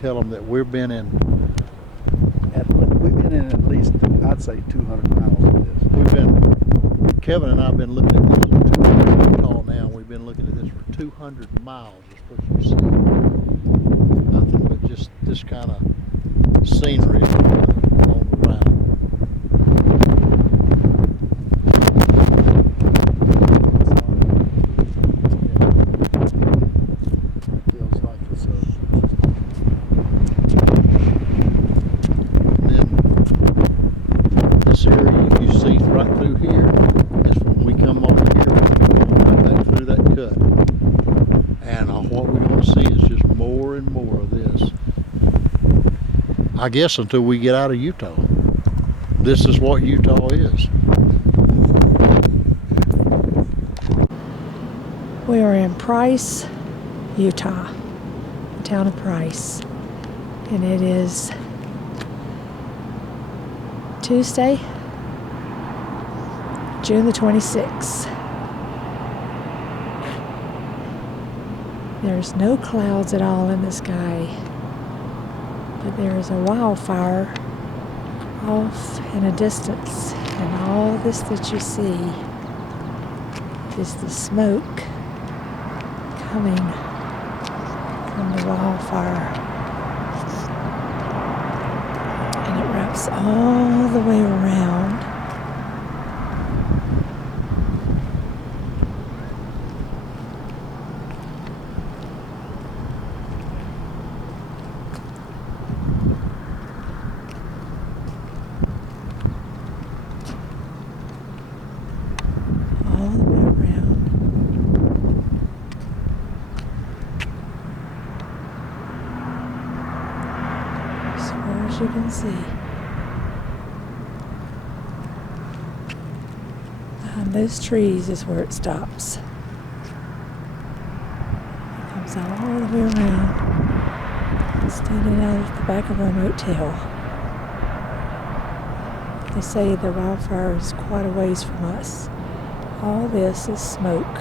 Tell them that we've been in At least, I'd say 200 miles of this. Kevin and I have been looking at this for 200 tall now. We've been looking at this for 200 miles is what you see. Nothing but just this kind of scenery on the route. Feels like it's This area you see right through here is when we come over here, we're going right back through that cut. And what we're going to see is just more and more of this. I guess until we get out of Utah. This is what Utah is. We are in Price, Utah, the town of Price. And it is Tuesday, June the 26th. There's no clouds at all in the sky, but there is a wildfire off in a distance, and all this that you see is the smoke coming from the wildfire. And it wraps all the way around. All the way around. As far as you can see. Behind those trees is where it stops. It comes all the way around. Standing out at the back of our motel. They say the wildfire is quite a ways from us. All this is smoke.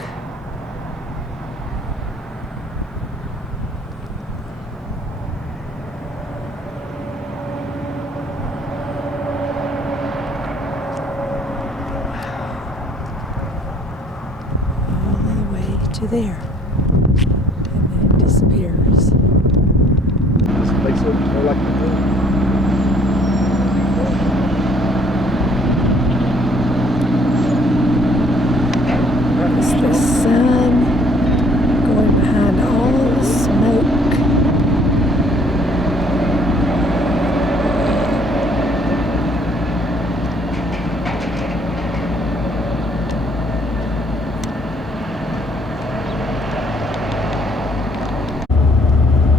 All the way to there. And then it disappears. This place looks more like the moon. It's the sun going behind all the smoke.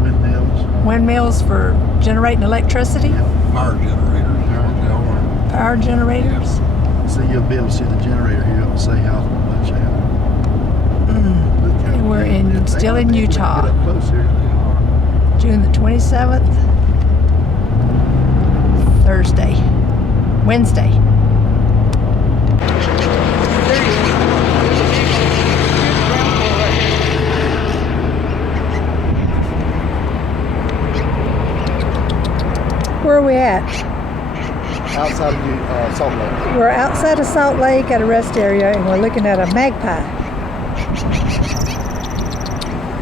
Windmills. Windmills for generating electricity? Power generators, they are. Power generators? So you'll be able to see the generator here. It'll say how much out. And we're still in Utah. Get up close here. June the 27th, Wednesday. Where are we at? Outside of Salt Lake. We're outside of Salt Lake at a rest area and we're looking at a magpie.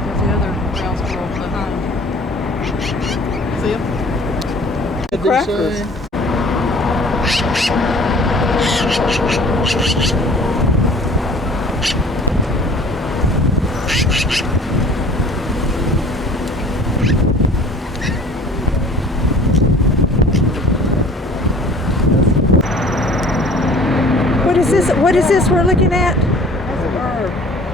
There's the other ground squirrel behind. See him? The crackers. What is this we're looking at?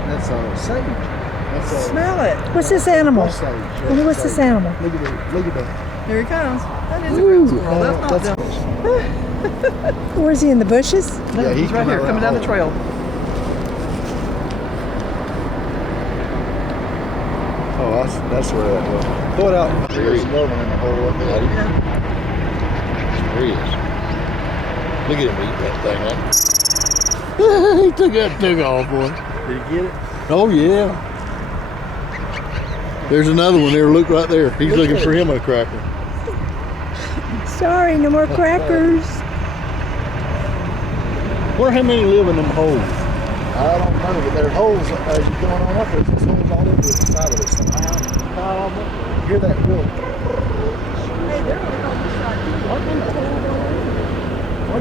That's a sage. That's a, Smell it. What's this animal? Sage. What's this animal? Look at that. Look at that. Here he comes. That is a ground squirrel. That's not them. Where's he, in the bushes? No, Yeah, he's right here, coming down the trail. Oh, that's where that was. Throw it out. There's another one in the hole up there. There he is. Look at him eat that thing up. He took that thing off, boy. Did he get it? Oh, yeah. There's another one there. Look right there. He's looking for him a cracker. Sorry, no more crackers. Wonder how many live in them holes. I don't know, but there are holes as you're going on up. There's just holes all over the side of it somehow. You hear that real? Hey, they're going on this side.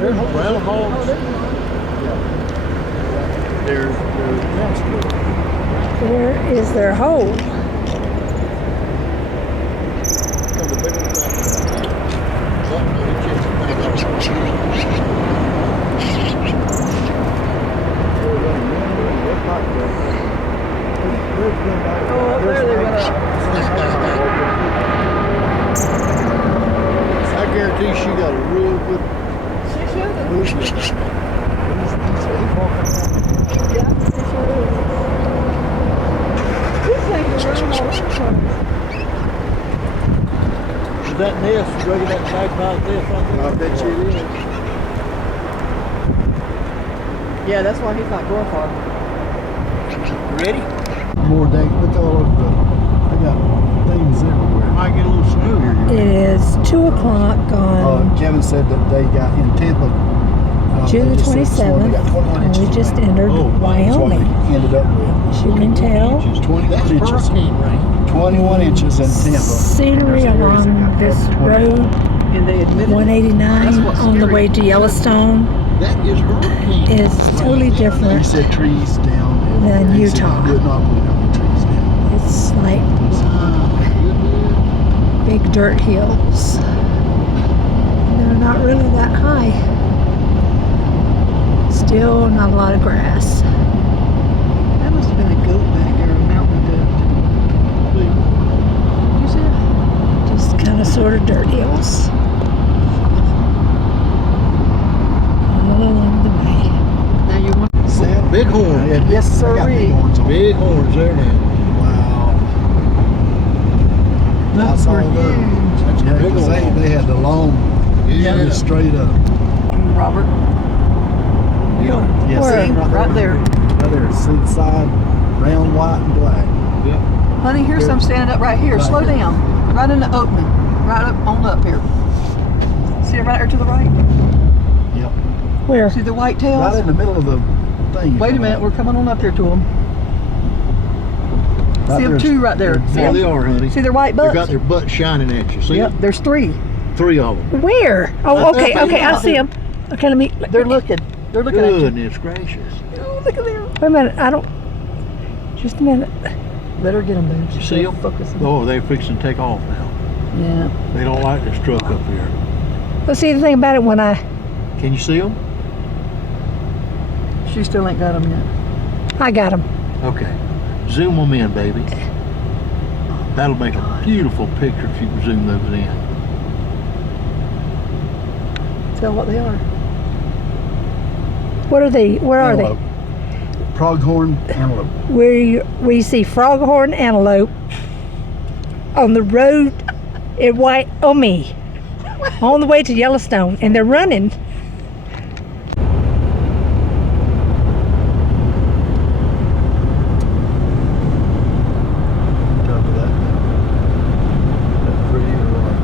There's brown holes. There's ground squirrel. Where is their hole? Oh, up there they went up. I guarantee she got a real good She should have. push. Yeah, she sure is. This thing's around all over the place. Is that nest, you reckon that magpie nest right there? I bet you it is. Yeah, that's why he's not going far. Ready? More day. Look all over the. I got things everywhere. Might get a little snow here. It is 2 o'clock on Kevin said that they got in Tampa. June the 27th, and we just entered Wyoming. Ended up with. As you can tell, 21 inches. 21 inches in Tampa. scenery along this road, And they admitted 189 on the way to Yellowstone, That is hurricane. is totally He different said trees down. than He said Utah. good not putting all the trees down. It's like big dirt hills. They're not really that high. Still not a lot of grass. That must have been a goat back there, a mountain goat. Did you see that? Just kind of sort of dirt hills. All along the way. Now you want Sam, Bighorn. Yes, I got sirree. bighorns on. Big horns there now. Wow. I saw those. Yeah, 'cause they had the long, Yeah. just straight up. Robert. Yeah, Where? see, Right there. Right there. See the side, brown, white, and black. Yep. Honey, here's some standing up right here. Right Slow here. down. Right in the opening. Right up on up here. See it right here to the right? Yep. Where? See the white Right tails? in the middle of the thing. Wait a minute, we're coming on up here to them. Right See them there's- two right there. See There they 'em? are, honey. See their white They butts? got their butt shining at you. See? Yep, there's three. 3 of them. Where? Oh, okay, okay, I see them. Okay, let me. They're looking. They're looking at you. Goodness gracious. Oh, look at there. Wait a minute, I don't. Just a minute. Let her get them, babe. You see them? Focus on Oh, they're fixing to take off now. Yeah. They don't like this truck up here. Well, see, the thing about it, when I. Can you see them? She still ain't got them yet. I got them. Okay. Zoom them in, baby. That'll make a beautiful picture if you can zoom those in. Tell what they are. What are they? Where are Antelope. Pronghorn antelope. they? We see froghorn antelope on the road in Wyoming on the way to Yellowstone, and they're running. Top of that. That pretty or what?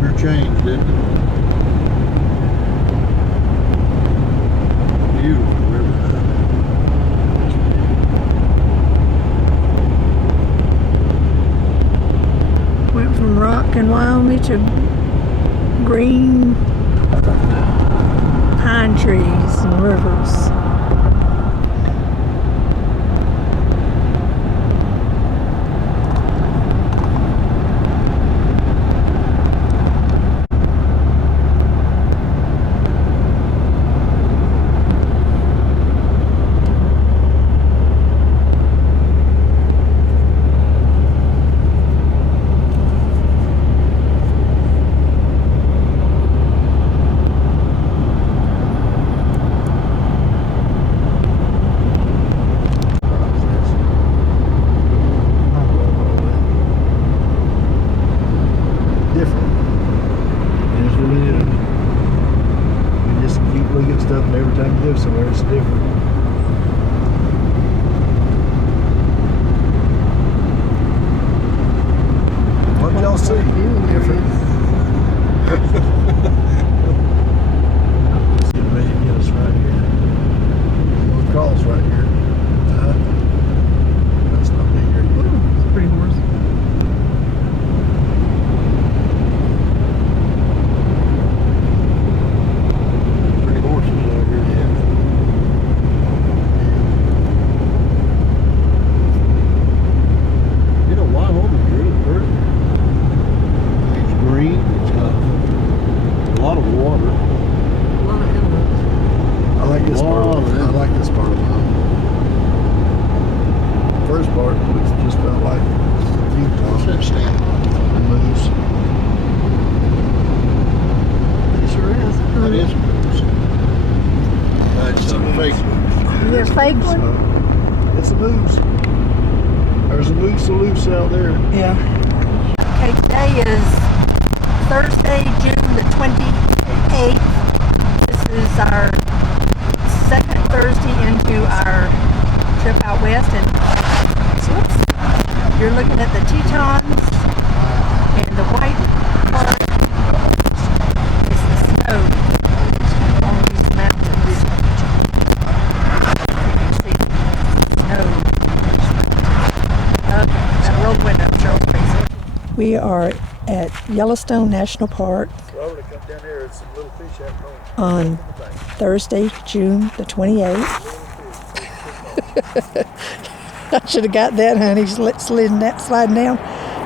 You're changed, didn't it? Beautiful river. Went from rock in Wyoming to green pine trees and rivers. Different. It is what it is. You just keep looking at stuff, and every time you go somewhere, it's different. What did y'all see? Different. It's getting ready to get us right here. Little cross right here. That's not big here yet. It's a pretty horse. Pretty horses out here, yeah. fake. Is it a fake one? It's a moose. There's a moose loose out there. Yeah. Okay, today is Thursday, June the 28th. This is our second Thursday into our trip out west, and whoops, you're looking at the Tetons, and the white part is the snow on these mountains. You can see the snow. Okay, that rolled window shows crazy. We are at Yellowstone National Park on Thursday, June the 28th. I should have got that, honey. Sliding down.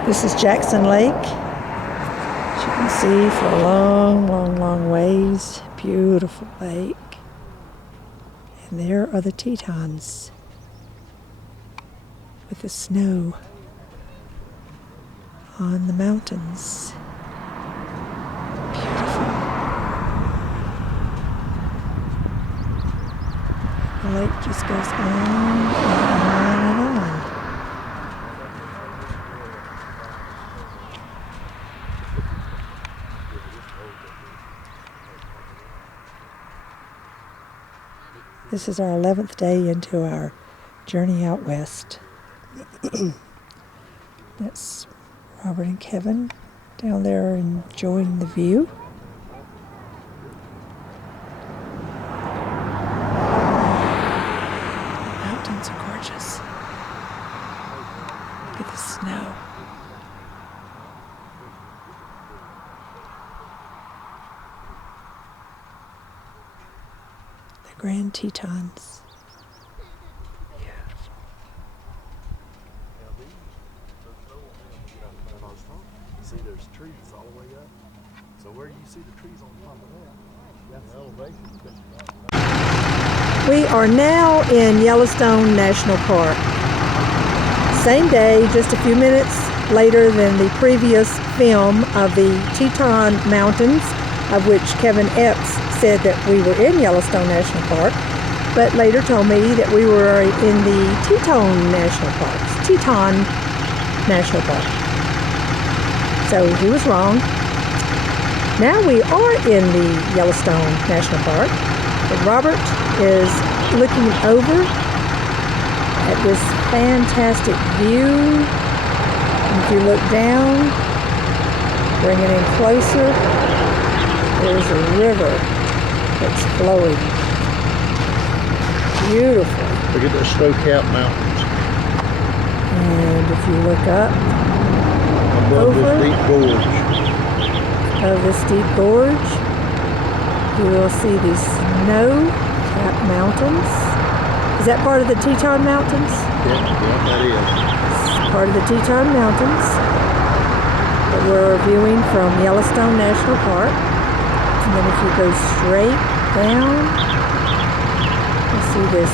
This is Jackson Lake. As you can see for a long, long, long ways. Beautiful lake. And there are the Tetons with the snow on the mountains. Beautiful. The lake just goes on and on and on. This is our 11th day into our journey out west. That's Robert and Kevin down there enjoying the view. The mountains are gorgeous. Look at the snow. The Grand Tetons. See, there's trees all the way up. So where you see the trees on top of that, that's elevation. We are now in Yellowstone National Park. Same day, just a few minutes later than the previous film of the Teton Mountains, of which Kevin Epps said that we were in Yellowstone National Park, but later told me that we were in the Teton National Park. Teton National Park. So he was wrong. Now we are in the Yellowstone National Park. And Robert is looking over at this fantastic view. And if you look down, bring it in closer, there's a river that's flowing. Beautiful. Look at the snow-capped mountains. And if you look up, above this deep gorge. Of this deep gorge, you will see these snow-capped mountains. Is that part of the Teton Mountains? Yeah, that is. It's part of the Teton Mountains that we're viewing from Yellowstone National Park. And then if you go straight down, you'll see this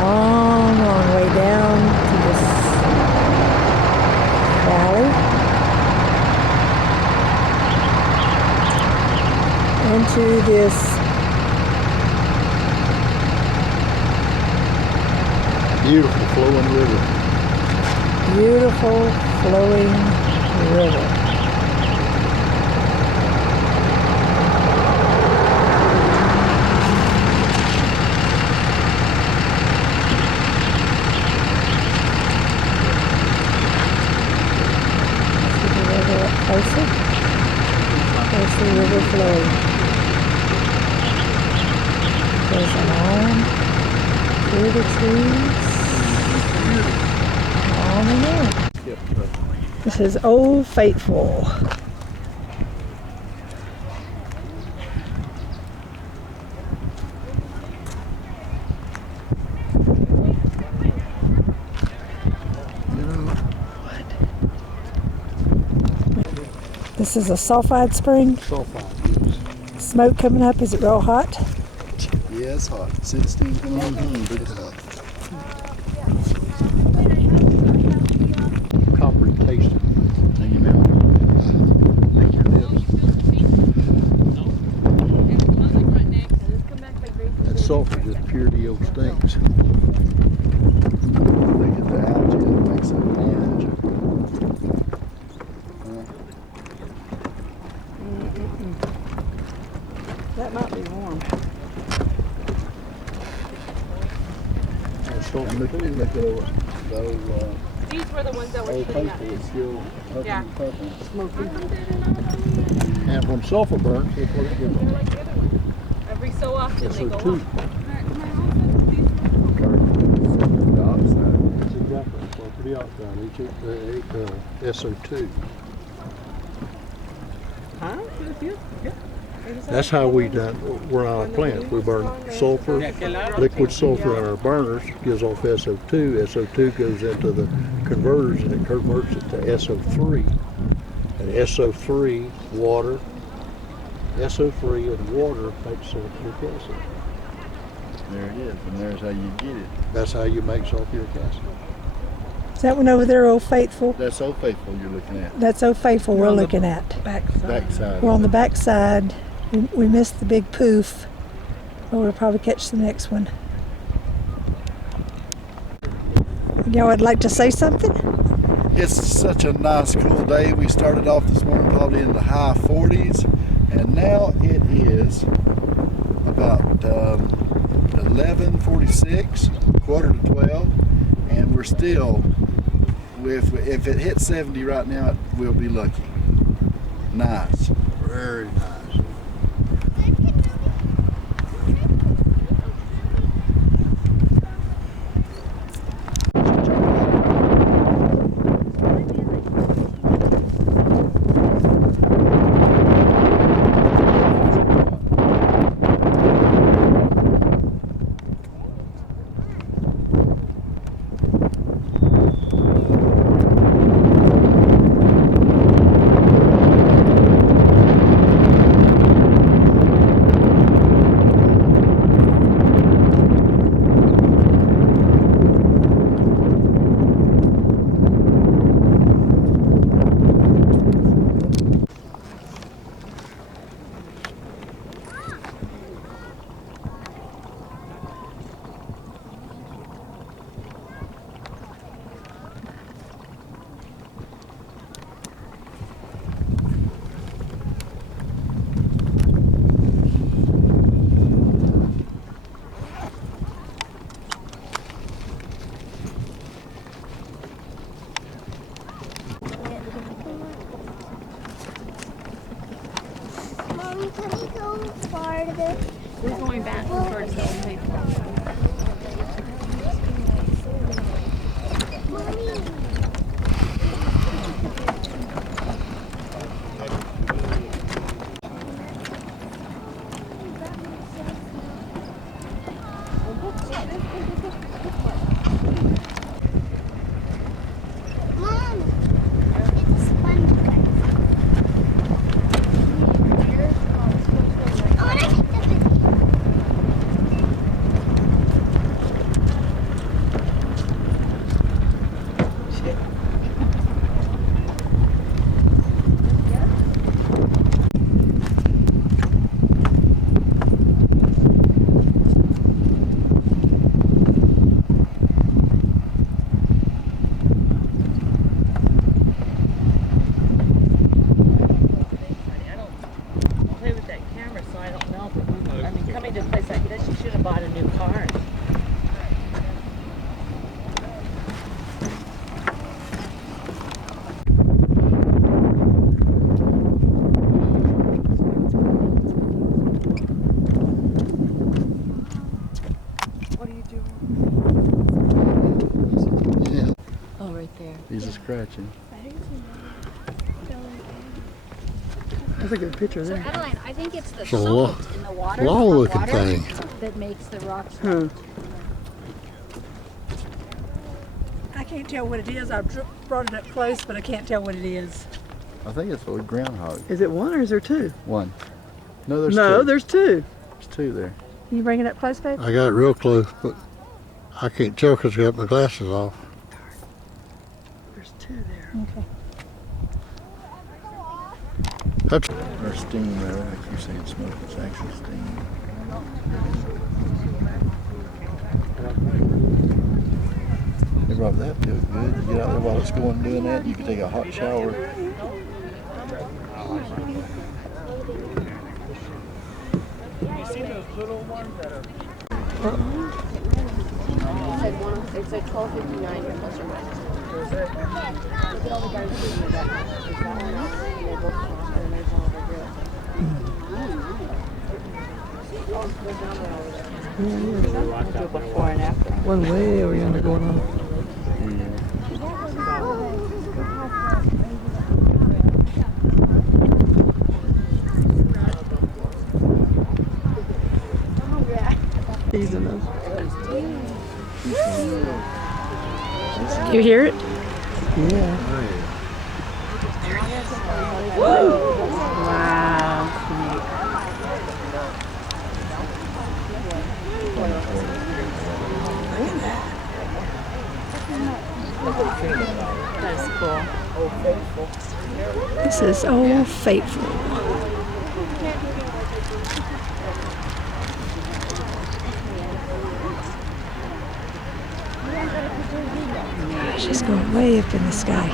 long, long way down to this valley. Into this beautiful flowing river. Beautiful flowing river. Let's get the river up closer. There's the river flowing. Goes on through the trees, on and on. This is Old Faithful. This is a sulfide spring. Sulfide. Smoke coming up. Is it real hot? Yeah, it's hot. 16 coming on. It's hot. Coppery tasting in your mouth. Make your lips. That's sulfur, just pure DO stinks. They get the algae that makes it orange. That might be warm. It's starting to look at those These were the ones that were old shooting paper. up. It's still up Yeah. and puffing. Smoking. And when sulfur burns, it's what it They're gives. like the other ones. Every so often they go SO2. up. That's exactly sulfur dioxide, SO2. Huh? Yeah. That's how we run our plants. We burn sulfur, liquid sulfur in our burners, gives off SO2. SO2 goes into the converters and it converts it to SO3. And SO3, water, SO3 and water makes sulfuric acid. There it is, and there's how you get it. That's how you make sulfuric acid. Is that one over there, Old Faithful? That's Old Faithful you're looking at. That's Old Faithful we're looking at. Backside. We're on the back side. We missed the big poof, but we'll probably catch the next one. Y'all would like to say something? It's such a nice, cool day. We started off this morning probably in the high 40s, and now it is about 11:46, quarter to 12, and we're still, if it hits 70 right now, we'll be lucky. Nice. Very nice. Mommy, can we go farther? We're going back towards the Old Faithful. Mom, it's fun. I want to take the video. Play with that camera, so I don't know. But I mean, coming to a place like this, you should have bought a new car. What are you doing? Yeah. Oh, right there. He's a scratching. That's a good picture So there. Adeline, I think it's the It's a salt in the water, long-looking water thing. that makes the rocks. I can't tell what it is. I brought it up close, but I can't tell what it is. I think it's a groundhog. Is it one or is there two? One. No, there's No, two. there's two. There's two there. Can you bring it up close, babe? I got it real close, but I can't tell because I got my glasses off. There's two there. Okay. That's There's steam there. Like you're saying smoke, it's actually steam. Rob, that feels good. You get out there while it's going doing that, you can take a hot shower. You see those little ones that are... It's like 12:59 here, plus or minus. Look at all the guys doing that. There's that one, and they're both off, and then there's one over here. Oh, they're down there over there. We'll do before and after. One way over yonder going on. He's enough. You hear it? Yeah. Woo! Wow. That's cool. This is Old Faithful. She's going way up in the sky.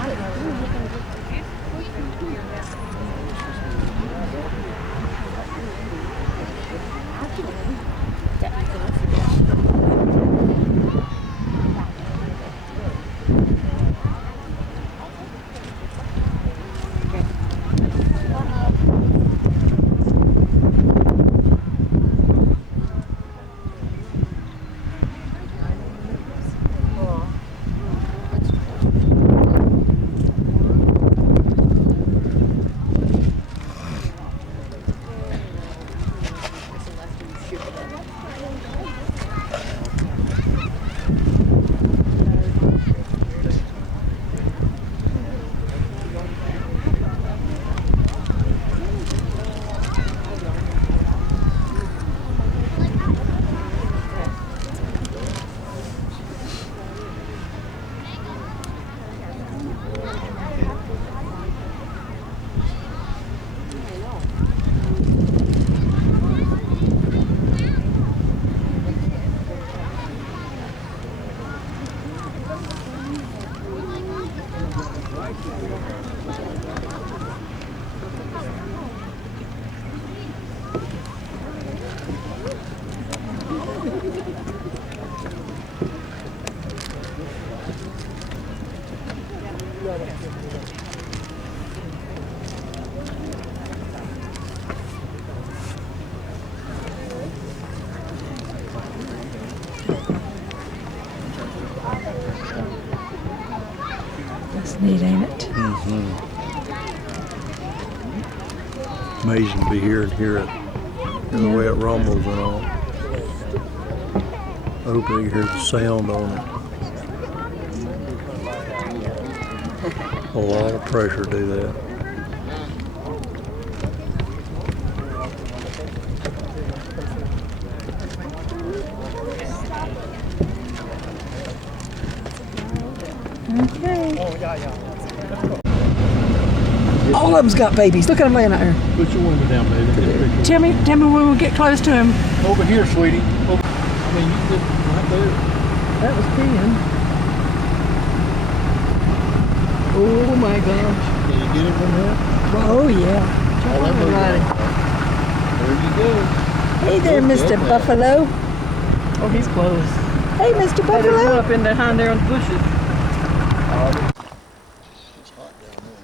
That's neat, ain't it? Amazing to be here and hear it, and the way it rumbles and all. I hope you hear the sound on it. A lot of pressure to do that. Okay. All of them's got babies. Look at them laying out here. Put your window down, baby. Tell me when we get close to him. Over here, sweetie. I mean, you did right there. That was peeing. Oh my gosh. Can you get it from there? Oh yeah. There you go. Hey there, Mr. Buffalo. Oh, he's close. Hey, Mr. Better go Buffalo. up in behind there on the bushes. It's hot down there.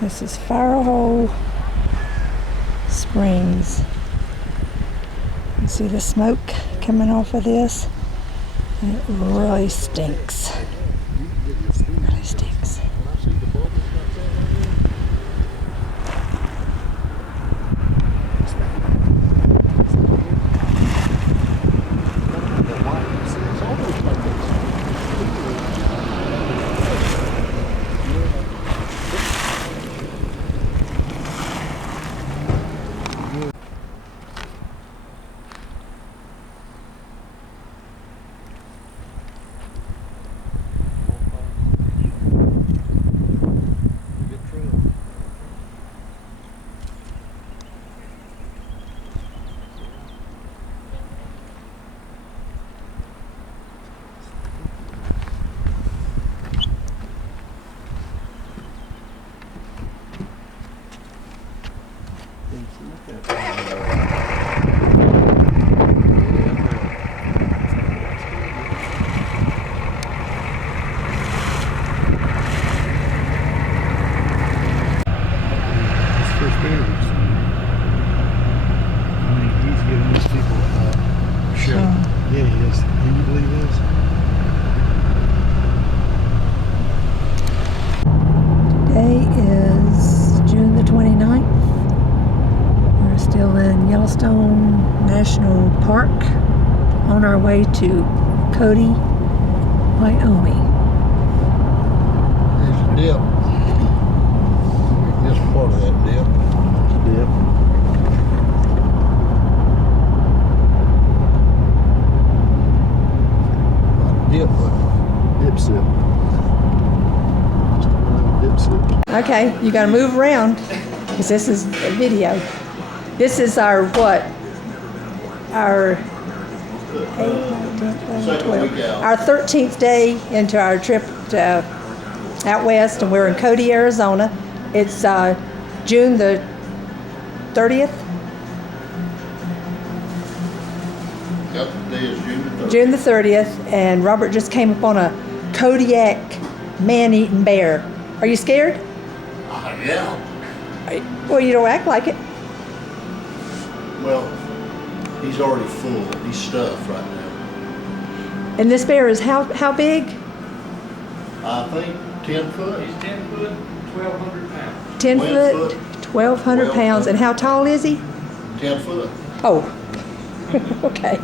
This is Firehole Springs. You see the smoke coming off of this? And it really stinks. Really stinks. park on our way to Cody, Wyoming. There's a dip. This part of that dip. Dip. Dipsip. Just a dipsip. Okay, you gotta move around, because this is a video. This is our what? Our 13th day into our trip to out west, and we're in Cody, Arizona. It's June the 30th. Yep, today is June the 30th. June the 30th, and Robert just came upon a Kodiak man-eating bear. Are you scared? Yeah. Well, you don't act like it. Well, he's already full. He's stuffed right now. And this bear is how big? I think 10 foot. He's 10 foot, 1,200 pounds. 10 foot, 1,200 pounds. And how tall is he? 10 foot. Oh, okay.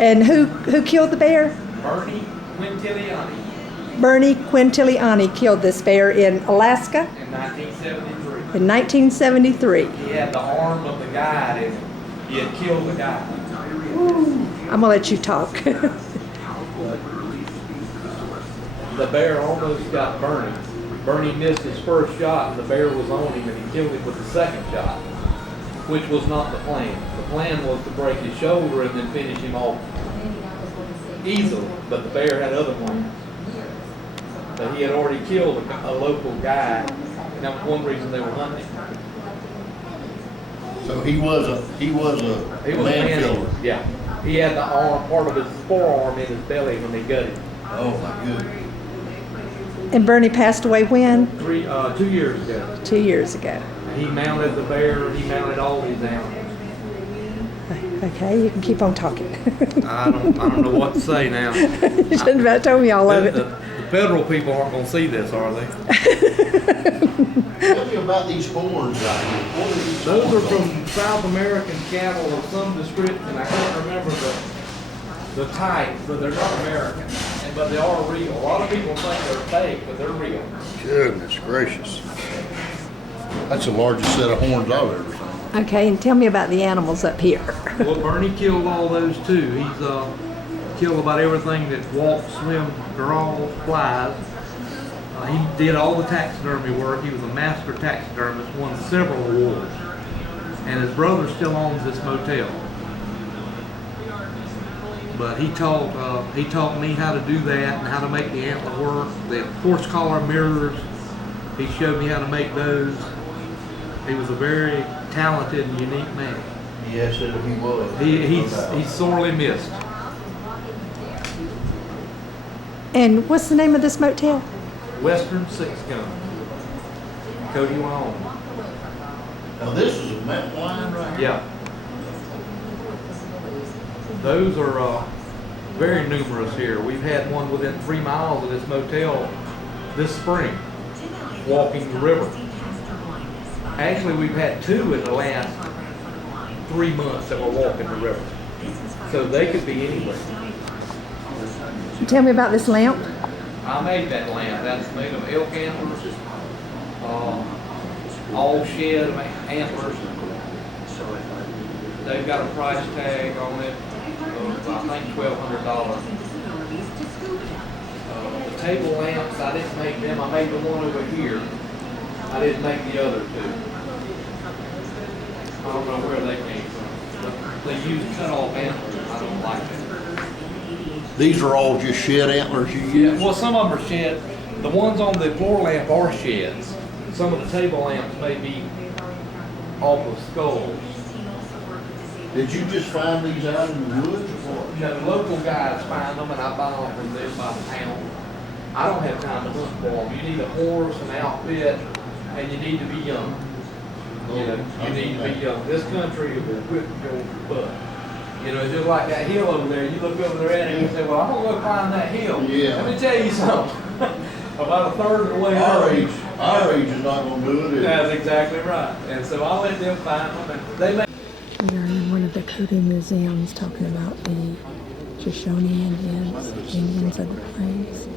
And who killed the bear? Bernie Quintiliani Bernie Quintiliani killed this bear in Alaska in 1973. in 1973. He had the arm of the guide in him. He had killed the guy. I'm gonna let you talk. The bear almost got Bernie. Bernie missed his first shot, and the bear was on him, and he killed him with the second shot, which was not the plan. The plan was to break his shoulder and then finish him off easily, but the bear had other plans. But he had already killed a local guy, and that was one reason they were hunting. So he was a man killer. Yeah. He had the arm, part of his forearm in his belly when they gutted him. Oh my goodness. And Bernie passed away when? 2 years ago. 2 years ago. He mounted the bear, he mounted all these animals. Okay, you can keep on talking. I don't know what to say now. You shouldn't have told me all of it. The federal people aren't going to see this, are they? Tell me about these horns out here. What are these Those are horns from South American cattle of some description. I can't remember the type, but they're not American. But they are real. A lot of people think they're fake, but they're real. on? Goodness gracious. That's the largest set of horns I've ever seen. Okay, and tell me about the animals up here. Well, Bernie killed all those too. He's killed about everything that walks, swims, crawls, flies. He did all the taxidermy work. He was a master taxidermist, won several awards. And his brother still owns this motel. But he taught me how to do that and how to make the antler work. The horse collar mirrors, he showed me how to make those. He was a very talented and unique man. Yes, he was. He's sorely missed. And what's the name of this motel? Western Six Gun, Cody, Wyoming. Now this is a mountain lion right here. Yeah. Those are very numerous here. We've had one within 3 miles of this motel this spring, walking the river. Actually, we've had 2 in the last 3 months that were walking the river. So they could be anywhere. Tell me about this lamp. I made that lamp. That's made of elk antlers, all shed antlers. They've got a price tag on it of, I think, $1,200. The table lamps, I didn't make them. I made the one over here. I didn't make the other 2. I don't know where they came from. They use cut-off antlers. I don't like it. These are all just shed antlers you use? Yeah, well, some of them are shed. The ones on the floor lamp are sheds. Some of the table lamps may be off of skulls. Did you just find these out in the woods or what? You know, local guys find them and I buy them from them by the pound. I don't have time to hunt for them. You need a horse, an outfit, and you need to be young. You know, you need to be young. This country will whip your butt. You know, just like that hill over there. You look over there at it and you say, well, I'm going to go climb that hill. Yeah. Let me tell you something. About a third of the way Our up. age is not going to do it. That's exactly right. And so I let them find them, and they make. We are in one of Dakota Museum's talking about the Shoshone Indians, Indians of the Plains.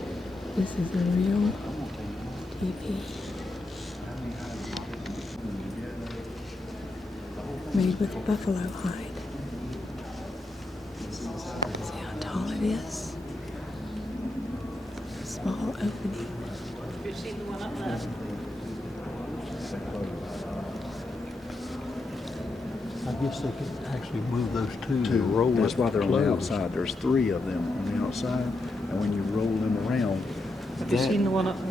This is a real teepee. Made with buffalo hide. See how tall it is? Small opening. You've seen the one up there? I guess they could actually move those two to roll That's it why they're on the closed. outside. There's 3 of them on the outside, and when you roll them around, Have you seen the one up there?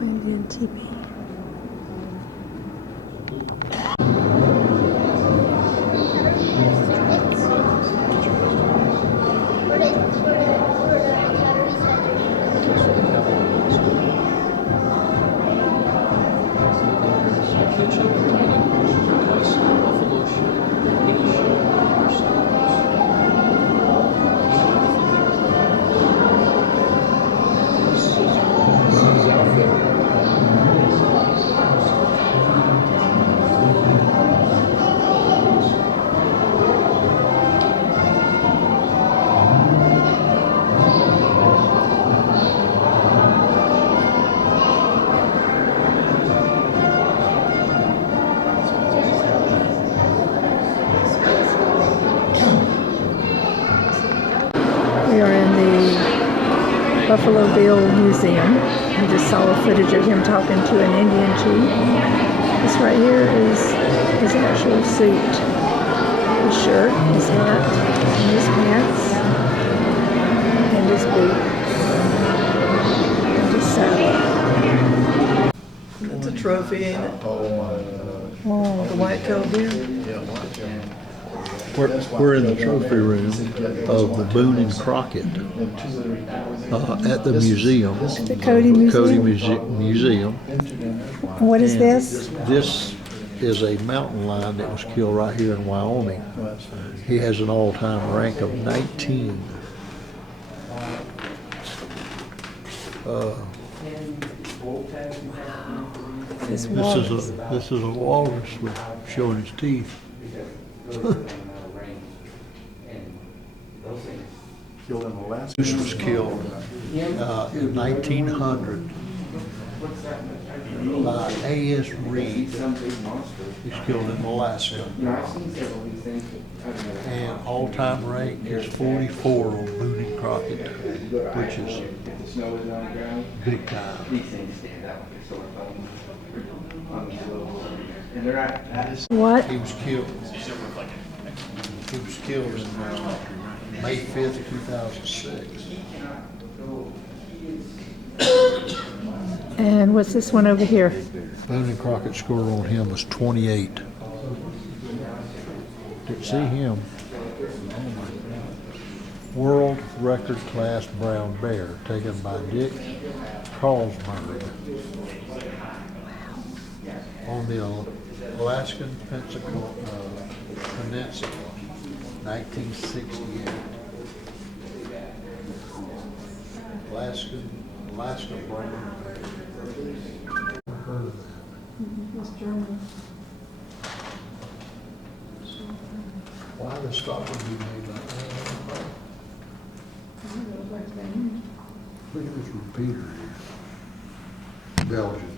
Indian teepee. We are in the Buffalo Bill Museum. We just saw footage of him talking to an Indian chief. This right here is his actual suit. His shirt, his hat, and his pants, and his boots, and his saddle. That's a trophy, ain't it? Oh, The white-tailed deer? We're in the trophy room of the Boone and Crockett at the museum. The Cody Museum? Museum. What is this? This is a mountain lion that was killed right here in Wyoming. He has an all-time rank of 19. This is a walrus with showing his teeth. killed in Alaska. This was killed in 1900 by A.S. Reed. He's killed in Alaska. And all-time rank is 44 on Boone and Crockett, which is big time. What? He was killed. He was killed in May 5th, 2006. And what's this one over here? Boone and Crockett score on him was 28. Didn't see him. World record class brown bear taken by Dick Carlsberg on the Alaskan Peninsula, 1968. Alaska brown bear. Never heard of that. It's German. Why the stopper be made like that? Look at this repeater here. Belgian.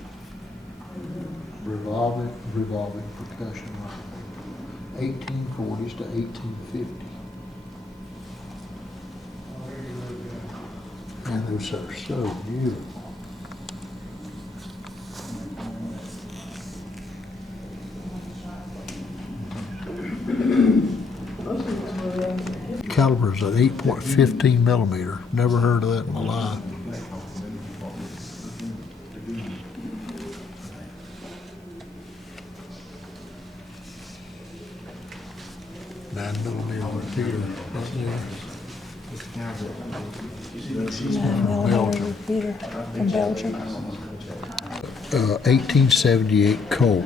Revolving percussion rifle. 1840s to 1850. And those are so beautiful. Caliber is at 8.15 millimeter. Never heard of that in my life. Repeater right there. 9mm repeater from Belgium. 1878 Colt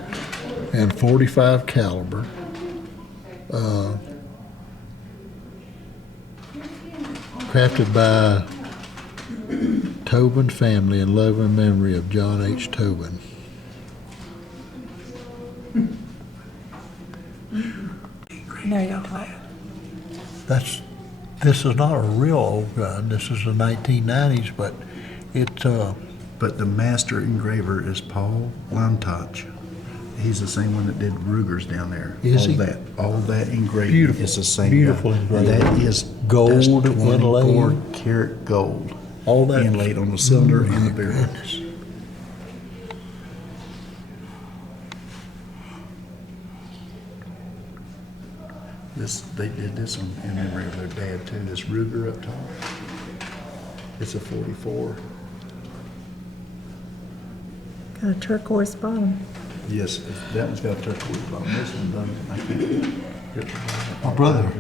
and 45 caliber. Crafted by Tobin family in love and memory of John H. Tobin. No, you don't talk. This is not a real old gun. This is the 1990s, but But the master engraver is Paul Lantoch. He's the same one that did Ruger's down there. Is all he? All that engraving Beautiful, is the same beautiful guy. engraving. That is Gold that's 24 inlaid. karat gold. All that inlaid on the cylinder Oh, and the my barrel. goodness. They did this one in memory of their dad too. This Ruger up top. It's a 44. Got a turquoise bottom. Yes, that one's got a turquoise bottom. This one doesn't. I can't get it. My brother.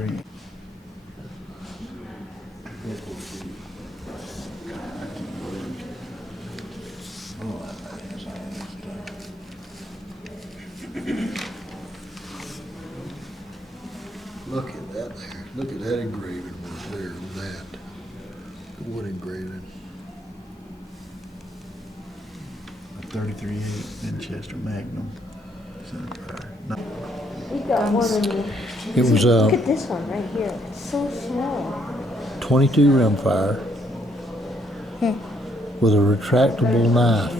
Look at that there. Look at that engraving work there on that. The wood engraving. A 33-8 Winchester Magnum. Centerfire. No. We got one in the. It was, Look at this one right here. It's so small. 22 rimfire with a retractable knife.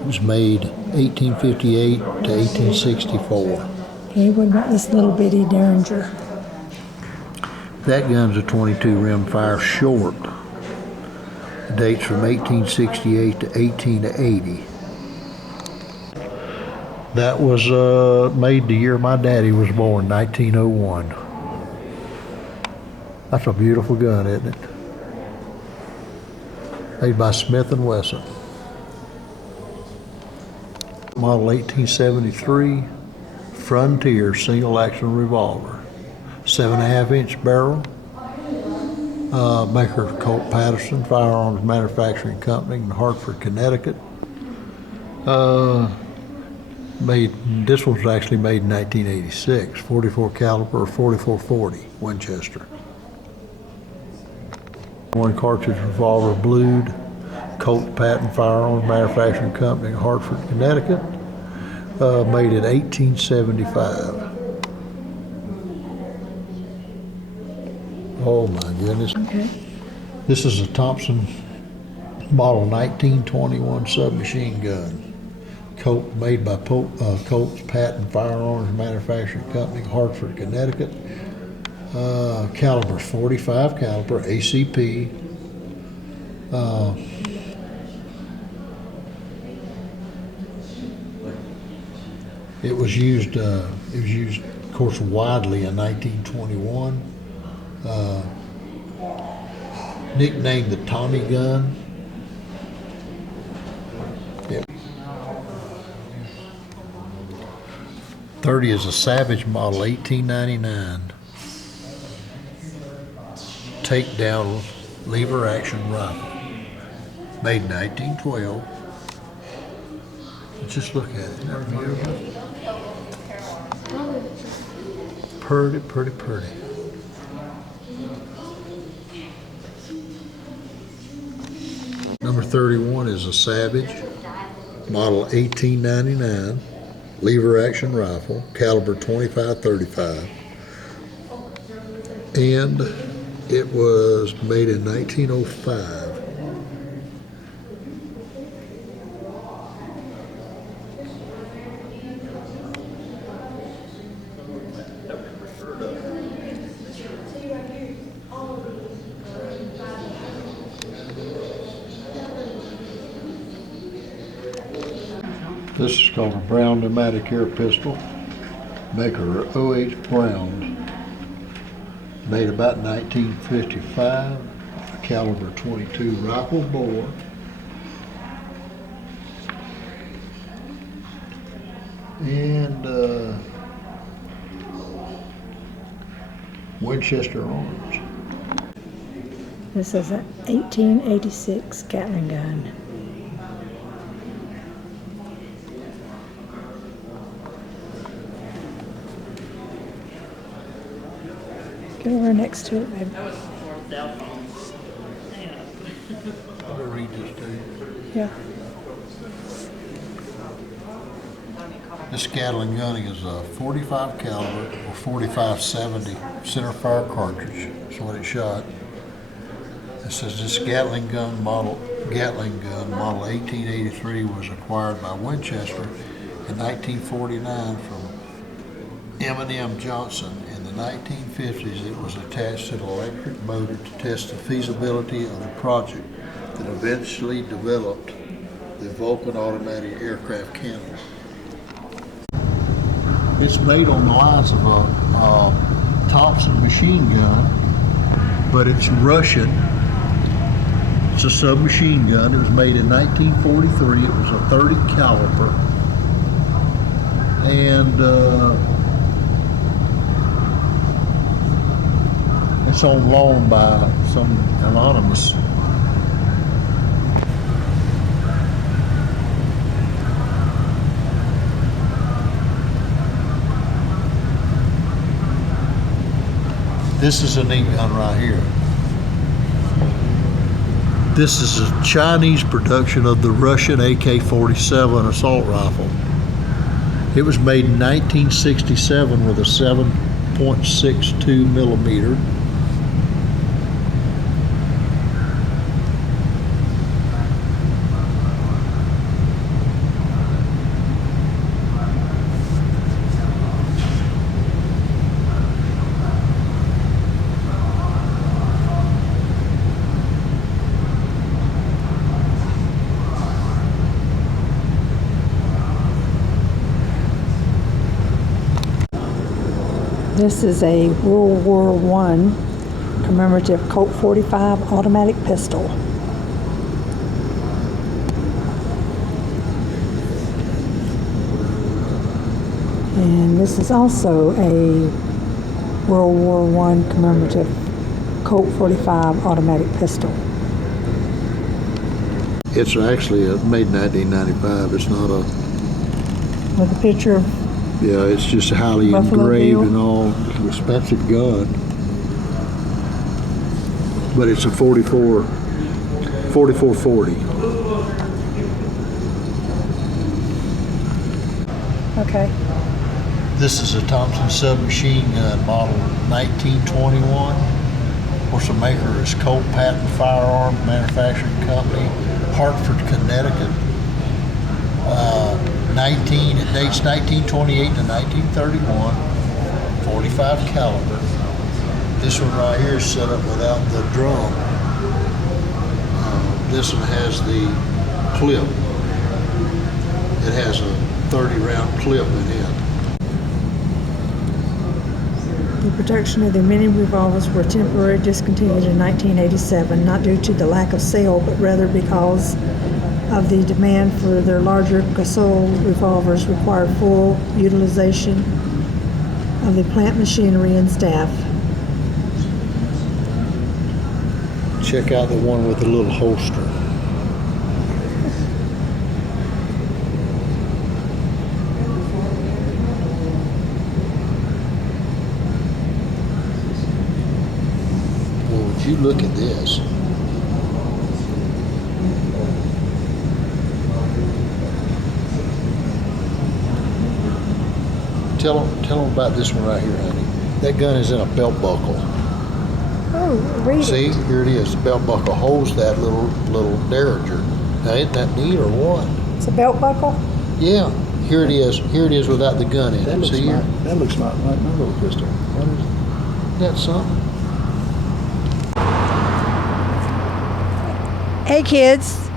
It was made 1858 to 1864. Okay, what about this little bitty Derringer? That gun's a 22 rimfire short. It dates from 1868 to 1880. That was made the year my daddy was born, 1901. That's a beautiful gun, isn't it? Made by Smith & Wesson. Model 1873 Frontier single action revolver. 7.5-inch barrel. Maker Colt Patterson Firearms Manufacturing Company in Hartford, Connecticut. This one was actually made in 1986. 44 caliber or 4440 Winchester. One cartridge revolver, blued. Colt Patton Firearms Manufacturing Company in Hartford, Connecticut. Made in 1875. Oh my goodness. Okay. This is a Thompson model 1921 submachine gun. Colt, made by Colt's Patton Firearms Manufacturing Company, Hartford, Connecticut. Caliber 45 caliber ACP. It was used, of course, widely in 1921. Nicknamed the Tommy gun. Yep. 30 is a Savage model 1899. Takedown lever action rifle. Made in 1912. Just look at it. Isn't that beautiful? Pretty, pretty, pretty. Number 31 is a Savage, model 1899, lever action rifle, caliber 25-35, and it was made in 1905. This is called a Brown pneumatic air pistol. Maker O.H. Brown. Made about 1955. Caliber 22 rifle bore. And Winchester Arms. This is an 1886 Gatling gun. Get over next to it, baby. I'll read this to you. Yeah. This Gatling gun is a 45 caliber or 45-70 center fire cartridge. That's what it shot. It says this Gatling gun model 1883 was acquired by Winchester in 1949 from M&M Johnson. In the 1950s, it was attached to an electric motor to test the feasibility of the project that eventually developed the Vulcan automatic aircraft cannon. It's made on the lines of a Thompson machine gun, but it's Russian. It's a submachine gun. It was made in 1943. It was a 30 caliber. And it's on loan by some anonymous. This is a neat gun right here. This is a Chinese production of the Russian AK-47 assault rifle. It was made in 1967 with a 7.62 millimeter. This is a World War I commemorative Colt 45 automatic pistol. And this is also a World War I commemorative Colt 45 automatic pistol. It's actually made in 1995. It's not a... With a picture of... Yeah, it's just a highly Buffalo engraved Bill. and all expensive gun. But it's a 4440. Okay. This is a Thompson submachine gun model 1921. Of course, the maker is Colt Patent Firearm Manufacturing Company, Hartford, Connecticut. It dates 1928 to 1931, 45 caliber. This one right here is set up without the drum. This one has the clip. It has a 30-round clip in it. The production of the mini revolvers were temporarily discontinued in 1987, not due to the lack of sale, but rather because of the demand for their larger Gasol revolvers required full utilization of the plant machinery and staff. Check out the one with the little holster. Well, would you look at this? Tell them about this one right here, honey. That gun is in a belt buckle. Oh, read See, it. here it is. The belt buckle holds that little derringer. Now, ain't that neat or what? It's a belt buckle? Yeah. Here it is. Here it is without the gun in it. See here? That looks like my little pistol. What is it? That's something. Hey kids,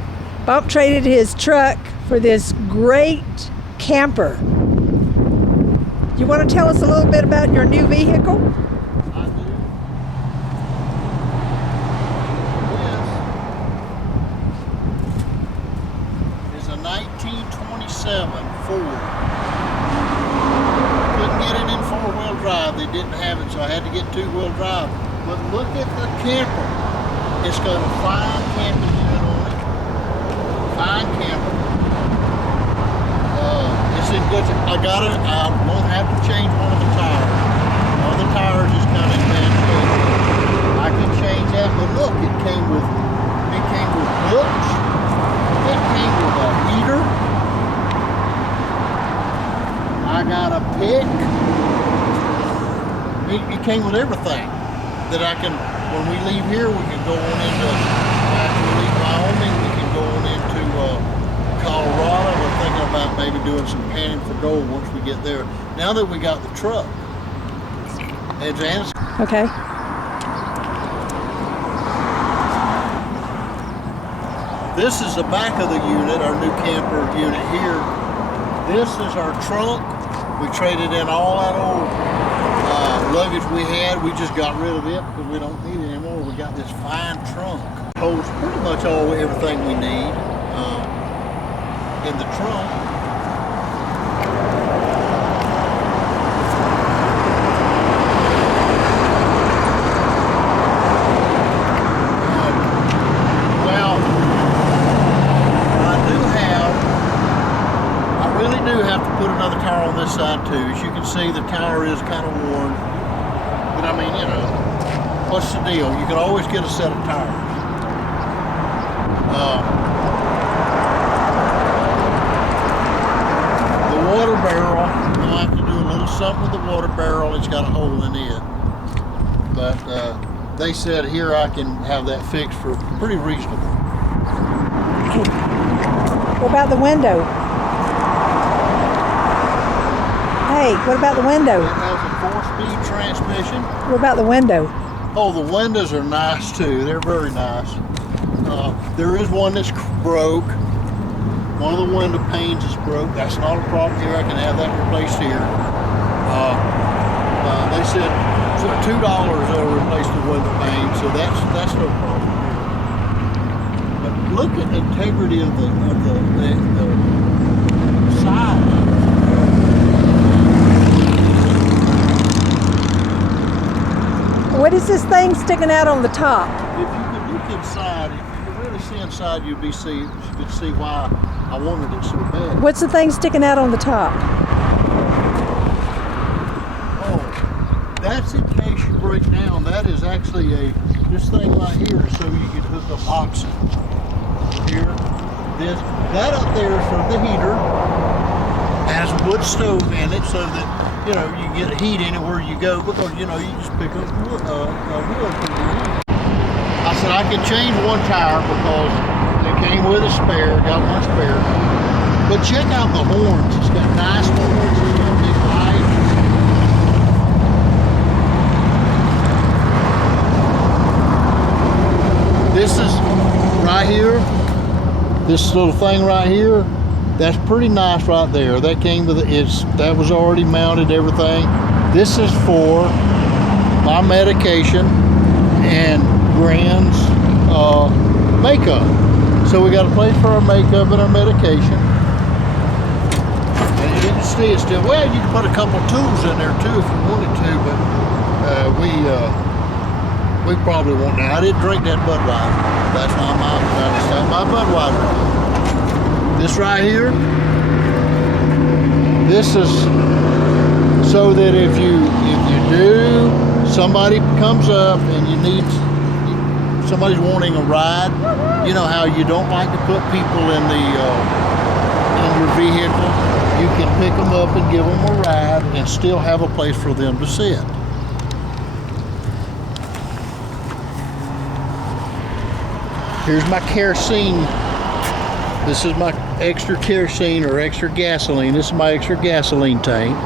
Bob traded his truck for this great camper. You want to tell us a little bit about your new vehicle? It's a 1927 Ford. Couldn't get it in four-wheel drive. They didn't have it, so I had to get two-wheel drive. But look at the camper. It's got a fine camping unit on it. Fine camper. It's in good. I got it. I won't have to change one of the tires. One of the tires is kind of in bad shape. I can change that, but look, it came with it came with everything that I can. When we leave here, we can go on into. After we leave Wyoming, we can go on into Colorado. We're thinking about maybe doing some panning for gold once we get there. Now that we got the truck. Hey, Janice. Okay. This is the back of the unit, our new camper unit here. This is our trunk. We traded in all that old luggage we had. We just got rid of it because we don't need it anymore. We got this fine trunk. Holds pretty much everything we need in the trunk. On this side too. As you can see, the tire is kind of worn, but I mean, you know, what's the deal? You can always get a set of tires. The water barrel, I'll have to do a little something with the water barrel. It's got a hole in it, but they said here I can have that fixed for pretty reasonable. What about the window? Hey, what about the window? It has a 4-speed transmission. What about the window? Oh, the windows are nice too. They're very nice. There is one that's broke. One of the window panes is broke. That's not a problem here. I can have that replaced here. They said for $2 they'll replace the window pane, so that's no problem here. But look at the integrity of the side. What is this thing sticking out on the top? If you could look inside, if you could really see inside, you could see why I wanted it so bad. What's the thing sticking out on the top? Oh, that's in case you break down. That is actually this thing right here, so you can hook up oxygen. Here, that up there is for the heater. Has a wood stove in it, so that you know you get heat anywhere you go, because you know you just pick up wood. I said I could change one tire because they came with a spare, got one spare. But check out the horns. It's got nice horns. It's got big lights. This is right here. This little thing right here. That's pretty nice right there. That came with that was already mounted, everything. This is for my medication and Grand's makeup. So we got a place for our makeup and our medication. And you didn't see it still. Well, you can put a couple tools in there too if you wanted to, but we probably won't now. I didn't drink that Budweiser. That's not my Budweiser. This right here, this is so that if you do, somebody comes up and somebody's wanting a ride, you know how you don't like to put people in your vehicle, you can pick them up and give them a ride and still have a place for them to sit. Here's my kerosene. This is my extra kerosene or extra gasoline. This is my extra gasoline tank.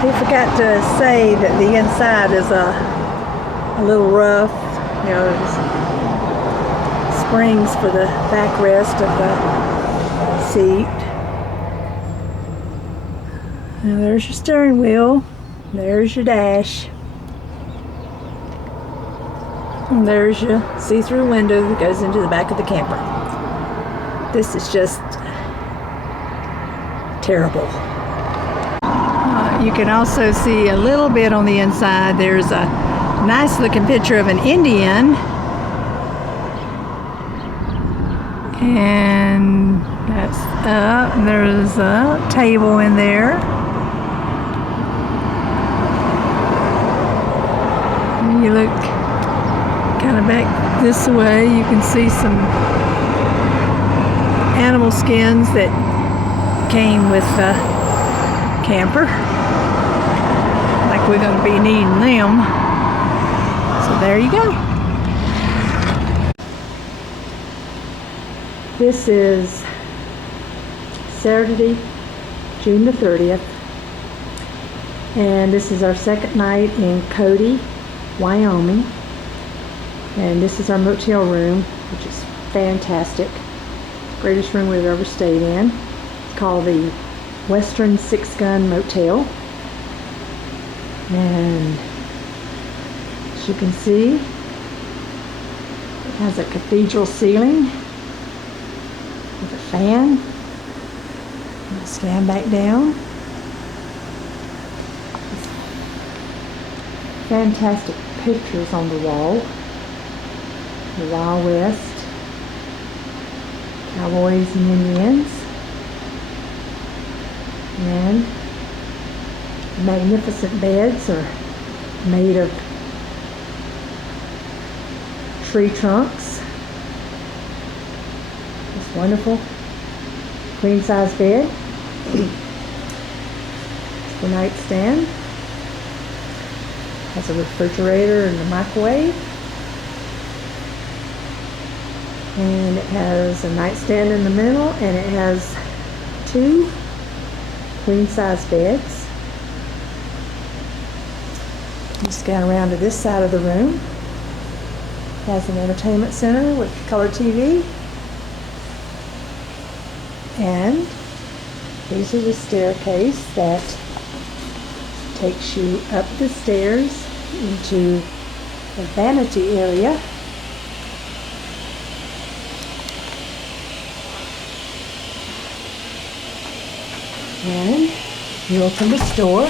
He forgot to say that the inside is a little rough. You know, there's springs for the backrest of the seat. Now there's your steering wheel. There's your dash. And there's your see-through window that goes into the back of the camper. This is just terrible. You can also see a little bit on the inside. There's a nice looking picture of an Indian. And that's up. There's a table in there. And you look kind of back this way, you can see some animal skins that came with the camper. Like we're going to be needing them. So there you go. This is Saturday, June the 30th. And this is our second night in Cody, Wyoming. And this is our motel room, which is fantastic. Greatest room we've ever stayed in. It's called the Western Six Gun Motel. And as you can see, it has a cathedral ceiling with a fan. I'll stand back down. Fantastic pictures on the wall. The Wild West, cowboys and Indians, and magnificent beds are made of tree trunks. It's wonderful. Queen size bed. The nightstand. Has a refrigerator and a microwave. And it has a nightstand in the middle, and it has 2 queen size beds. Just scan around to this side of the room. It has an entertainment center with color TV. And these are the staircase that takes you up the stairs into the vanity area. And you open this door.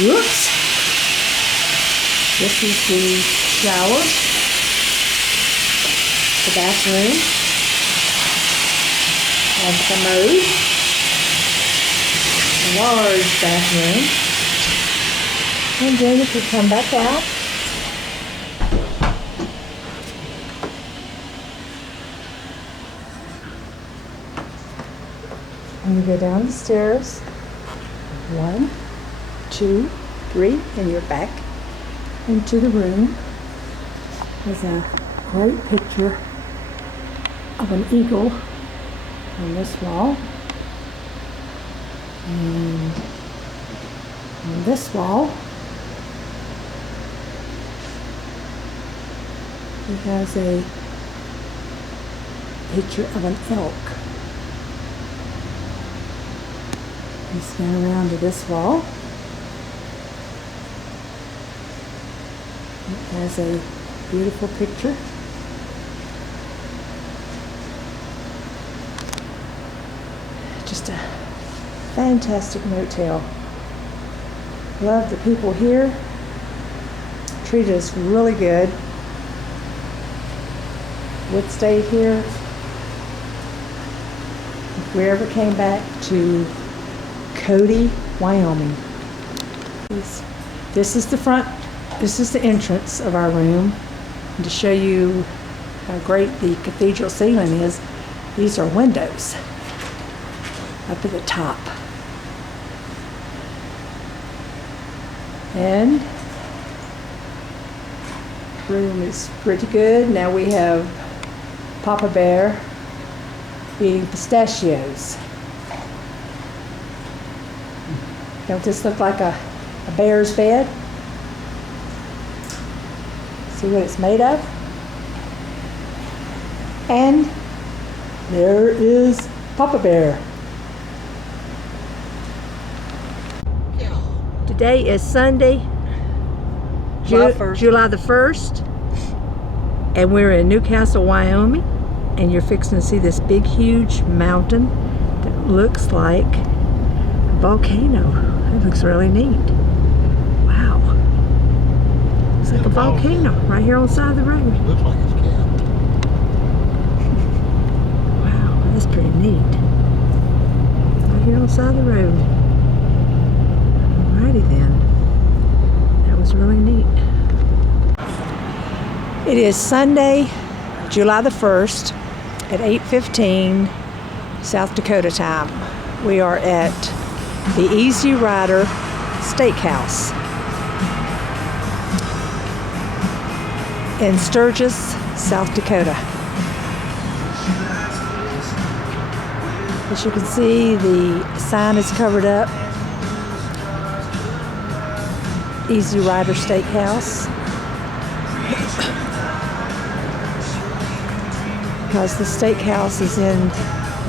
Whoops. This is the shower, the bathroom, and commode, a large bathroom. And then if you come back out, and you go down the stairs, 1, 2, 3, and you're back into the room. There's a great picture of an eagle on this wall. And on this wall, it has a picture of an elk. You scan around to this wall. It has a beautiful picture. Just a fantastic motel. Love the people here. Treated us really good. Would stay here if we ever came back to Cody, Wyoming. This is the front, this is the entrance of our room. And to show you how great the cathedral ceiling is, these are windows up at the top. And the room is pretty good. Now we have Papa Bear eating pistachios. Don't this look like a bear's bed? See what it's made of? And there is Papa Bear. Today is Sunday, July the 1st, and we're in Newcastle, Wyoming, and you're fixing to see this big, huge mountain that looks like a volcano. It looks really neat. Wow. It's like a volcano right here on the side of the road. It looks like it's capped. Wow, that's pretty neat. Right here on the side of the road. Alrighty then. That was really neat. It is Sunday, July the 1st at 8:15 South Dakota time. We are at the Easy Rider Steakhouse in Sturgis, South Dakota. As you can see, the sign is covered up. Easy Rider Steakhouse. Because the steakhouse is in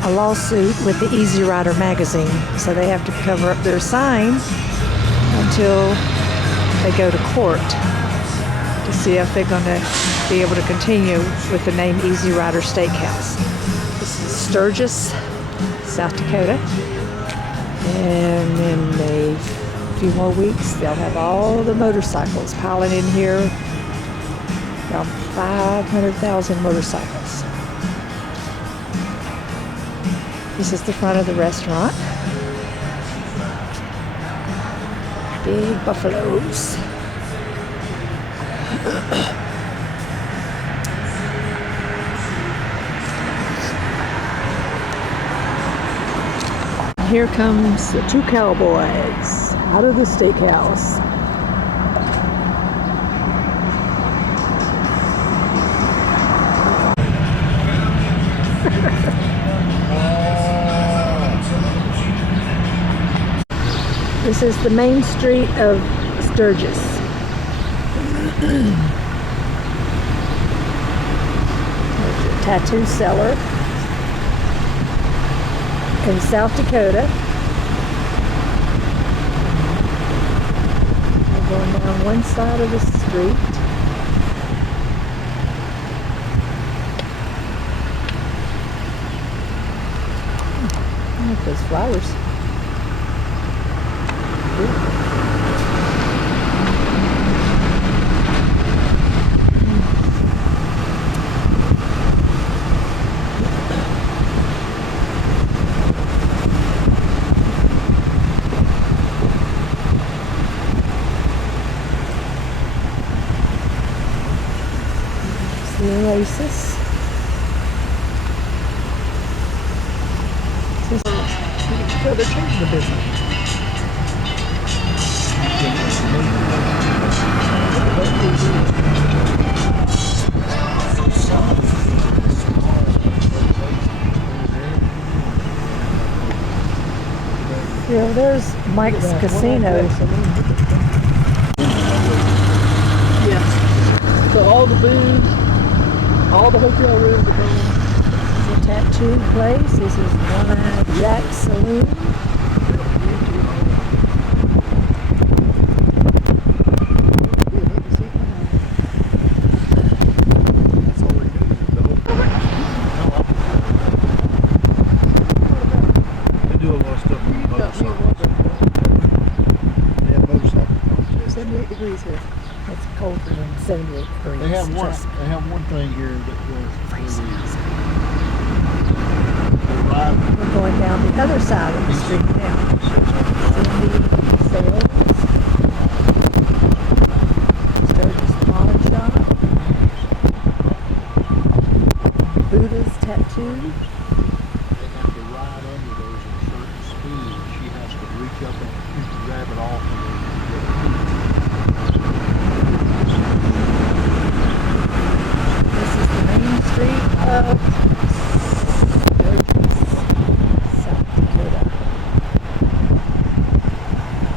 a lawsuit with the Easy Rider magazine, so they have to cover up their sign until they go to court to see if they're going to be able to continue with the name Easy Rider Steakhouse. This is Sturgis, South Dakota, and in a few more weeks they'll have all the motorcycles piling in here, around 500,000 motorcycles. This is the front of the restaurant. Big buffaloes. Here comes the two cowboys out of the steakhouse. This is the main street of Sturgis. There's a tattoo seller in South Dakota. We're going down one side of the street. I like those flowers. The Oasis. So they're changing the business. Yeah, there's Mike's Casino. Yeah. So all the booze, all the hotel rooms are gone. This is a tattoo place. This is One-Eyed Jack Saloon. They do a lot of stuff with motorcycles. They have motorcycles. 78 degrees here. It's colder than 78 degrees. They have one. Trust me. They have one thing here that was We're going down the other side of the street now. Cindy Sales, Sturgis Pawn Shop, Buddha's Tattoo. They have to ride under those at a certain speed. She has to reach up and grab it off and This is the main street of South Dakota.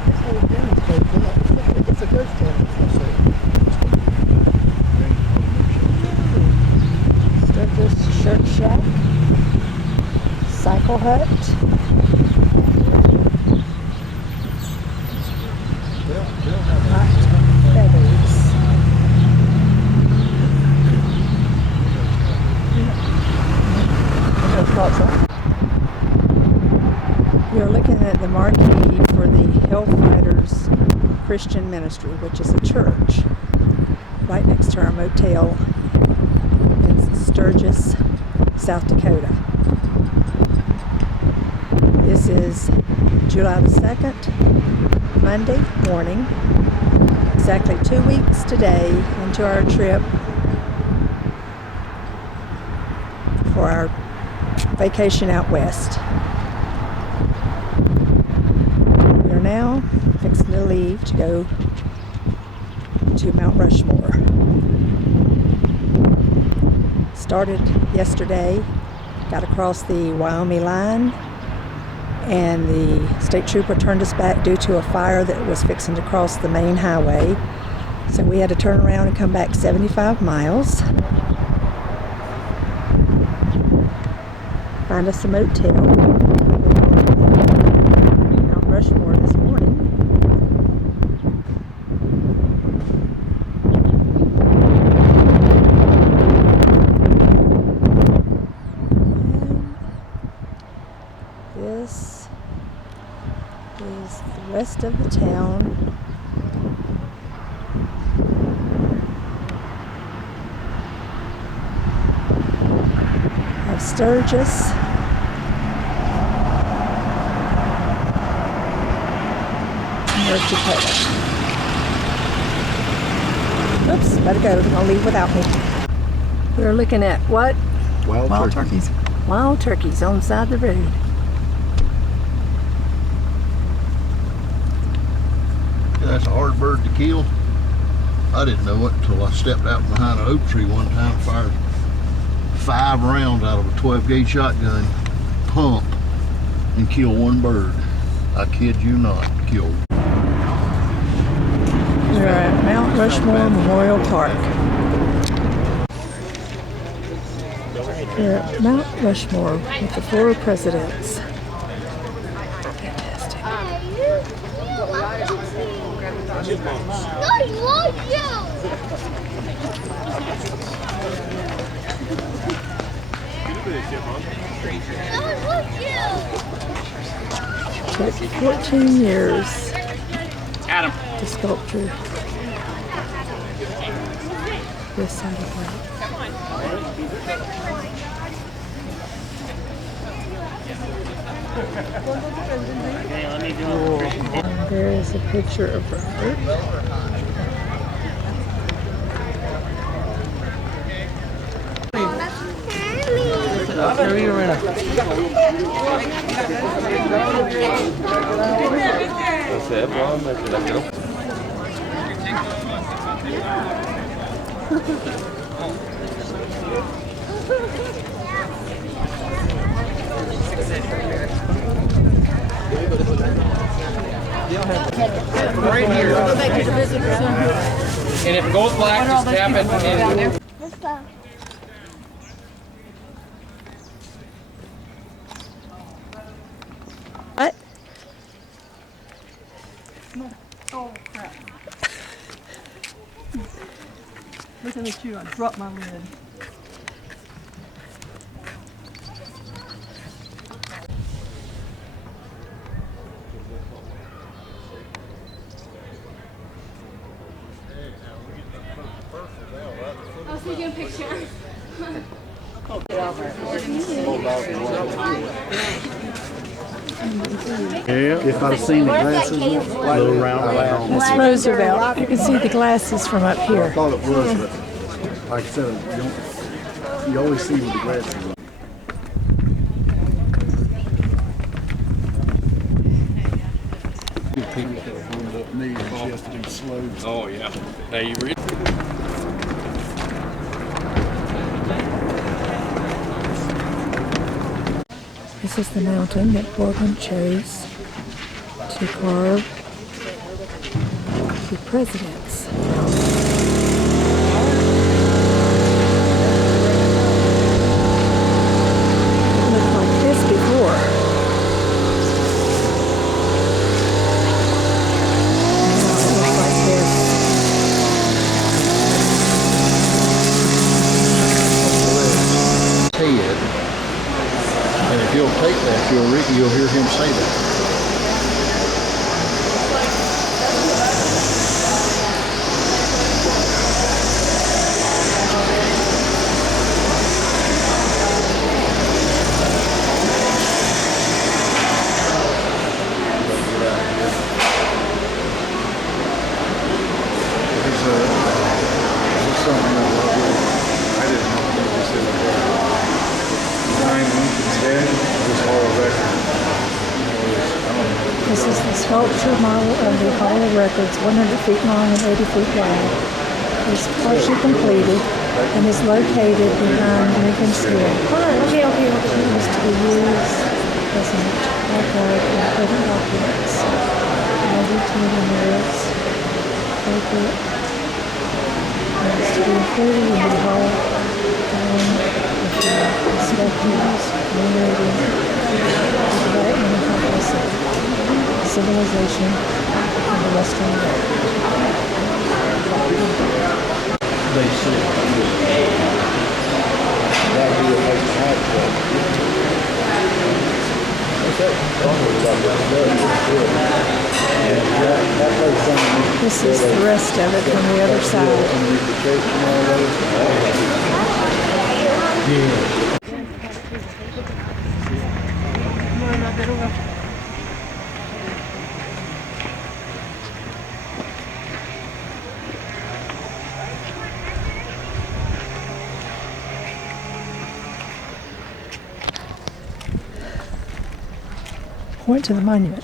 This whole demonstration, it's a ghost town. Sturgis Shirt Shack, Cycle Hut. Hot Feathers. You're looking at the marquee for the Hellfighters Christian Ministry, which is a church right next to our motel in Sturgis, South Dakota. This is July the 2nd, Monday morning, exactly 2 weeks today into our trip for our vacation out west. We are now fixing to leave to go to Mount Rushmore. Started yesterday, got across the Wyoming line, and the state trooper turned us back due to a fire that was fixing to cross the main highway. So we had to turn around and come back 75 miles. Find us a motel. Mount Rushmore this morning. And this is the rest of the town. Of Sturgis. North Dakota. Oops, better go. Don't leave without me. We're looking at what? Wild turkeys. Wild turkeys on the side of the road. Yeah, that's a hard bird to kill. I didn't know it until I stepped out behind an oak tree one time, fired 5 rounds out of a 12-gauge shotgun pump and killed one bird. I kid you not, killed. We're at Mount Rushmore Memorial Park. We're at Mount Rushmore with the 4 presidents. Fantastic. Took 14 years to sculpture this side of the lake. And there is a picture of Robert. Right here. And if it goes black, just tap it. Let's go. What? Oh crap. Looking at you, I dropped my lid. I was taking a picture. Yeah. If I'd seen the glasses, little round glass. That's Roosevelt. You can see the glasses from up I here. thought it was, but like I said, you always see with the glasses on. People that warmed up knees, she has to be slow. Oh yeah. Now you read. This is the mountain that Borglum chose to carve the presidents. It looked like this before. Now it looks like this. Head. And if you'll take that, you'll hear him say that. Is this something that I didn't know this in the This is the sculpture model of the Hall of Records, 100 feet long and 80 feet wide. It's partially completed and is located behind Lincoln's Hill. It is to be used as an archive of important documents, routine memorials, appropriate. It is to be included in the Hall with the inspectors, commemorating the development and progress of civilization in the Western world. They said that'd be a big hot truck. This is the rest of it from the other side. Point to the monument.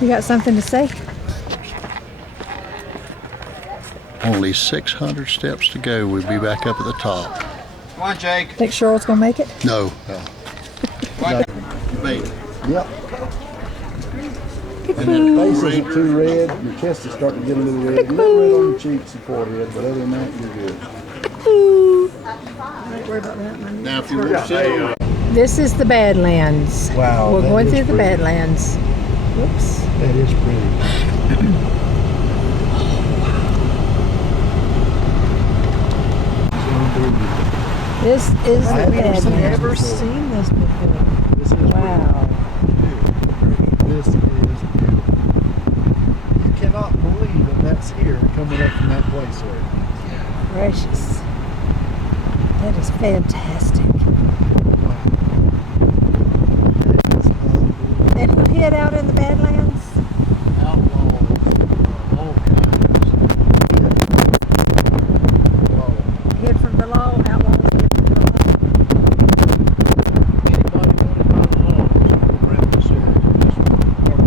You got something to say? Only 600 steps to go. We'll be back up at the top. Come on, Jake. Think Cheryl's gonna make it? No. Yep. And your faces are too red, your chest is starting to get a little red. A little red on your cheeks and forehead, but other than that, you're good. Don't worry about that. Now, if you want to sit This is the Badlands. Wow, We're that going is through the pretty. Badlands. Whoops. That is pretty. This is the Badlands. I've never seen this before. This is Wow. This is beautiful. You cannot believe that that's here coming up from that place there. Gracious. That is fantastic. And who hid out in the Badlands? Outlaws, all kinds. Hid from the law, outlaws hid from the law. Anybody wanted by the law was going to grab this area.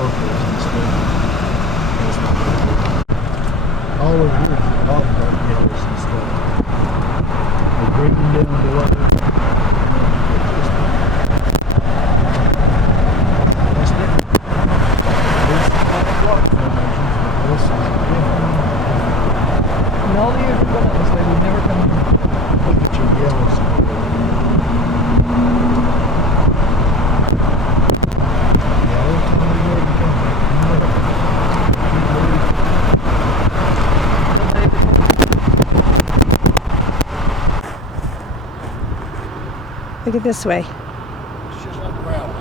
purples and stuff. All over here is a lot of dark yellows and stuff. The green down below. That's different. This is not a rock formation, but this is different. And all the years we've been up this way, we've never come here. Look at your yellows. Look at this way. It's just like gravel.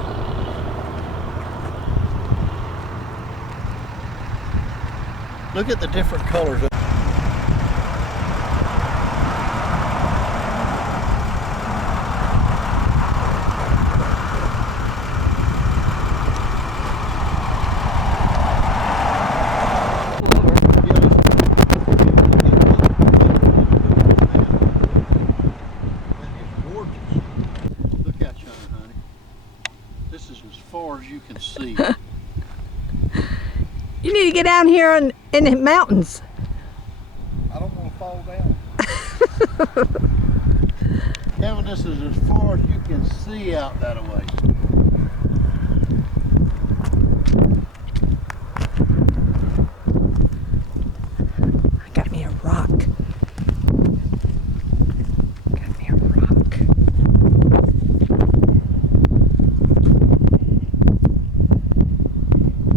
Look at the different colors. Look out, China, honey. This is as far as you can see. You need to get down here in the mountains. I don't want to fall down. Kevin, this is as far as you can see out that way. I got me a rock. Got me a rock.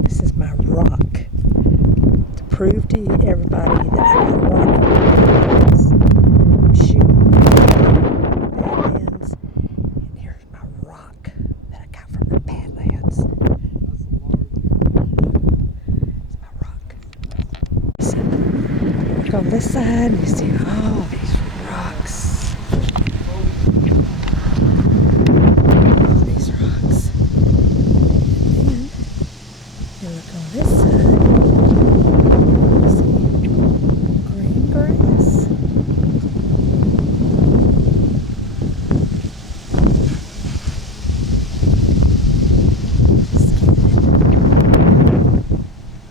This is my rock. To prove to everybody that I got a rock. I'm shooting Badlands. And here's my rock that I got from the Badlands. It's my rock. Look on this side and you see all these rocks. All these rocks. And then you look on this side. You see green grass.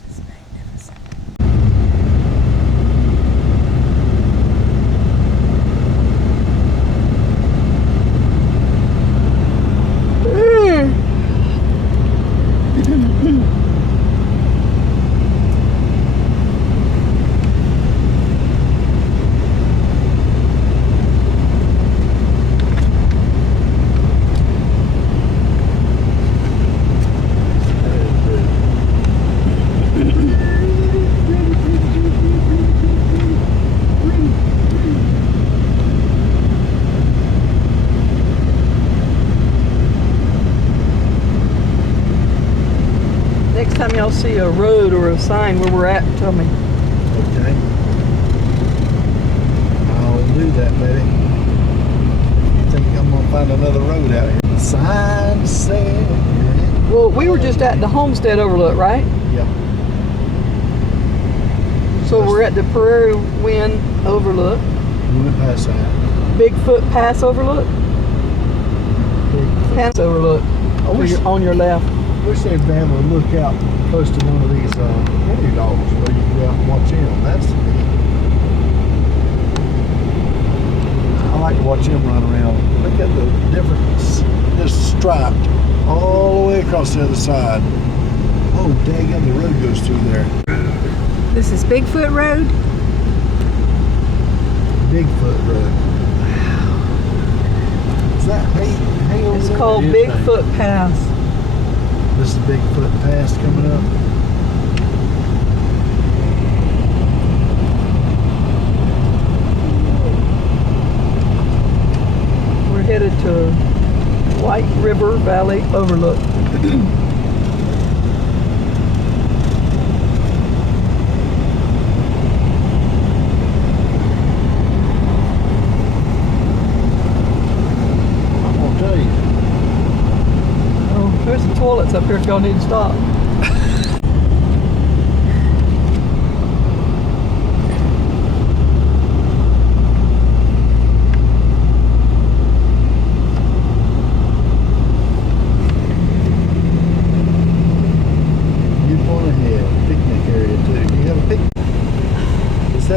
It's magnificent. Next time y'all see a road or a sign where we're at, tell me. Okay. I'll do that, baby. You think I'm gonna find another road out here? Sign said. Well, we were just at the Homestead Overlook, right? Yep. So we're at the Prairie Wind Overlook. We went past that. Bigfoot Pass Overlook. Pass Overlook. On your left. Wish they'd be able to look out close to one of these prairie dogs where you can go out and watch them. That's neat. I like to watch them run around. Look at the difference. Just striped all the way across the other side. Oh, daggum, the road goes through there. This is Bigfoot Road. Bigfoot Road. Wow. Is that hay over It's there? called It is hay. Bigfoot Pass. This is Bigfoot Pass coming up. We're headed to White River Valley Overlook. I'm gonna tell you. Oh, there's some toilets up here if y'all need to stop.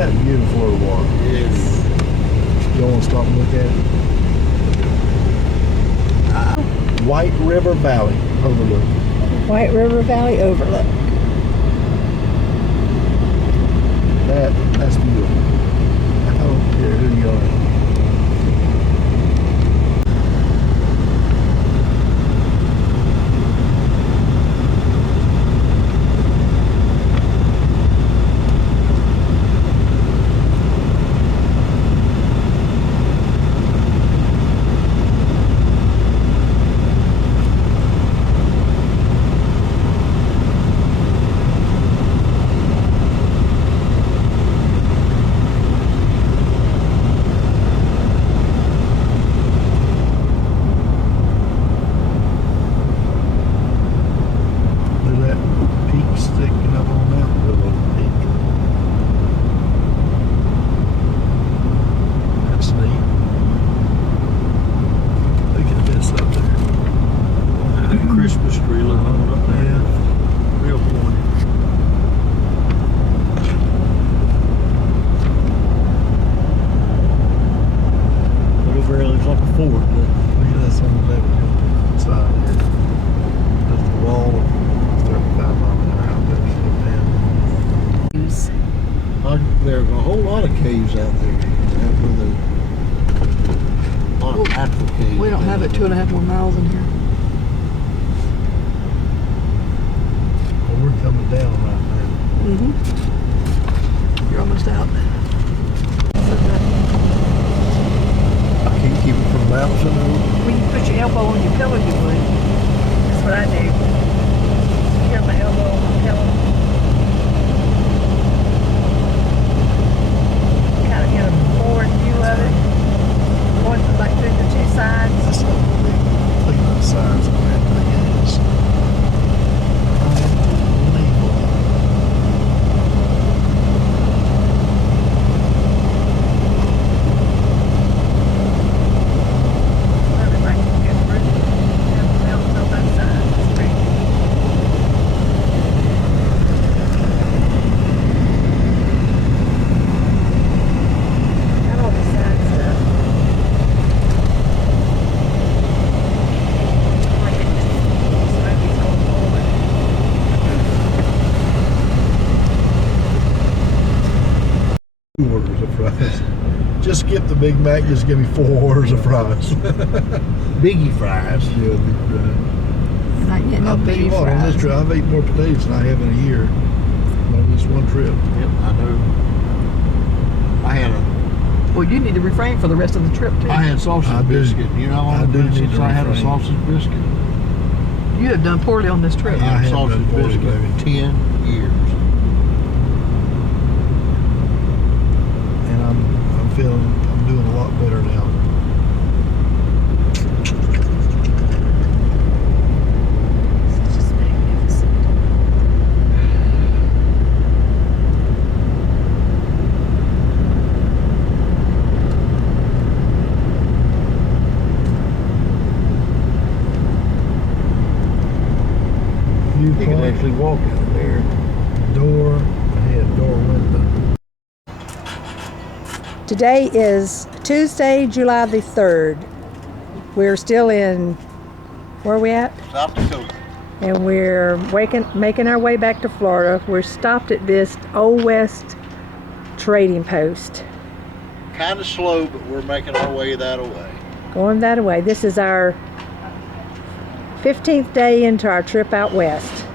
that beautiful little water? Yes. You want to stop and look at it? White River Valley overlook. White River Valley Overlook. That's beautiful. I don't care who you are. Christmas tree looking on up there. Yeah. Real pointy. Little barrel looks like a fort. Look at this on the left side here. That's the wall of 35 miles an hour out there. There's a whole lot of caves out there. A lot of natural caves. We don't have it 2.5 more miles in here. Well, we're coming down right now. Mm-hmm. You're almost out. I can't keep it from bouncing over. When you put your elbow on your pillow, you would. That's what I do. Here, my elbow on my pillow. Kind of get a forward view of it. Going like through the two sides. That's not big. Look at the sides of that thing is. Orders of fries. Just skip the Big Mac, just give me 4 orders of fries. Biggie fries. Yeah, big fries. You're not getting no I'll tell baby you what, on this fries. trip, I've eaten more potatoes than I have in a year on this one trip. Yep, I know. Well, you need to refrain for the rest of the trip, too. I had sausage biscuit. You know how long it's been since I had a sausage biscuit? You have done poorly on this trip. I had sausage biscuit in 10 years. And I'm feeling I'm doing a lot better now. You can actually walk out there. Door ahead, door window. Today is Tuesday, July the 3rd. We're still in, where are we at? South Dakota. And we're making our way back to Florida. We're stopped at this Old West trading post. Kind of slow, but we're making our way that way. Going that way. This is our 15th day into our trip out west.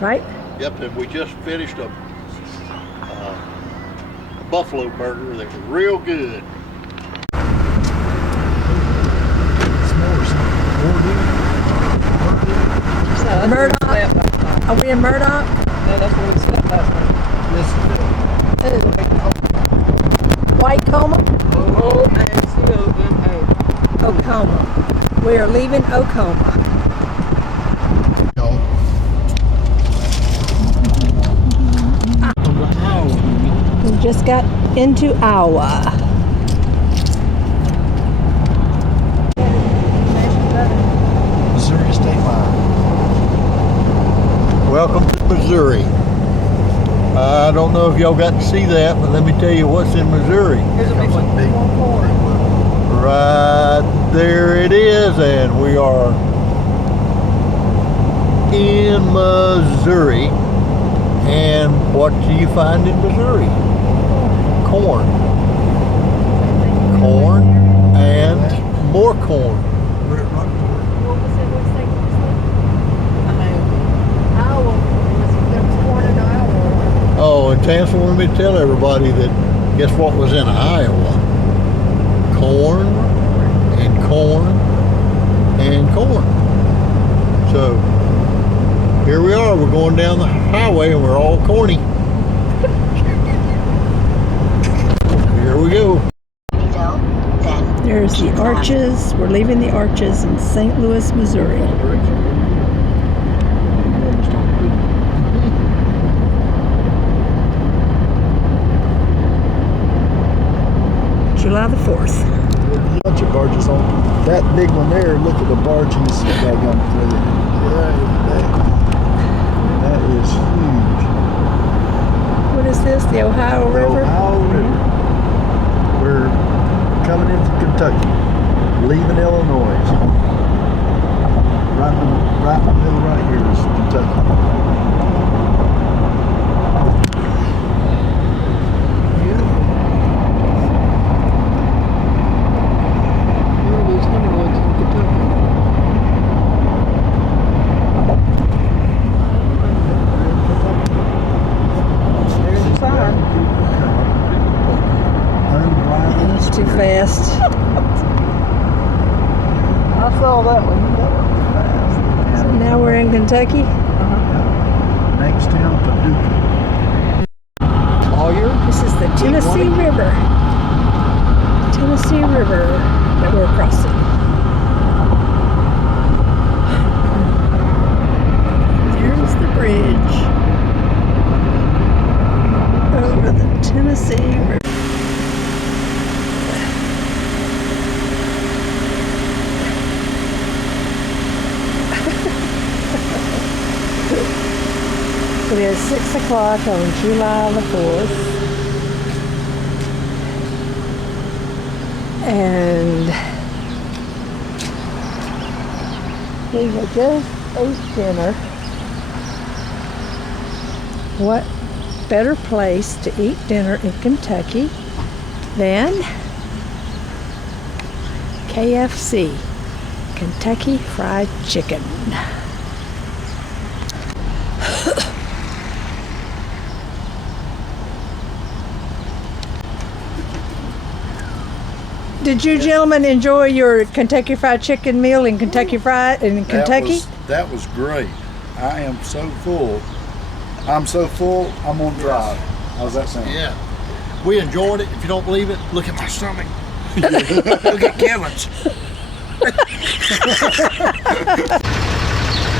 Right? Yep, and we just finished a buffalo burger that was real good. Murdoch. Are we in Murdoch? No, that's where we slept last night. White Coma? O-O-N-C-O-M-A. Ocoma. We are leaving Ocoma. We just got into Iowa. Missouri State Line. Welcome to Missouri. I don't know if y'all got to see that, but let me tell you what's in Missouri. Here's a big one. Right there it is, and we are in Missouri. And what do you find in Missouri? Corn. Corn and more corn. Oh, and Tansel wanted me to tell everybody that guess what was in Iowa? Corn and corn and corn. So here we are, we're going down the highway and we're all corny. Here we go. There's the Arches. We're leaving the Arches in St. Louis, Missouri. July the 4th. Bunch of barges on that big one there. Look at the barges that got through it. That is huge. What is this? The Ohio River? Ohio River. We're coming in from Kentucky, leaving Illinois. Right in the middle right here is Kentucky. Too fast. I saw that one. That one was fast. So now we're in Kentucky. Next town, Paducah. This is the Tennessee River. Tennessee River that we're crossing. There's the bridge over the Tennessee River. It is 6 o'clock on July the 4th. And we have just ate dinner. What better place to eat dinner in Kentucky than KFC, Kentucky Fried Chicken. Did you gentlemen enjoy your Kentucky Fried Chicken meal in Kentucky Kentucky? That was great. I am so full. I'm so full, I'm on drive. How's that sound? Yeah. We enjoyed it. If you don't believe it, look at my stomach. Look at Kevin's.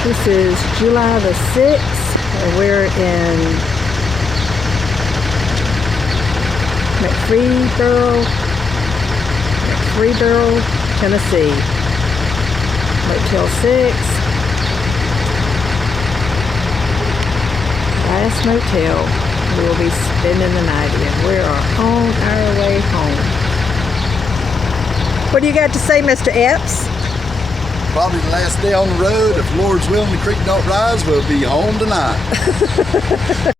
This is July the 6th, and we're in McFreeborough, Tennessee. Motel 6. Last motel we will be spending the night in. We are on our way home. What do you got to say, Mr. Epps? Probably the last day on the road. If Lord's willing, the creek don't rise, we'll be home tonight.